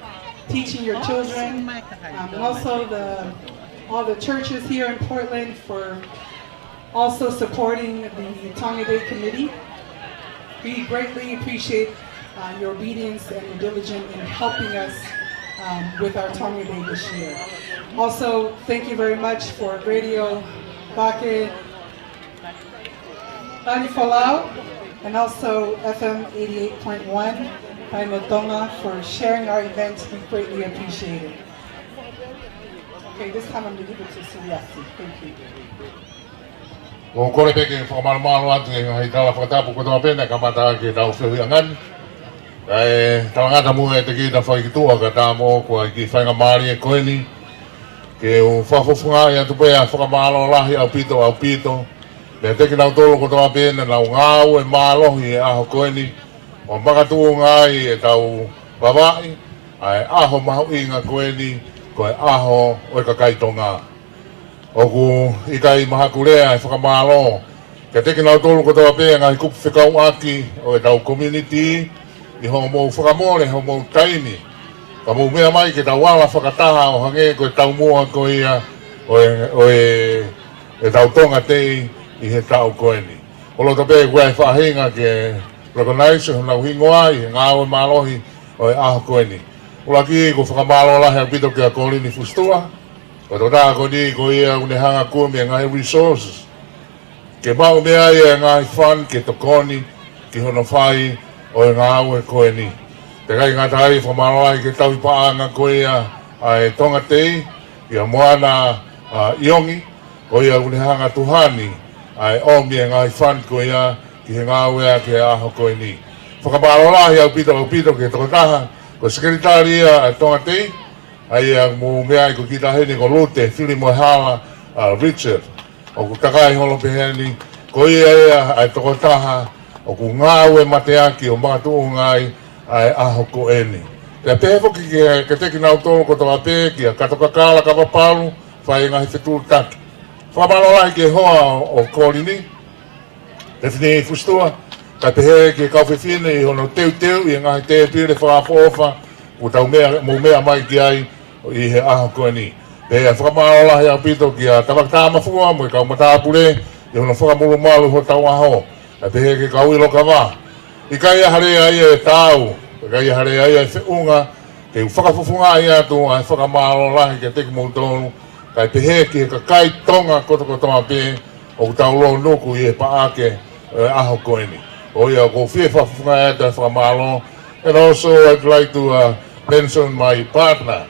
teaching your children. And also all the churches here in Portland for also supporting the Tonga Day Committee. We greatly appreciate your obedience and your diligence in helping us with our Tonga Day this year. Also, thank you very much for Radio Vake Tali Folau and also FM 88.1 by Tonga for sharing our event. We greatly appreciate it. Okay, this time I'm going to give it to Suriasi. Thank you. Ko kore peke whakamalo atu e ngai tala whakatapu kotoa pene ka mata ke tau whiangan. Kai tawangata mua e te ki ta whaikitua ka tā mō kua ki whainga maari e koeni. Ke o whafofunga i atu pea whakamalo lahi au pito. Me teki nau tolo kotoa pene nau ngāu e mālohi e aho koeni. O makatua ngai e tau wawai. Ai aho mahu inga koeni ko e aho o e kakaitonga. Oku ikai mahakurea e whakamalo. Ka teki nau tolu kotoa pēa ngai kupu whekau aki o e tau community i ho mou whakamore, ho mou taini. Ka mou mea mai ke tau wala whakataha o hange ko e tau mua ko ia o e tau tonga tei i he tau koeni. Olo ta pēa kua e whahinga ke recognize ho nau hingoa i ngā o e malohi o e aho koeni. Ola ki ko whakamalo lahe a pito ke a kolini fustua. Ko tō tā ko ni ko ia unehanga kua mea ngai resources. Ke mau mea ia ngai fun ke tokoni ki hono whai o e ngā au e koe ni. Te kai ngā tāri whamaroi ke tau paanga ko ia ai Tonga Tei, ia moana iongi, ko ia unehanga tuhani ai o mea ngai fun ko ia ki he ngā au ea ke aho koe ni. Whakamārolahi au pito ke toko taha, ko sekretari ia ai Tonga Tei, ai mo mea I ko kita hene ko lote fili mo hala Richard o ku takai holo peheni ko ia ai toko taha o ku ngawe mateaki o matu ngai ai aho ko eni te peho ki ke teki nau tolo ko toa pe ki ka toka kala ka papalu fai ngai fetu tak fa malola ke hoa o kolini te fini fustua ka pehe ki ka fefine hono teu i ngai te pire fa fofa o tau mea mo mea mai ki ai i he aho koe ni. Pea whakamaola hea pito ki a tawakta mafua mo i kau matapure I hono whakamulu malu ho tau aho. A pehe ke kaui loka wā. I kai ahare ai e tau. I kai ahare ai e whiunga. Ke whakafufunga ai atu ai whakamalo lahi ke teki moutonu. Kai pehe ki ka kai tonga kotokotoa pe. O tau lo nuku i e paake aho koeni. O ia ko fie whafufunga ai atu ai whakamalo. And also I'd like to mention my partner.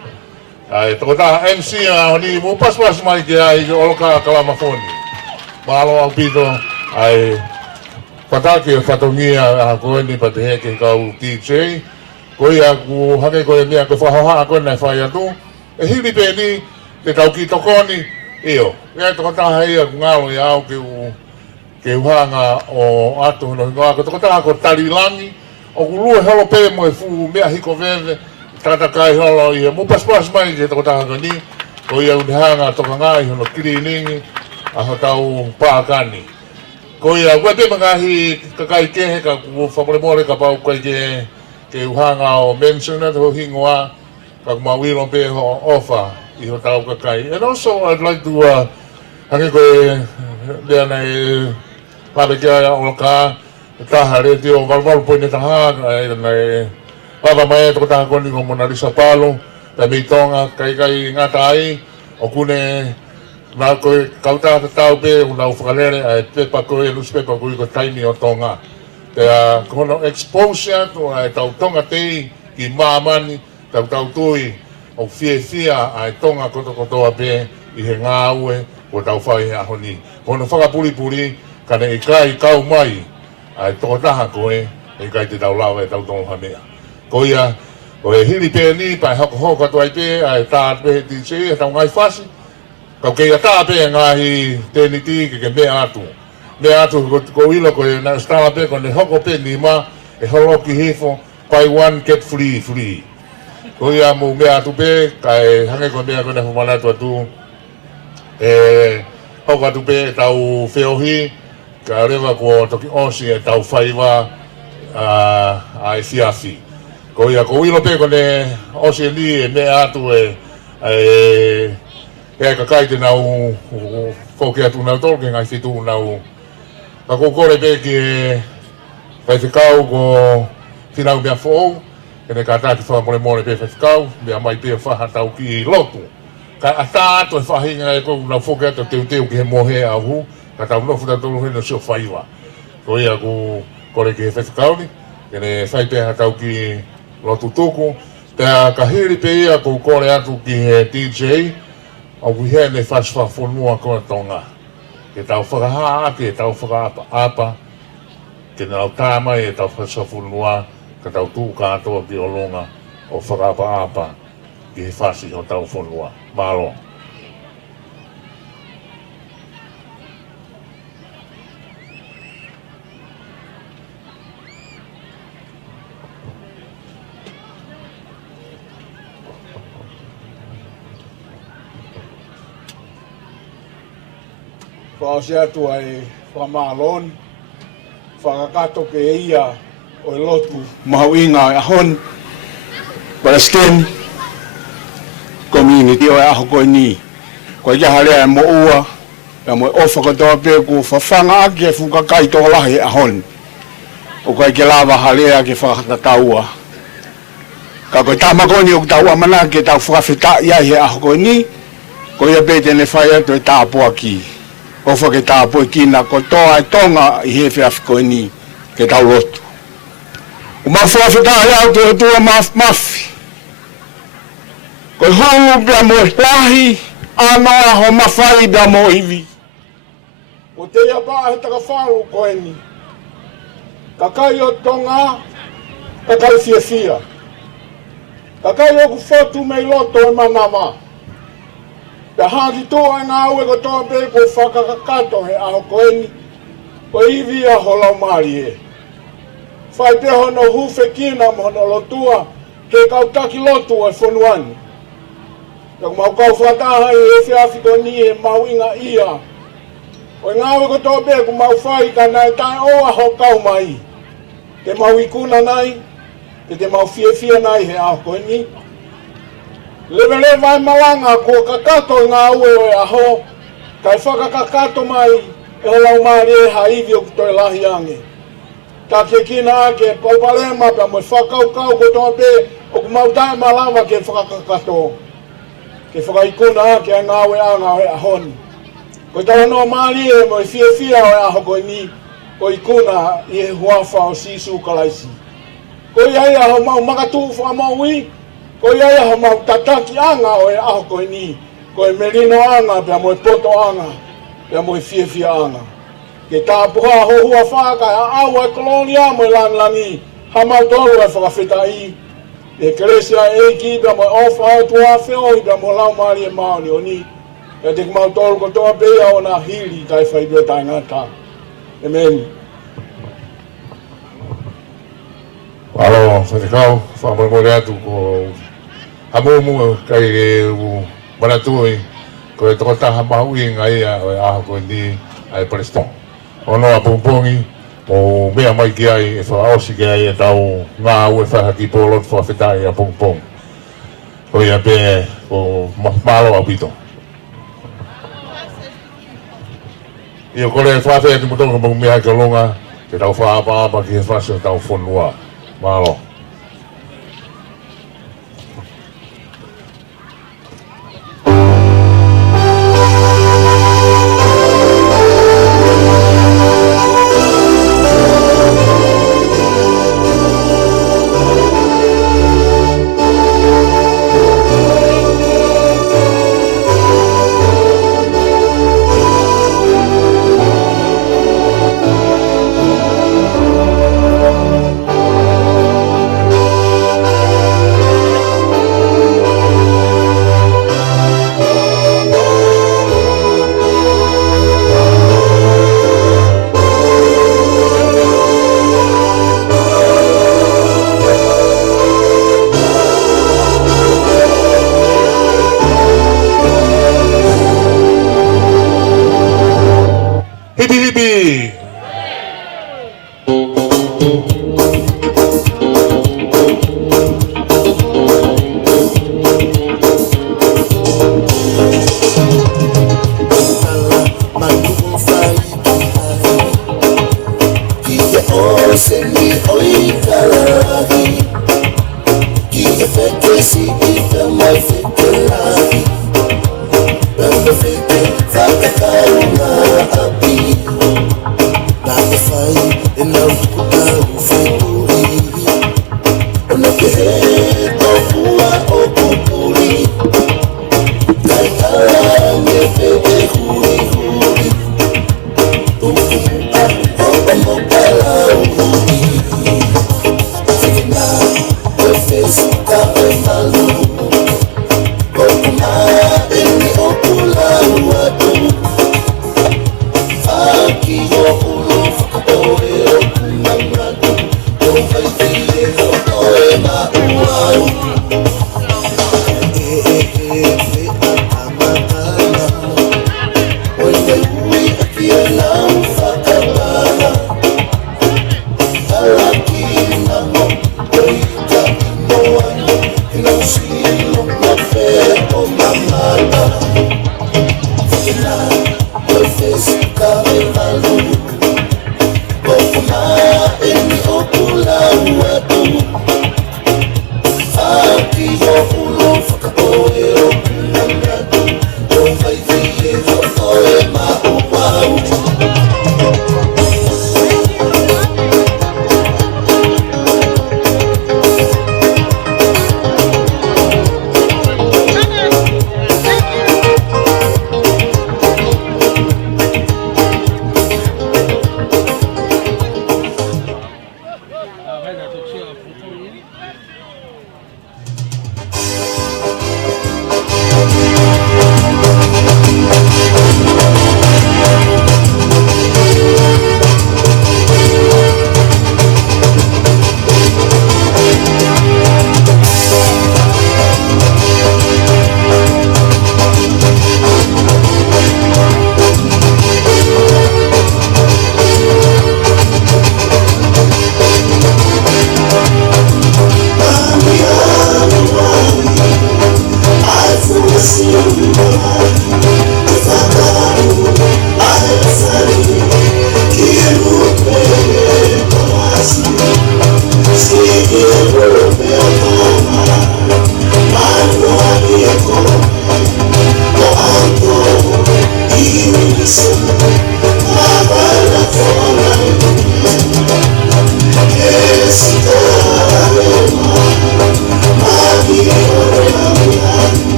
Ai tokota MC a ni mo pas mai ke ai oloka kalamafoni. Malo au pito ai pataki fatongia a koeni patehe ke kau DJ. Ko ia ku hake ko mea ko fahaha ko na fai atu. E hili pe ni te tau ki tokoni io. Ia tokota hai ku ngalo ia au ke uhanga o atu no ngoa ko tokota ko talilangi. O kulua holo pe mo e fu mea hiko veve. Tata kai holo ia mo pas mai ke tokota ko ni. Ko ia unhanga toka ngai hono kiriningi. Aho tau paakani. Ko ia ua te mangahi kakai kehe ka whamoremore ka pau kai ke uhanga o mentioned ho hingoa ka mawilo pe ho offer I ho tau kakai. And also I'd like to hangi koe lea nei parekia o ka taha re te o valvalu poine taha nei papa mai toko taha koni ko Mona Lisa Palo ta mei Tonga kai ngata ai o kune na koe kauta tau pe una uwhakalere ai pepa koe newspaper koe ko taimi o Tonga. Te kono exposure to ai tau Tonga tei ki mamani tau tui o fia ai Tonga kotokotoa pe I he ngā ue o tau whai aho ni. Kono whakapuri kane I kai kau mai ai tokotaha koe e kai te tau lawa e tau tonga hamea. Ko ia o e hiri pe ni pai hoko katoa I pe ai tā pe ti se tau ngai whasi. Kau kei a tā pe ngahi tēni ti ke mea atu. Mea atu ko ilo ko e na stala pe ko ne hoko pe ni ma e holo ki hifo buy one get free. Ko ia mo mea atu pe kai hange ko mea ko ne humana atu e hoko atu pe tau whiohi ka rewa ko toki osi e tau whaiwa ai fiafi. Ko ia ko ilo pe ko ne osi e ni e mea atu e ka kai te nau whoke atu nau tolke ngai whitu nau ka kore pe ki pai whikau ko whinau mea whou e ne ka tāki whamore pe whikau mea mai pe whaha tau ki lotu ka a tātu e whahinga e kou nau whoke atu teu ki he mohe au hu ka tau nofu ta tolu heno sio whaiwa ko ia ku kore ki he whikau ni e ne whai pe ha tau ki lotu tuku te ka hiri pe ia kou kore atu ki he DJ au he ne whaswhafonua kona Tonga. Ke tau whakahaa, ke tau whakaapa, ke nau tāmai e tau whaswhafonua, ka tau tū kātoa ki o longa o whakaapa, ki he whasi o tau whonua. Mālo. Whaose atu ai whamalon, whakakato ke ia o lotu mahauinga e ahon, Palestine community o e aho koe ni. Koe ia harea e mo ua, e mo e ofa katoa pe ku whawhanga ake e whukakai tō lahi e ahon. O koe ke lawa harea ke whakataua. Ka koe tāmakoni o kutaua mana ke tau whakawhita ia he aho koe ni, koe ia pete ne whai atu e tāpua ki. O whake tāpua ki na ko toa e Tonga I he whiawhiko ni ke tau lotu. O mawhawhita he au te tua mafi. Ko hongu bia mo lahi, anoa ho mawhai bia mo iwi. O te ia paa he taka wharu koe ni. Ka kai o Tonga, ka kai fia. Ka kai o ku whotu mei loto e manama. Te haki toa e ngā ue ko toa pe ko whakakato he aho koeni, ko iwi a holau maari e. Whai pe hono hufe kina mo hono lotua, ke kau taki lotu e whonuani. Te mau kau whataha e whiawhiko ni e mau inga ia. O ngā ue ko toa pe ko mau whai ka nai tai o aho kau mai. Te mau ikuna nai, te mau fia nai he aho koeni. Lewe vai malanga ko kakato ngā ue o e aho, kai whakakakato mai e o lau mari e haivi o kutoi lahi ange. Ka ke kina ake paupalema pe mo whakaukau ko toa pe o kumautai malawa ke whakakakato. Ke whakaikuna ake a ngāwe anga o e ahoni. Ko tawa no mari e mo i fia o e aho ko ni ko ikuna i e huafa o sisu kalaisi. Ko iai aho mau makatu whamaui, ko iai aho mau tataki anga o e aho ko ni, ko e merino anga pe mo e poto anga, pe mo e fia anga. Ke tāpuha hohua whaka a aua e kolonia mo e langi, ha mau tolu e whakawhitai. E keresia e ki pe mo e ofa au tua whio i pe mo lau mari e maoni o ni. E te mau tolu ko toa pea o na hiri tai whaibia tai ngata. Amen. Alo, whatekau, whamamore atu ko hamumu kai e manatui ko e toko taha mahui ngai a o e aho ko ni ai Preston. Ono a pumpongi o mea mai ki ai e whaosi ki ai e tau ngā ue whahaki pōlot whawhetai a pumpong. Ko ia pe o malo a pito. Ia kore e whawhea ki mutonga mo mea ki longa ke tau whaapa ki e whasio tau whonua. Malo.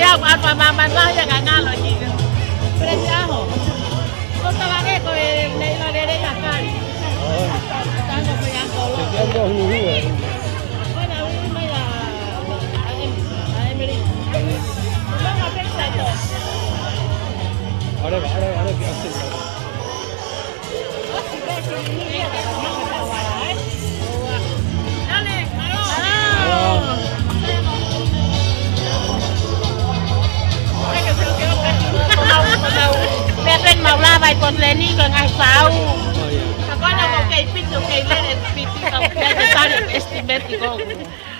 ya apa maman lah ya gangan lo ni. Prejaho. Kau tak lagi kau nei la dere ya kali. Tango ko yang kolo. Tango hulu. Kau nak ni ya. Ai meri. Kau nak pergi tu. Ada asal. Bên màu la bài còn lên đi còn ngày sau. Có đâu có cây pít được cây lên pít không cây cái ta được estimate thì không.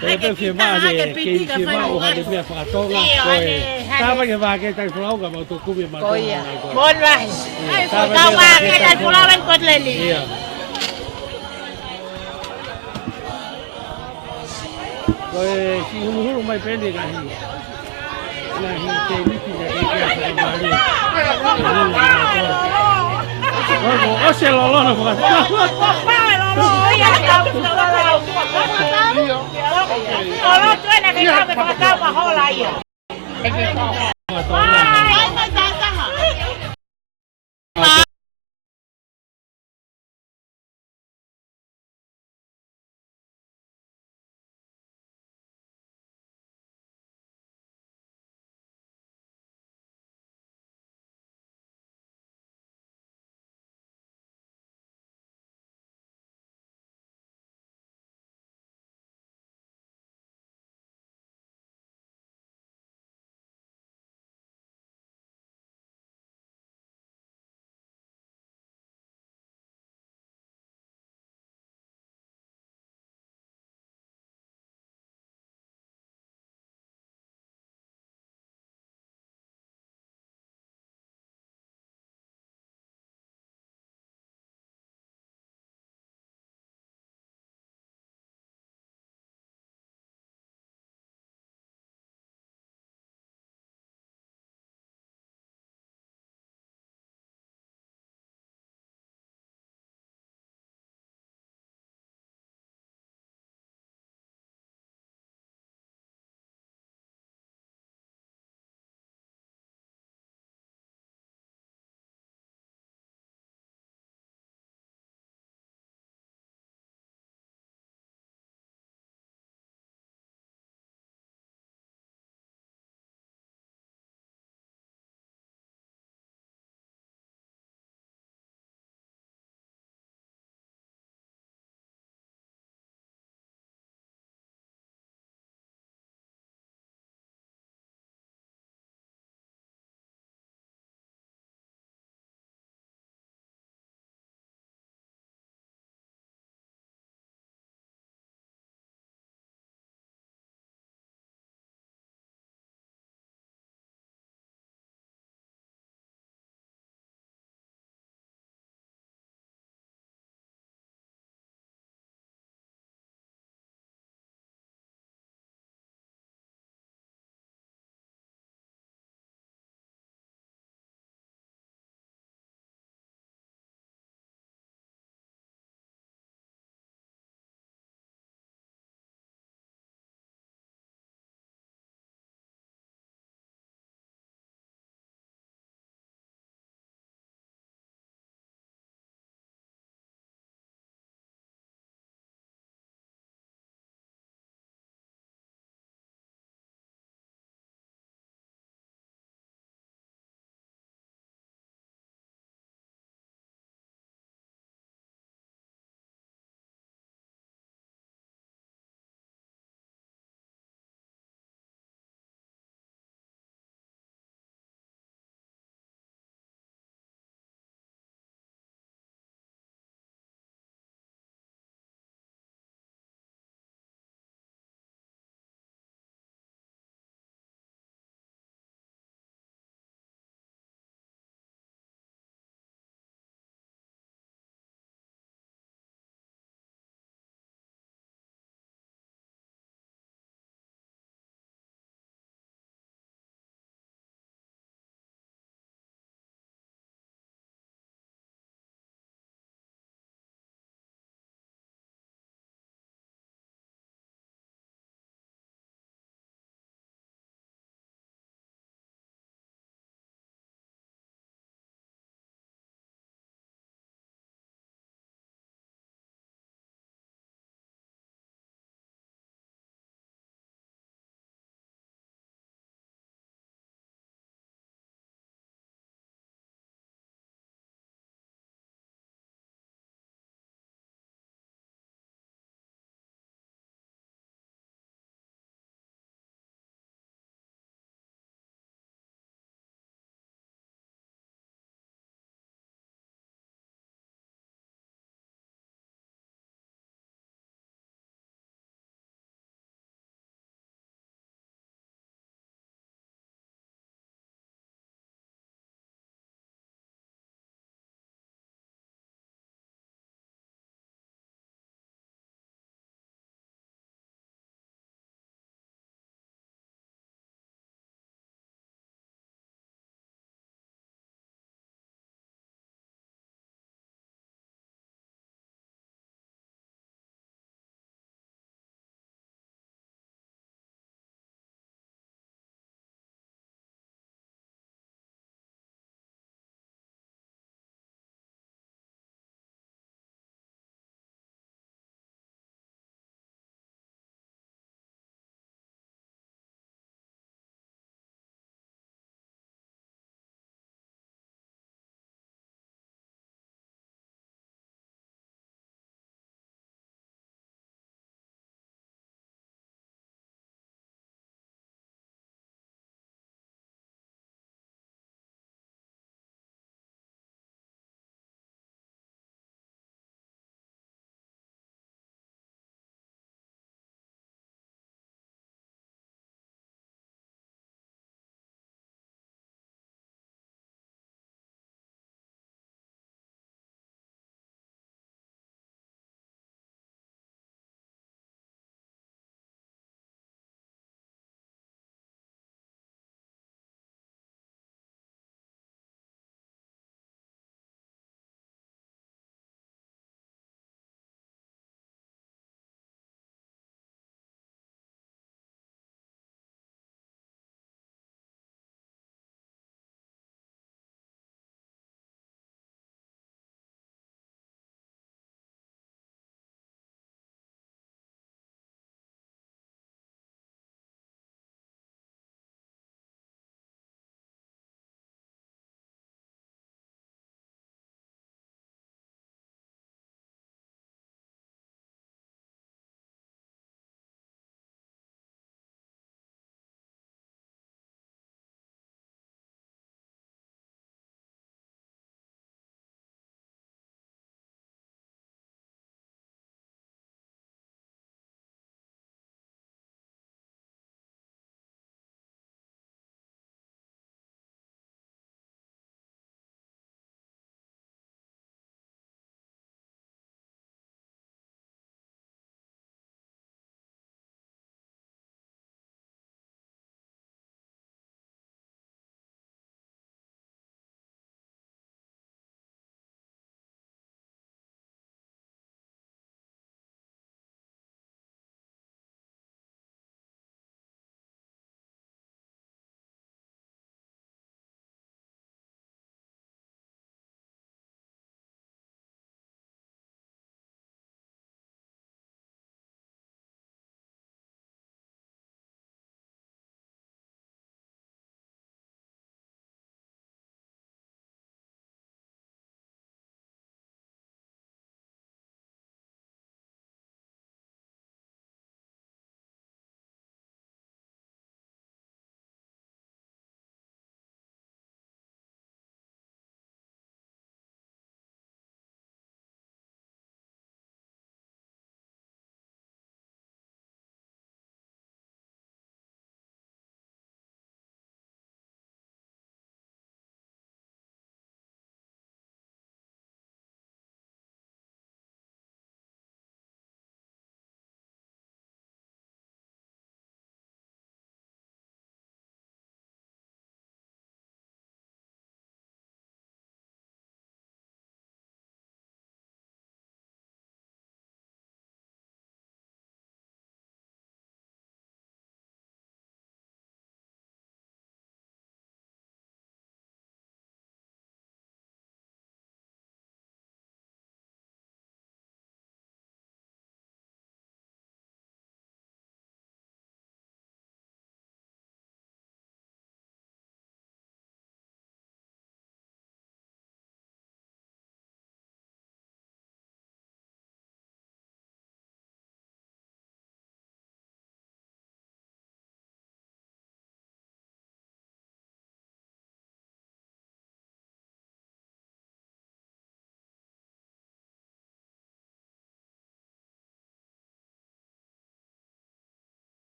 Cái firma de que firma o hade me fa Tonga foi. Tava que Vake Tali Folau ka mau tu me matou. Bon lah. Kau Vake Tali Folau kan kon lên đi. Rồi si hulu mai pende ka hi. Na hi te ni ki na ke ka mari. O se lo lo na fa. Kalau tu nak kita berkata bahawa lain.